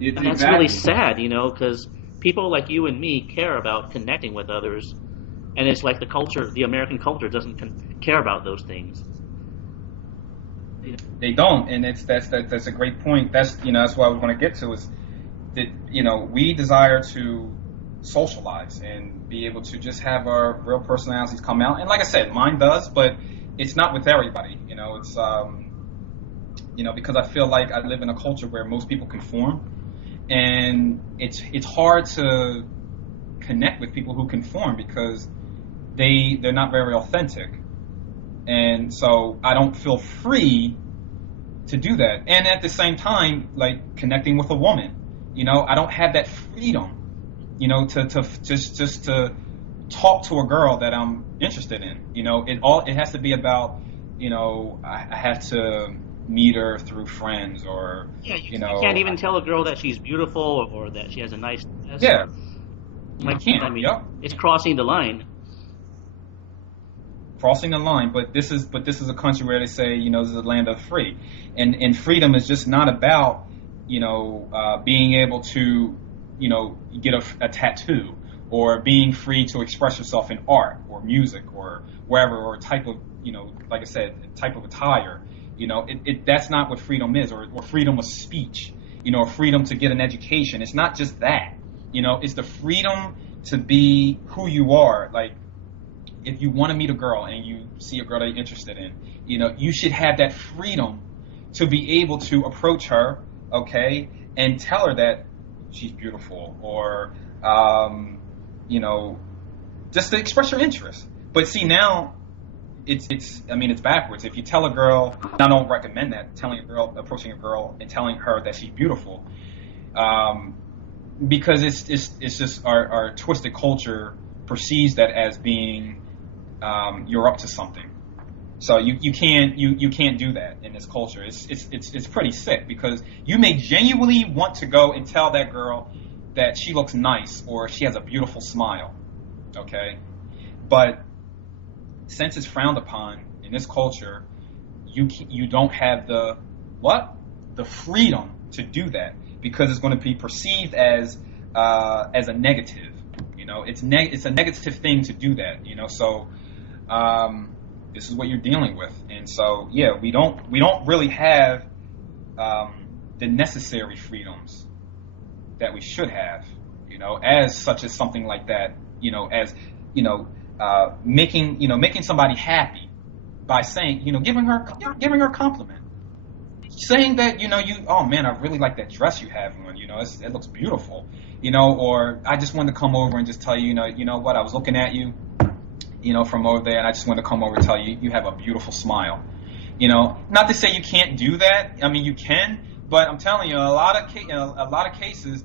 And that's really sad, because people like you and me care about connecting with others, and it's like the American culture doesn't care about those things. They don't, and that's a great point. That's that's what I was going to get to, is that we desire to socialize and be able to just have our real personalities come out. And like I said, mine does, but it's not with everybody. It's because I feel like I live in a culture where most people conform, and it's hard to connect with people who conform because they're not very authentic. And so I don't feel free to do that. And at the same time, like connecting with a woman, I don't have that freedom, to just to talk to a girl that I'm interested in. It has to be about, I have to meet her through friends, or you can't even tell a girl that she's beautiful or that she has a nice dress. Yeah, it's crossing the line. crossing the line. But this is a country where they say, this is a land of the free, and freedom is just not about, being able to, get a tattoo, or being free to express yourself in art or music or wherever, or type of, like I said, type of attire. That's not what freedom is, or freedom of speech, freedom to get an education. It's not just that, it's the freedom to be who you are. Like, if you want to meet a girl and you see a girl that you're interested in, you should have that freedom to be able to approach her, okay, and tell her that she's beautiful, or, just to express your interest. But see, now it's backwards. If you tell a girl, and I don't recommend that, approaching a girl and telling her that she's beautiful, because it's just our twisted culture perceives that as being, you're up to something. So you can't do that in this culture. It's pretty sick, because you may genuinely want to go and tell that girl that she looks nice or she has a beautiful smile, okay? But since it's frowned upon in this culture, you don't have the freedom to do that, because it's going to be perceived as a negative. It's a negative thing to do that. So this is what you're dealing with, and so we don't really have the necessary freedoms that we should have. As such as something like that. As making somebody happy by saying, giving her a compliment, saying that, oh man, I really like that dress you have on, it looks beautiful, or I just wanted to come over and just tell you, what, I was looking at you, from over there, and I just wanted to come over and tell you, you have a beautiful smile. Not to say you can't do that. I mean, you can, but I'm telling you, a lot of cases,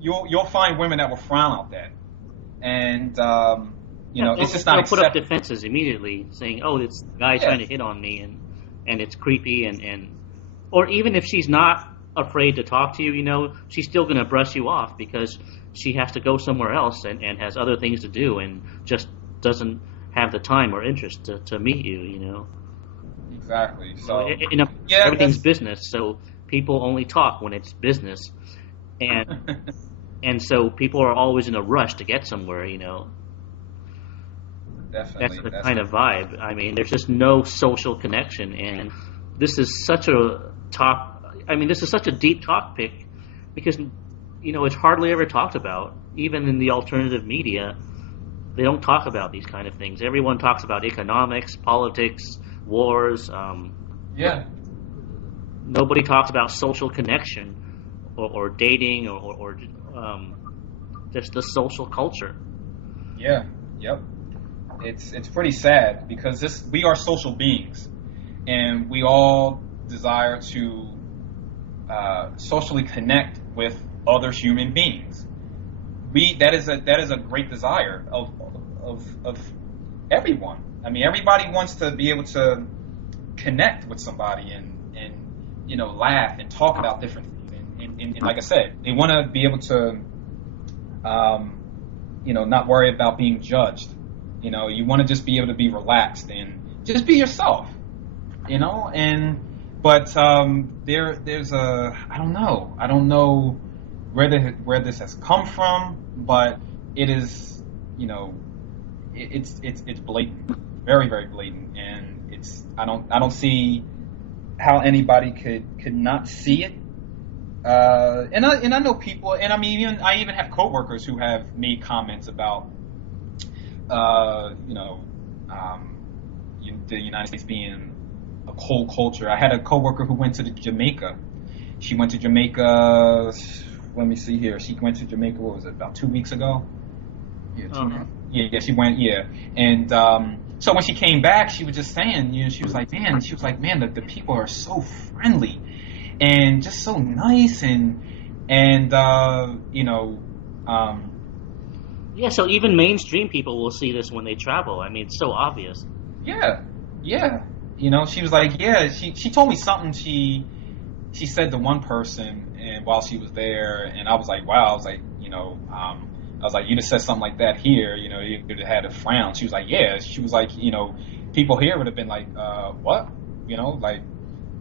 you'll find women that will frown at that. And, it's just not accepted. Put up defenses immediately, saying, oh, it's the guy trying to hit on me, and it's creepy, and or even if she's not afraid to talk to you, she's still going to brush you off because she has to go somewhere else and has other things to do, and just doesn't have the time or interest to meet you, Exactly. So everything's business, so people only talk when it's business. And and so people are always in a rush to get somewhere, Definitely. That's the kind of vibe. I mean, there's just no social connection, and this is such a deep topic, because it's hardly ever talked about. Even in the alternative media, they don't talk about these kind of things. Everyone talks about economics, politics, wars. Nobody talks about social connection or dating or just the social culture. Yeah. Yep. It's pretty sad, because we are social beings, and we all desire to socially connect with other human beings. That is a great desire of everyone. I mean, everybody wants to be able to connect with somebody and laugh and talk about different things. And like I said, they want to be able to not worry about being judged. You want to just be able to be relaxed and just be yourself. But there's I don't know where this has come from, but it is, it's blatant, very, very blatant, and I don't see how anybody could not see it. And I know people, and I even have coworkers who have made comments about the United States being a cold culture. I had a coworker who went to Jamaica. She went to Jamaica. Let me see here. She went to Jamaica. What was it? About 2 weeks ago. Yeah, she went. Yeah, and so when she came back, she was just saying, she was like, man, the people are so friendly and just so nice, Yeah, so even mainstream people will see this when they travel. I mean, it's so obvious. Yeah. She was like, she told me something she said to one person, and while she was there, and I was like, wow. I was like, I was like, you'd have said something like that here, you know, you'd have had a frown. She was like, yeah. She was like, you know, people here would have been like, what? You know, like,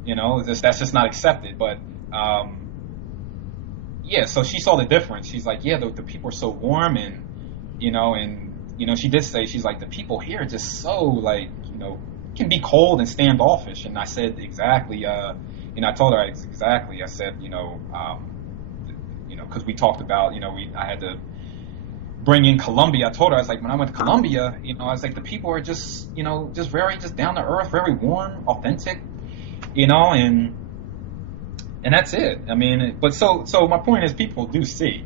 you know, that's just not accepted. But, yeah, so she saw the difference. She's like, yeah, the people are so warm and, you know, she did say, she's like, the people here are just so, like, you know, can be cold and standoffish. And I said, exactly, I told her exactly. I said, because we talked about, I had to bring in Colombia. I told her, I was like, when I went to Colombia, I was like, the people are just, just very, just down to earth, very warm, authentic, and that's it. I mean, but so my point is, people do see,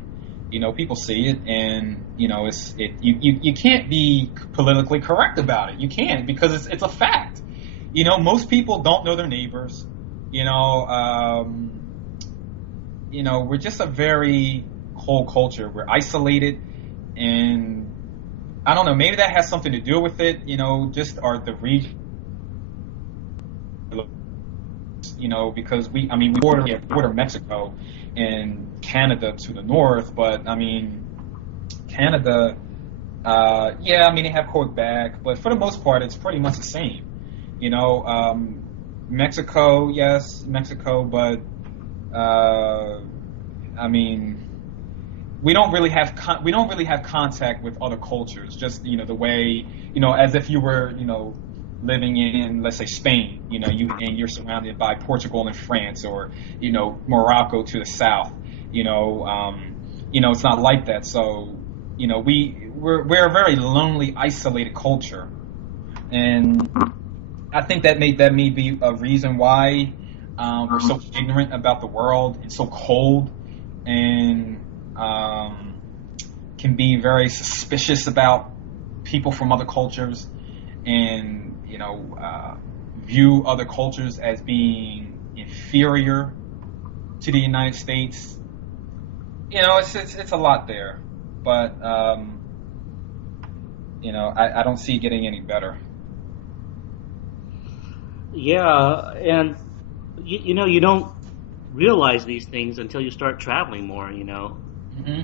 people see it, and you can't be politically correct about it. You can't, because it's a fact. Most people don't know their neighbors. We're just a very cold culture. We're isolated, and I don't know, maybe that has something to do with it, just the region, because we border Mexico and Canada to the north, but Canada, they have Quebec, but for the most part, it's pretty much the same. Mexico, yes, Mexico, but we don't really have contact with other cultures. Just the way as if you were living in, let's say, Spain. You're surrounded by Portugal and France, or Morocco to the south. It's not like that. So we're a very lonely, isolated culture, and I think that may be a reason why we're so ignorant about the world and so cold, and can be very suspicious about people from other cultures, and view other cultures as being inferior to the United States. It's a lot there, but I don't see it getting any better. Yeah, and you don't realize these things until you start traveling more, Mm-hmm.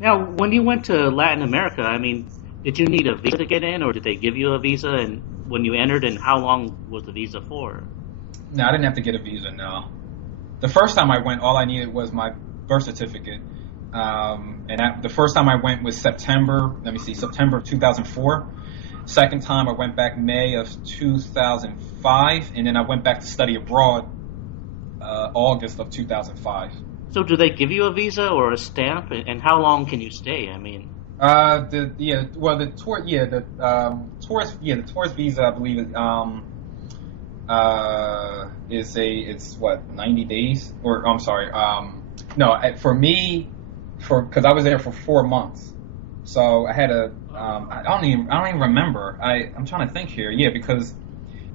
Now, when you went to Latin America, did you need a visa to get in, or did they give you a visa, and when you entered, and how long was the visa for? No, I didn't have to get a visa, no. The first time I went, all I needed was my birth certificate. The first time I went was September of 2004. Second time I went back May of 2005, and then I went back to study abroad August of 2005. So do they give you a visa or a stamp, and how long can you stay? The tourist visa, I believe, it's 90 days, or I'm sorry, for me, because I was there for 4 months, so I had I don't even remember. I'm trying to think here. Yeah, because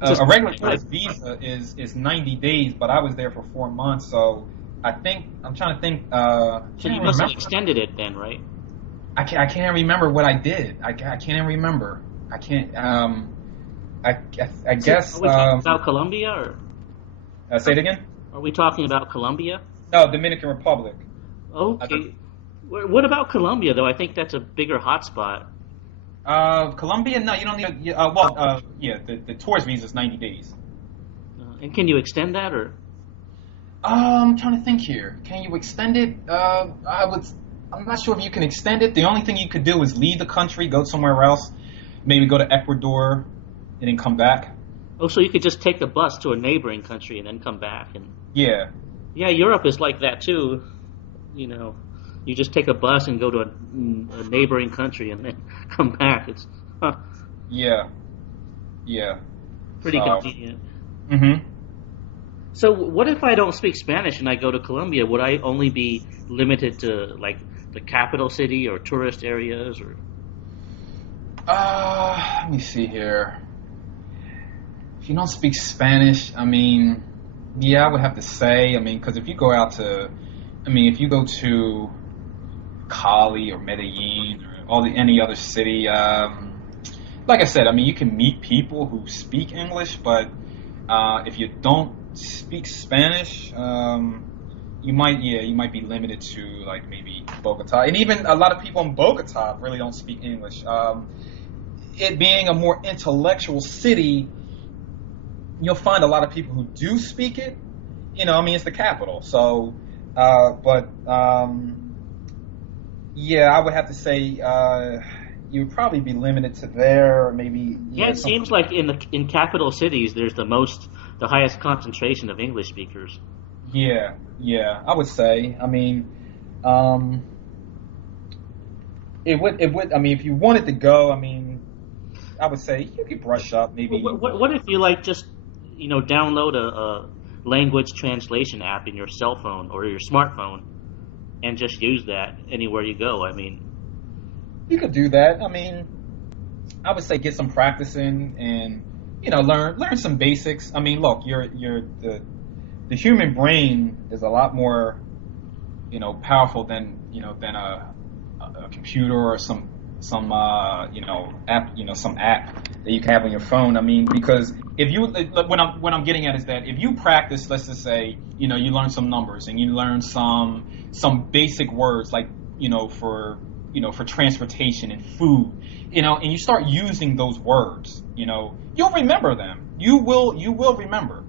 a regular tourist visa is 90 days, but I was there for 4 months, so I'm trying to think. So you must have extended it then, right? I can't remember what I did. I can't even remember. I can't. I guess. Are we talking about Colombia, or? Say it again. Are we talking about Colombia? No, Dominican Republic. Okay. What about Colombia, though? I think that's a bigger hotspot. Colombia, no, you don't need. The tourist visa is 90 days. And can you extend that, or? I'm trying to think here. Can you extend it? I'm not sure if you can extend it. The only thing you could do is leave the country, go somewhere else, maybe go to Ecuador, and then come back. Oh, so you could just take a bus to a neighboring country and then come back, and. Yeah. Yeah, Europe is like that too. You just take a bus and go to a neighboring country and then come back. It's. Yeah. Pretty convenient. Mm-hmm. So what if I don't speak Spanish and I go to Colombia? Would I only be limited to like the capital city or tourist areas, or? Let me see here. If you don't speak Spanish, I would have to say, because if you go out to, if you go to Cali or Medellin or any other city, like I said, you can meet people who speak English, but if you don't speak Spanish, you might be limited to like maybe Bogota, and even a lot of people in Bogota really don't speak English. It being a more intellectual city, you'll find a lot of people who do speak it. I mean, it's the capital, so. Yeah, I would have to say you would probably be limited to there, or maybe. Yeah, it seems like in capital cities, there's the highest concentration of English speakers. Yeah, I would say. I mean, it would. I mean, if you wanted to go, I mean, I would say you could brush up maybe. What if you just download a language translation app in your cell phone or your smartphone and just use that anywhere you go? I mean, you could do that. I mean, I would say get some practice in and learn some basics. I mean, look, the human brain is a lot more powerful than a computer or some app, some app that you can have on your phone. I mean, because if you, what I'm getting at is that if you practice, let's just say, you learn some numbers and you learn some basic words like, for transportation and food, and you start using those words, you'll remember them. You will remember.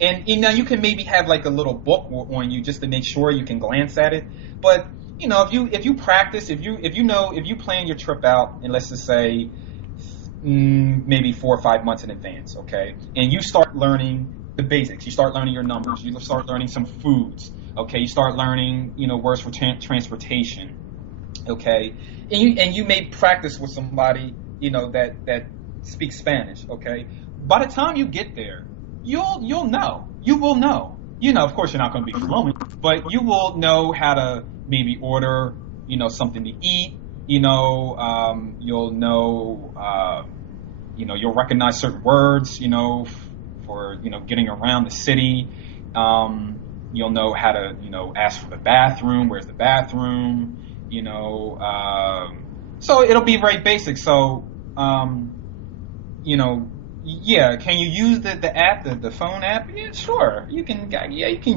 And you can maybe have like a little book on you just to make sure you can glance at it. But if you practice, if you plan your trip out, and let's just say maybe 4 or 5 months in advance, okay, and you start learning the basics, you start learning your numbers, you start learning some foods, okay, you start learning words for transportation, okay, and you may practice with somebody that speaks Spanish, okay. By the time you get there, you will know. Of course, you're not going to be fluent, but you will know how to maybe order, something to eat. You'll know, you'll recognize certain words, for getting around the city. You'll know how to, ask for the bathroom. Where's the bathroom? So it'll be very basic. So, yeah, can you use the app, the phone app? Yeah, sure. You can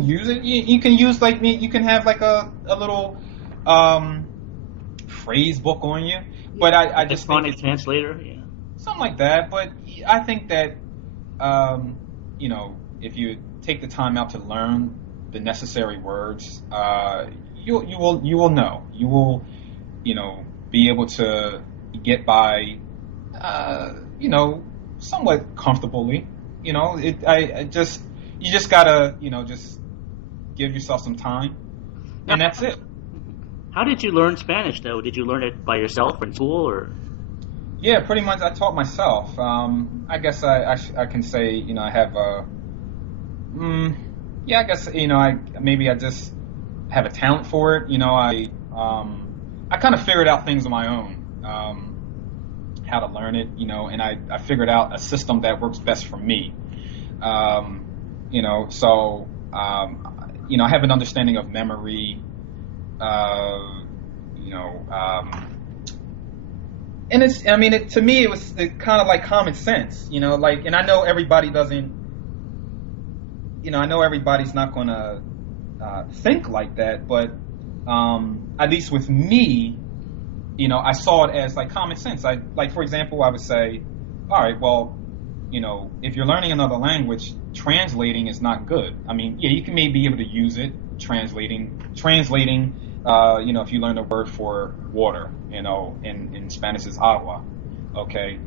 use it. You can use you can have like a little phrase book on you. But I just think phonic translator, yeah, something like that. But I think that if you take the time out to learn the necessary words, you will know. You will be able to get by somewhat comfortably. You just gotta just give yourself some time, and that's it. How did you learn Spanish though? Did you learn it by yourself in school, or? Yeah, pretty much. I taught myself. I guess I can say I have a. Yeah, I guess I just have a talent for it. I kind of figured out things on my own. How to learn it, and I figured out a system that works best for me. So I have an understanding of memory, and to me, it was kind of like common sense, and I know everybody doesn't, I know everybody's not going to think like that, but at least with me, I saw it as like common sense. For example, I would say, all right, well, if you're learning another language, translating is not good. I mean, yeah, you can maybe be able to use it, translating, if you learn a word for water, in Spanish is agua, okay,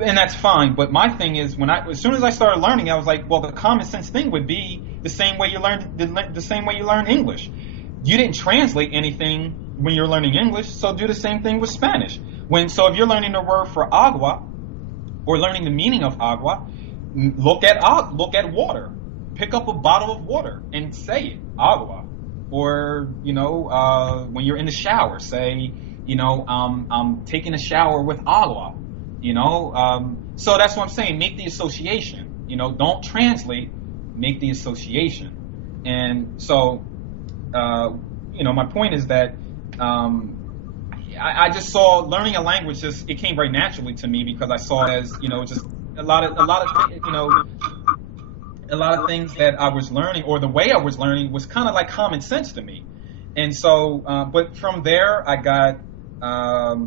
and that's fine. But my thing is, as soon as I started learning, I was like, well, the common sense thing would be the same way you learn English. You didn't translate anything when you're learning English, so do the same thing with Spanish. So if you're learning the word for agua, or learning the meaning of agua, look at water. Pick up a bottle of water and say it, agua. Or when you're in the shower, say, I'm taking a shower with agua. So that's what I'm saying. Make the association. Don't translate. Make the association. And so, my point is that. I just saw learning a language it came very naturally to me because I saw it as just a lot of a lot of things that I was learning, or the way I was learning, was kind of like common sense to me. And so, but from there, I got, I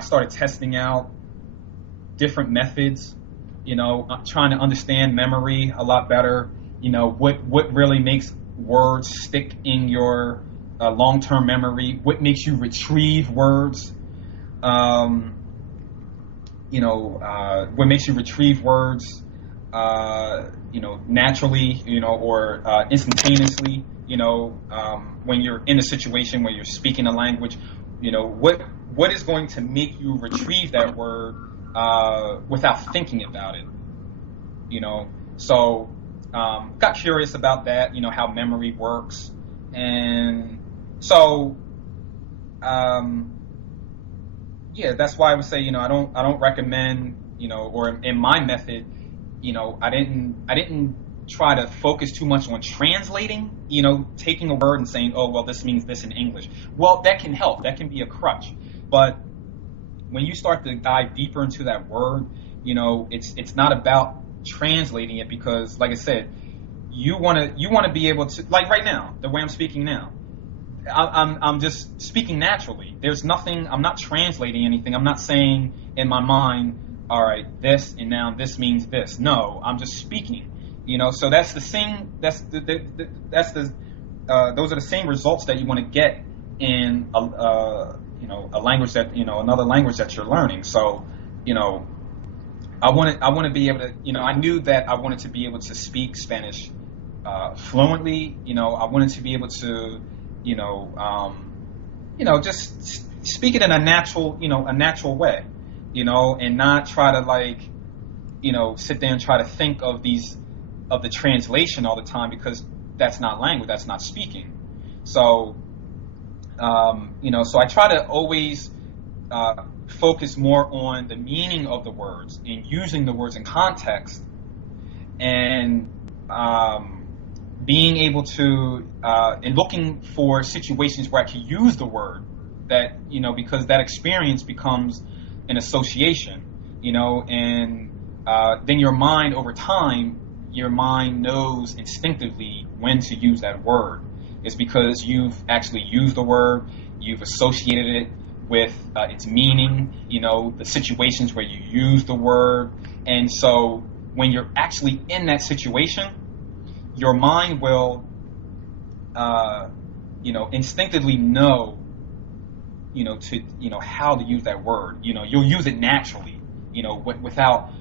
started testing out different methods, trying to understand memory a lot better. What really makes words stick in your long-term memory? What makes you retrieve words? What makes you retrieve words, naturally, or instantaneously, when you're in a situation where you're speaking a language, what is going to make you retrieve that word without thinking about it, So got curious about that, how memory works, and so that's why I would say, I don't recommend, or in my method, I didn't try to focus too much on translating, taking a word and saying, oh, well, this means this in English. Well, that can help. That can be a crutch. But when you start to dive deeper into that word, it's not about translating it, because, like I said, you want to be able to, like right now, the way I'm speaking now, I'm just speaking naturally. There's nothing, I'm not translating anything. I'm not saying in my mind, all right, this and now this means this. No, I'm just speaking. So that's the same. Those are the same results that you want to get in a language that another language that you're learning. So I want to be able to I knew that I wanted to be able to speak Spanish fluently. I wanted to be able to just speak it in a natural way, and not try to sit there and try to think of the translation all the time, because that's not language, that's not speaking. So, so I try to always focus more on the meaning of the words and using the words in context, and being able to and looking for situations where I can use the word, that because that experience becomes an association, and then your mind over time, your mind knows instinctively when to use that word. It's because you've actually used the word, you've associated it with its meaning, the situations where you use the word. And so when you're actually in that situation, your mind will, instinctively know, how to use that word. You'll use it naturally, without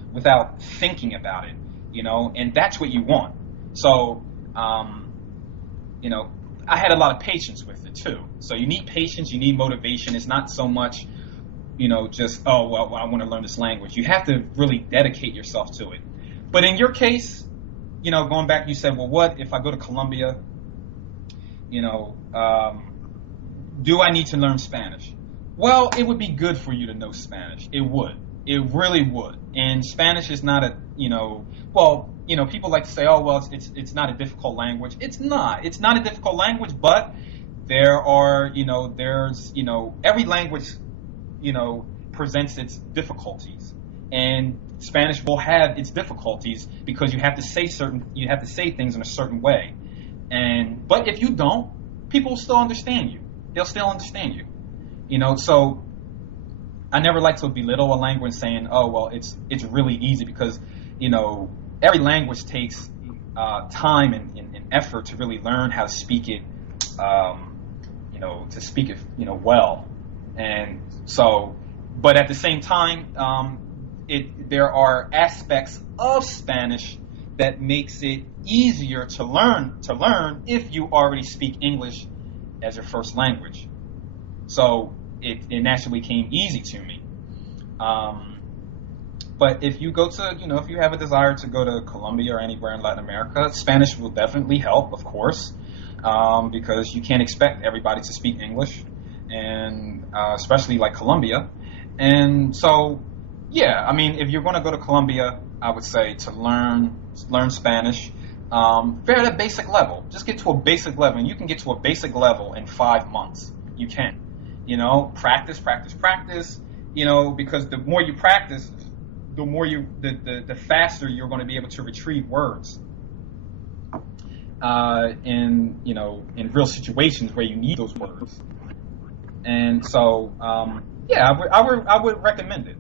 thinking about it, and that's what you want. So, I had a lot of patience with it too. So you need patience, you need motivation. It's not so much, just, oh, well, I want to learn this language. You have to really dedicate yourself to it. But in your case, going back, you said, well, what if I go to Colombia, do I need to learn Spanish? Well, it would be good for you to know Spanish. It would. It really would. And Spanish is not a, people like to say, oh, well, it's not a difficult language. It's not. It's not a difficult language, but there are, every language, presents its difficulties. And Spanish will have its difficulties because you have to say things in a certain way. But if you don't, people will still understand you. They'll still understand you. So I never like to belittle a language saying, oh, well, it's really easy, because, every language takes time and effort to really learn how to speak it, well. And so, but at the same time, there are aspects of Spanish that makes it easier to learn if you already speak English as your first language. So it naturally came easy to me. But if you go to, if you have a desire to go to Colombia or anywhere in Latin America, Spanish will definitely help, of course, because you can't expect everybody to speak English, and especially like Colombia. And so, yeah, I mean, if you're going to go to Colombia, I would say to learn Spanish, very at a basic level. Just get to a basic level, and you can get to a basic level in 5 months. You can, practice, because the more you practice, the the faster you're going to be able to retrieve words in real situations where you need those words. And so, I would recommend it.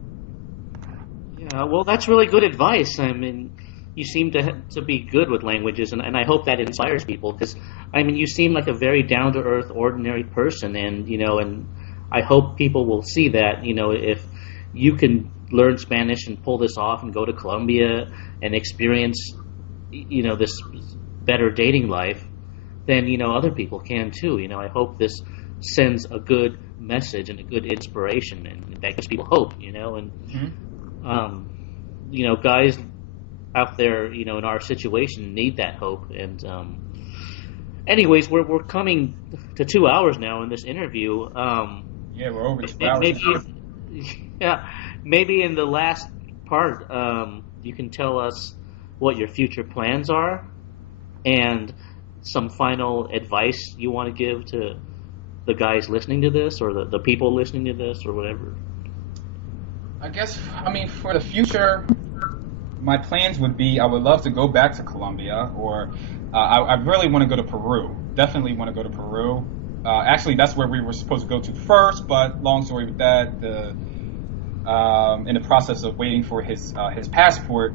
Yeah, well, that's really good advice. I mean, you seem to be good with languages, and I hope that inspires people, because, I mean, you seem like a very down-to-earth, ordinary person, and, and I hope people will see that, if you can learn Spanish and pull this off and go to Colombia and experience, this better dating life, then, other people can too. I hope this sends a good message and a good inspiration, and that gives people hope, and, guys out there, in our situation need that hope. And anyways, we're coming to 2 hours now in this interview. We're over 2 hours. Maybe in the last part, you can tell us what your future plans are and some final advice you want to give to the guys listening to this, or the people listening to this, or whatever. I guess, for the future, my plans would be, I would love to go back to Colombia, or I really want to go to Peru. Definitely want to go to Peru. Actually, that's where we were supposed to go to first, but long story with that, in the process of waiting for his passport,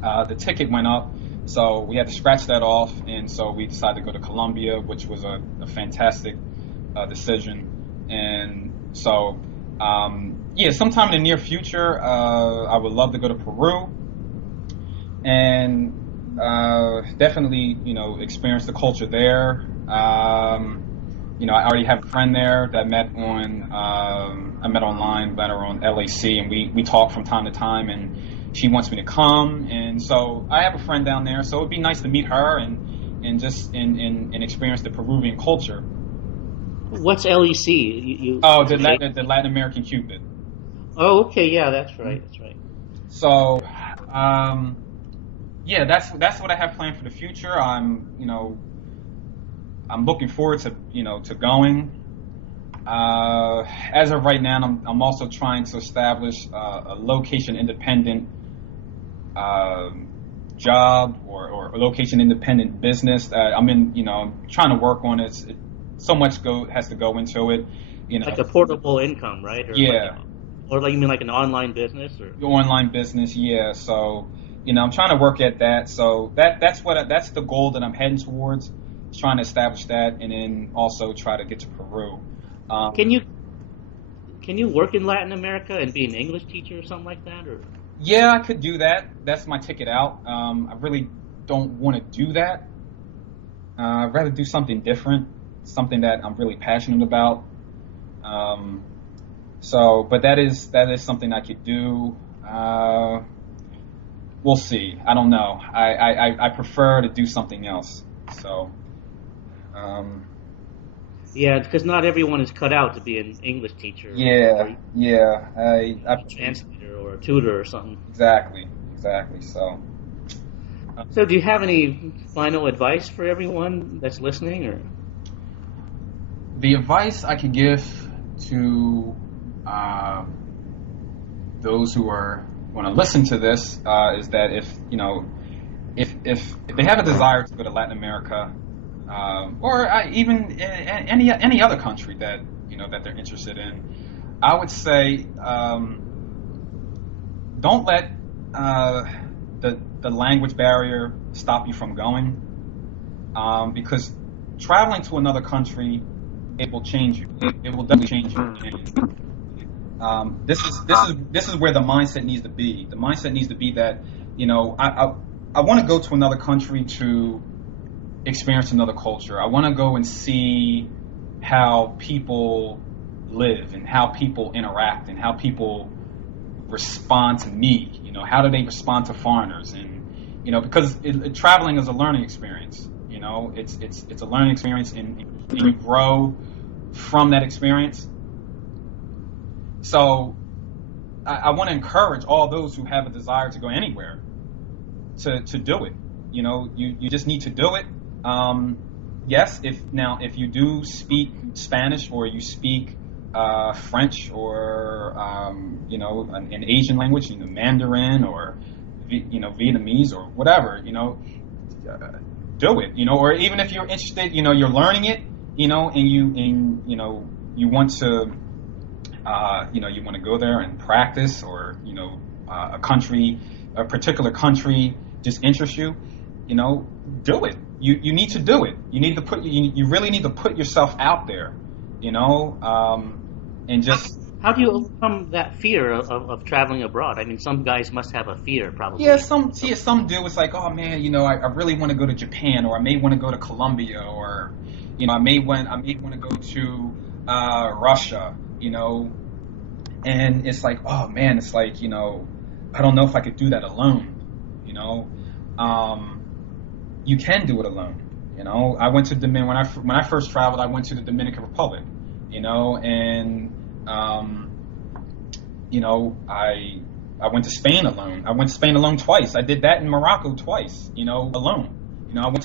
the ticket went up, so we had to scratch that off, and so we decided to go to Colombia, which was a fantastic decision. And so, sometime in the near future, I would love to go to Peru, and definitely, experience the culture there. I already have a friend there that I met online, met her on LAC, and we talk from time to time, and she wants me to come, and so I have a friend down there, so it'd be nice to meet her and just and experience the Peruvian culture. What's LEC? The Latin American Cupid. Oh, okay, yeah, that's right. So, that's what I have planned for the future. I'm looking forward to going. As of right now, I'm also trying to establish a location-independent job or location-independent business. I'm trying to work on it. So much has to go into it. Like a portable income, right? Or you mean like an online business, or online business? Yeah. So I'm trying to work at that. So that's the goal that I'm heading towards. Trying to establish that, and then also try to get to Peru. Can you work in Latin America and be an English teacher or something like that? Or yeah, I could do that. That's my ticket out. I really don't want to do that. I'd rather do something different, something that I'm really passionate about. But that is something I could do. We'll see. I don't know. I prefer to do something else. So. Because not everyone is cut out to be an English teacher. A translator or a tutor or something. Exactly. So, do you have any final advice for everyone that's listening, or? The advice I could give to those who are want to listen to this is that if they have a desire to go to Latin America. Or even any other country that that they're interested in, I would say don't let the language barrier stop you from going, because traveling to another country, it will change you. It will definitely change you. This is where the mindset needs to be. The mindset needs to be that I want to go to another country to experience another culture. I want to go and see how people live and how people interact and how people respond to me. How do they respond to foreigners? And because traveling is a learning experience. It's a learning experience, and you grow from that experience. So I want to encourage all those who have a desire to go anywhere to do it. You just need to do it. Yes, if you do speak Spanish or you speak French or an Asian language, Mandarin or Vietnamese or whatever, do it, or even if you're interested, you're learning it, you want to you want to go there and practice, or a particular country just interests you, do it. You need to do it. You really need to put yourself out there, and just. How do you overcome that fear of traveling abroad? I mean, some guys must have a fear, probably. Yeah, some do. It's like, oh man, I really want to go to Japan, or I may want to go to Colombia, or I may want to go to Russia, and it's like, oh man, it's like, I don't know if I could do that alone, you can do it alone. I went to when I first traveled, I went to the Dominican Republic, and I went to Spain alone. I went to Spain alone twice. I did that in Morocco twice, alone. I went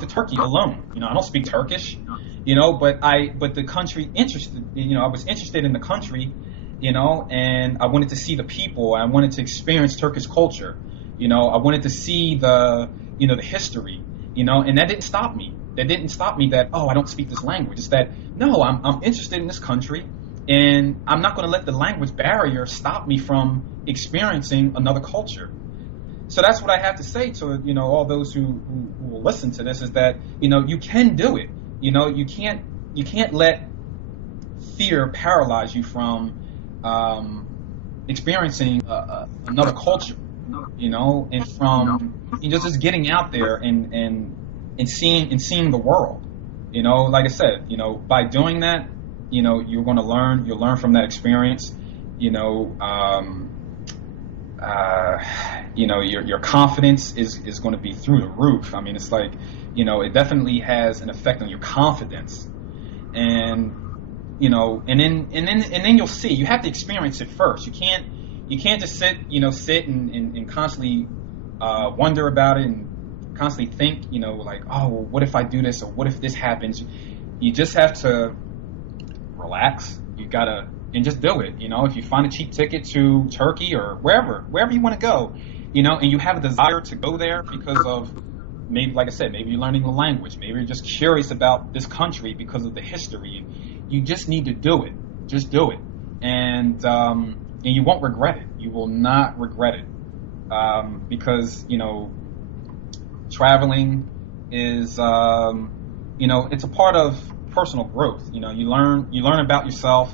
to Turkey alone. I don't speak Turkish, but the country interested, I was interested in the country, and I wanted to see the people. I wanted to experience Turkish culture. I wanted to see the history, and that didn't stop me. That, oh, I don't speak this language. It's that, no, I'm interested in this country, and I'm not going to let the language barrier stop me from experiencing another culture. So that's what I have to say to, all those who will listen to this, is that, you can do it. You can't let fear paralyze you from experiencing another culture, and from just getting out there and seeing the world. Like I said, by doing that, you're going to learn. You'll learn from that experience. Your confidence is going to be through the roof. I mean, it's like, it definitely has an effect on your confidence, and then you'll see. You have to experience it first. You can't just sit and constantly wonder about it and constantly think, like, oh, well, what if I do this, or what if this happens? You just have to relax. You gotta, and just do it. If you find a cheap ticket to Turkey or wherever you want to go, and you have a desire to go there because of, maybe, like I said, maybe you're learning the language, maybe you're just curious about this country because of the history. You just need to do it. Just do it, and you won't regret it. You will not regret it, because traveling is it's a part of personal growth. You learn about yourself.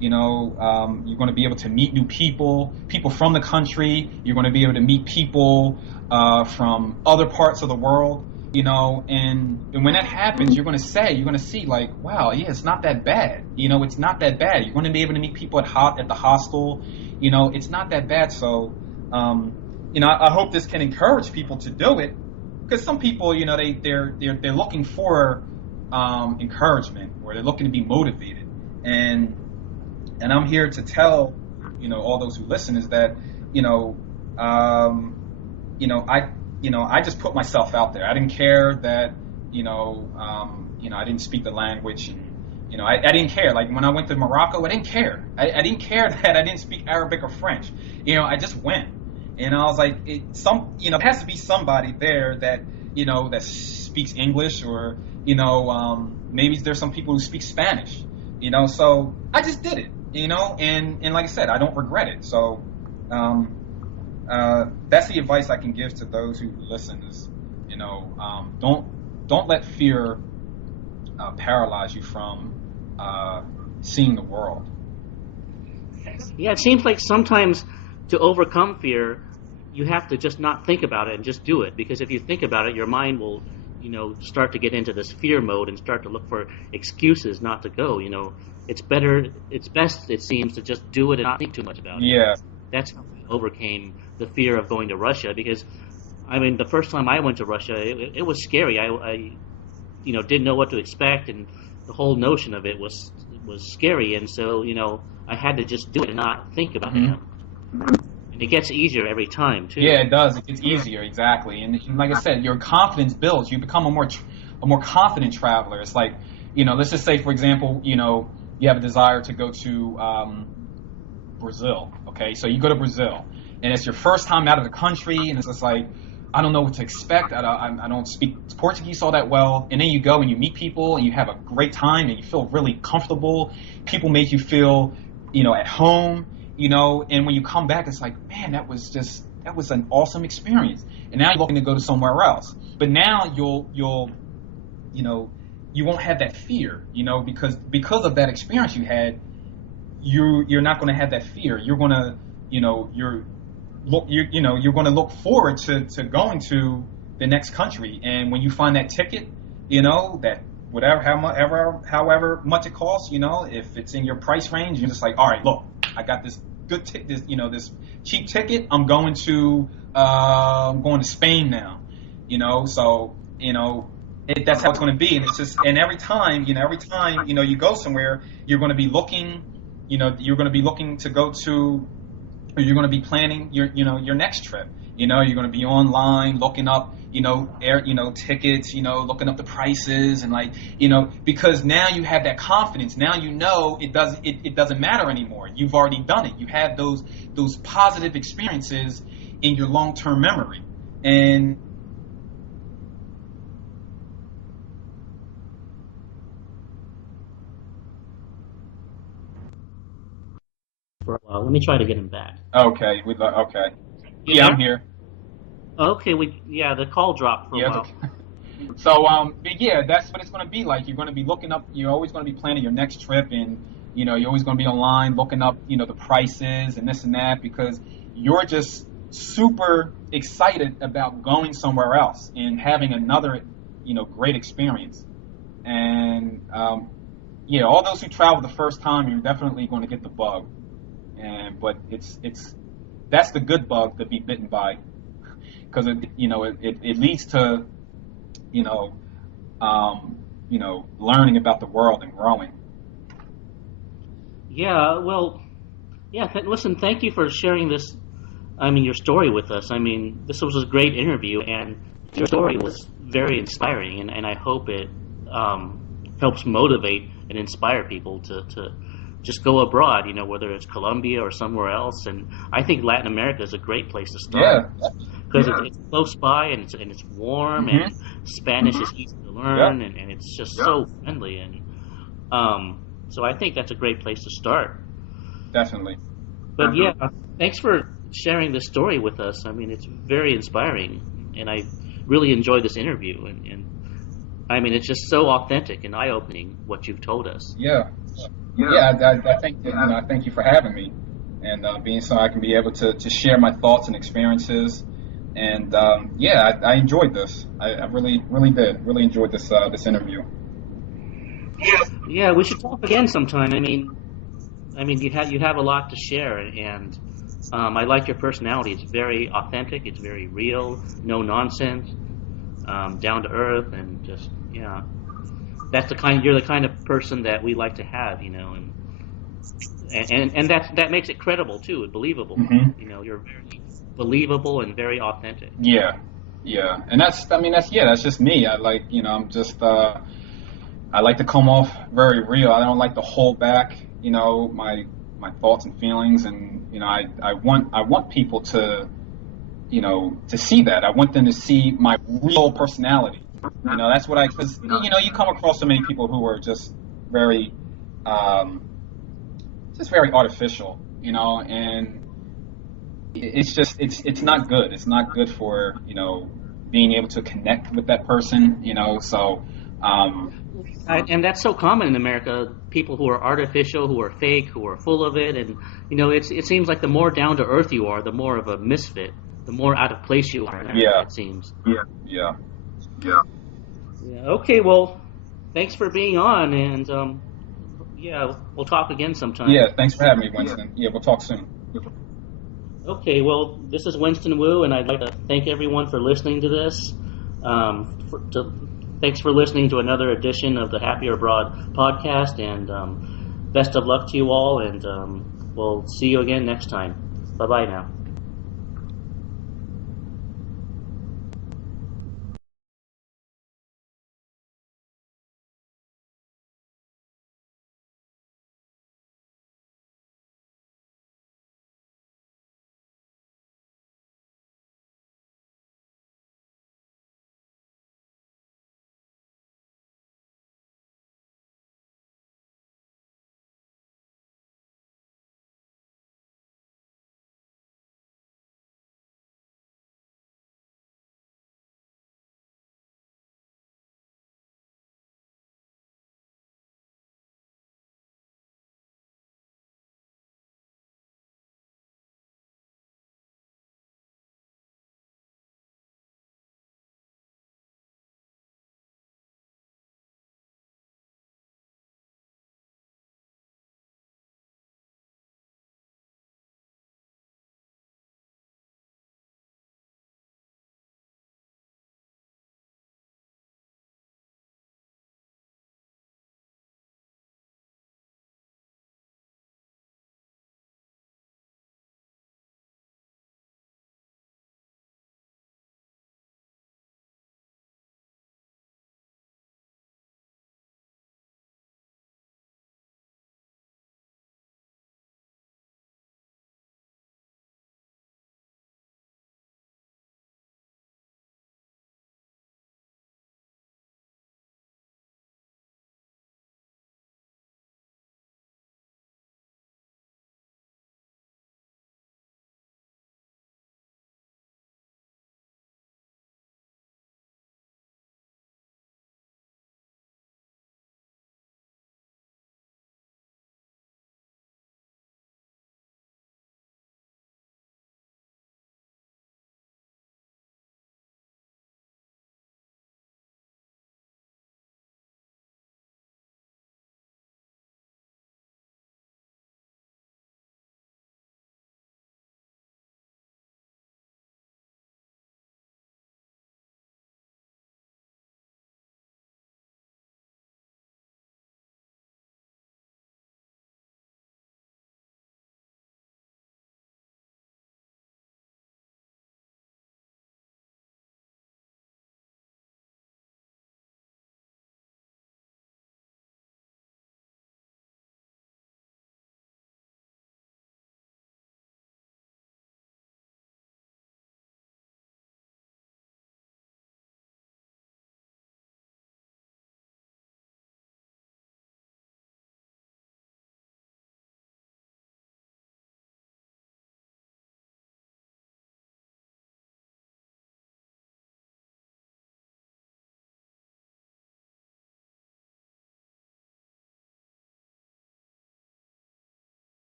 You're going to be able to meet new people from the country. You're going to be able to meet people from other parts of the world. And when that happens, you're going to see like, wow, yeah, it's not that bad. It's not that bad. You're going to be able to meet people at the hostel. It's not that bad. So, I hope this can encourage people to do it, because some people, they're looking for encouragement, or they're looking to be motivated, and I'm here to tell all those who listen is that I just put myself out there. I didn't care that I didn't speak the language, and I didn't care. Like when I went to Morocco, I didn't care. I didn't care that I didn't speak Arabic or French. I just went, and I was like, it has to be somebody there that that speaks English, or maybe there's some people who speak Spanish. So I just did it. And like I said, I don't regret it. So that's the advice I can give to those who listen is, don't let fear paralyze you from seeing the world. Yeah, it seems like sometimes to overcome fear, you have to just not think about it and just do it. Because if you think about it, your mind will, start to get into this fear mode and start to look for excuses not to go. It's best, it seems, to just do it and not think too much about it. Yeah. That's how I overcame the fear of going to Russia, because, I mean, the first time I went to Russia, it was scary. I didn't know what to expect, and the whole notion of it was scary, and so, I had to just do it and not think about it. And it gets easier every time, too. Yeah, it does. It gets easier, exactly. And like I said, your confidence builds. You become a more confident traveler. It's like, let's just say, for example, you have a desire to go to Brazil. Okay, so you go to Brazil, and it's your first time out of the country, and it's just like, I don't know what to expect. I don't speak Portuguese all that well. And then you go and you meet people and you have a great time and you feel really comfortable. People make you feel, at home, and when you come back, it's like, man, that was an awesome experience. And now you're looking to go to somewhere else. But now you won't have that fear, because of that experience you had, you're not going to have that fear. You're going to, you're going to look forward to going to the next country. And when you find that ticket, that however much it costs, if it's in your price range, you're just like, all right, look, I got this good ticket, this cheap ticket. I'm going to Spain now, so, that's how it's going to be. And it's just, and every time you go somewhere, you're going to be looking, you're going to be looking to go to, or you're going to be planning your next trip. You're going to be online looking up, tickets, looking up the prices, and because now you have that confidence. Now it doesn't matter anymore. You've already done it. You have those positive experiences in your long-term memory. And For a while. Let me try to get him back. Okay. Okay. Yeah, I'm here. Okay. The call dropped for a while. Okay. So, but that's what it's going to be like. You're going to be looking up. You're always going to be planning your next trip, and you're always going to be online looking up, the prices and this and that, because you're just super excited about going somewhere else and having another, great experience. And all those who travel the first time, you're definitely going to get the bug. But that's the good bug to be bitten by, because it leads to learning about the world and growing. Yeah, well, listen, thank you for sharing this. Your story with us. This was a great interview, and your story was very inspiring, and I hope it helps motivate and inspire people to just go abroad, whether it's Colombia or somewhere else. And I think Latin America is a great place to start, because it's close by, and it's warm, mm-hmm. and Spanish is easy to learn, and it's just so friendly. And so I think that's a great place to start. Definitely. But thanks for sharing this story with us. It's very inspiring, and I really enjoyed this interview. And it's just so authentic and eye-opening what you've told us. I think I thank you for having me, and being so I can be able to share my thoughts and experiences. And I enjoyed this. I really did. Really enjoyed this interview. Yeah, we should talk again sometime. You have a lot to share, and I like your personality. It's very authentic. It's very real. No nonsense. Down to earth, and just you're the kind of person that we like to have, and that makes it credible too, and believable. Mm-hmm. You're very believable and very authentic. Yeah, and that's just me. I like, I like to come off very real. I don't like to hold back, my thoughts and feelings, and I want people to, to see that. I want them to see my real personality. That's what because you come across so many people who are just very artificial, and it's not good. It's not good for, being able to connect with that person, so and that's so common in America. People who are artificial, who are fake, who are full of it, and it seems like the more down to earth you are, the more of a misfit, the more out of place you are in America, it seems. Yeah. Okay, well, thanks for being on, and we'll talk again sometime. Yeah, thanks for having me, Winston. Yeah, we'll talk soon. Okay, well, this is Winston Wu, and I'd like to thank everyone for listening to this. Thanks for listening to another edition of the Happier Abroad podcast, and best of luck to you all, and we'll see you again next time. Bye-bye now.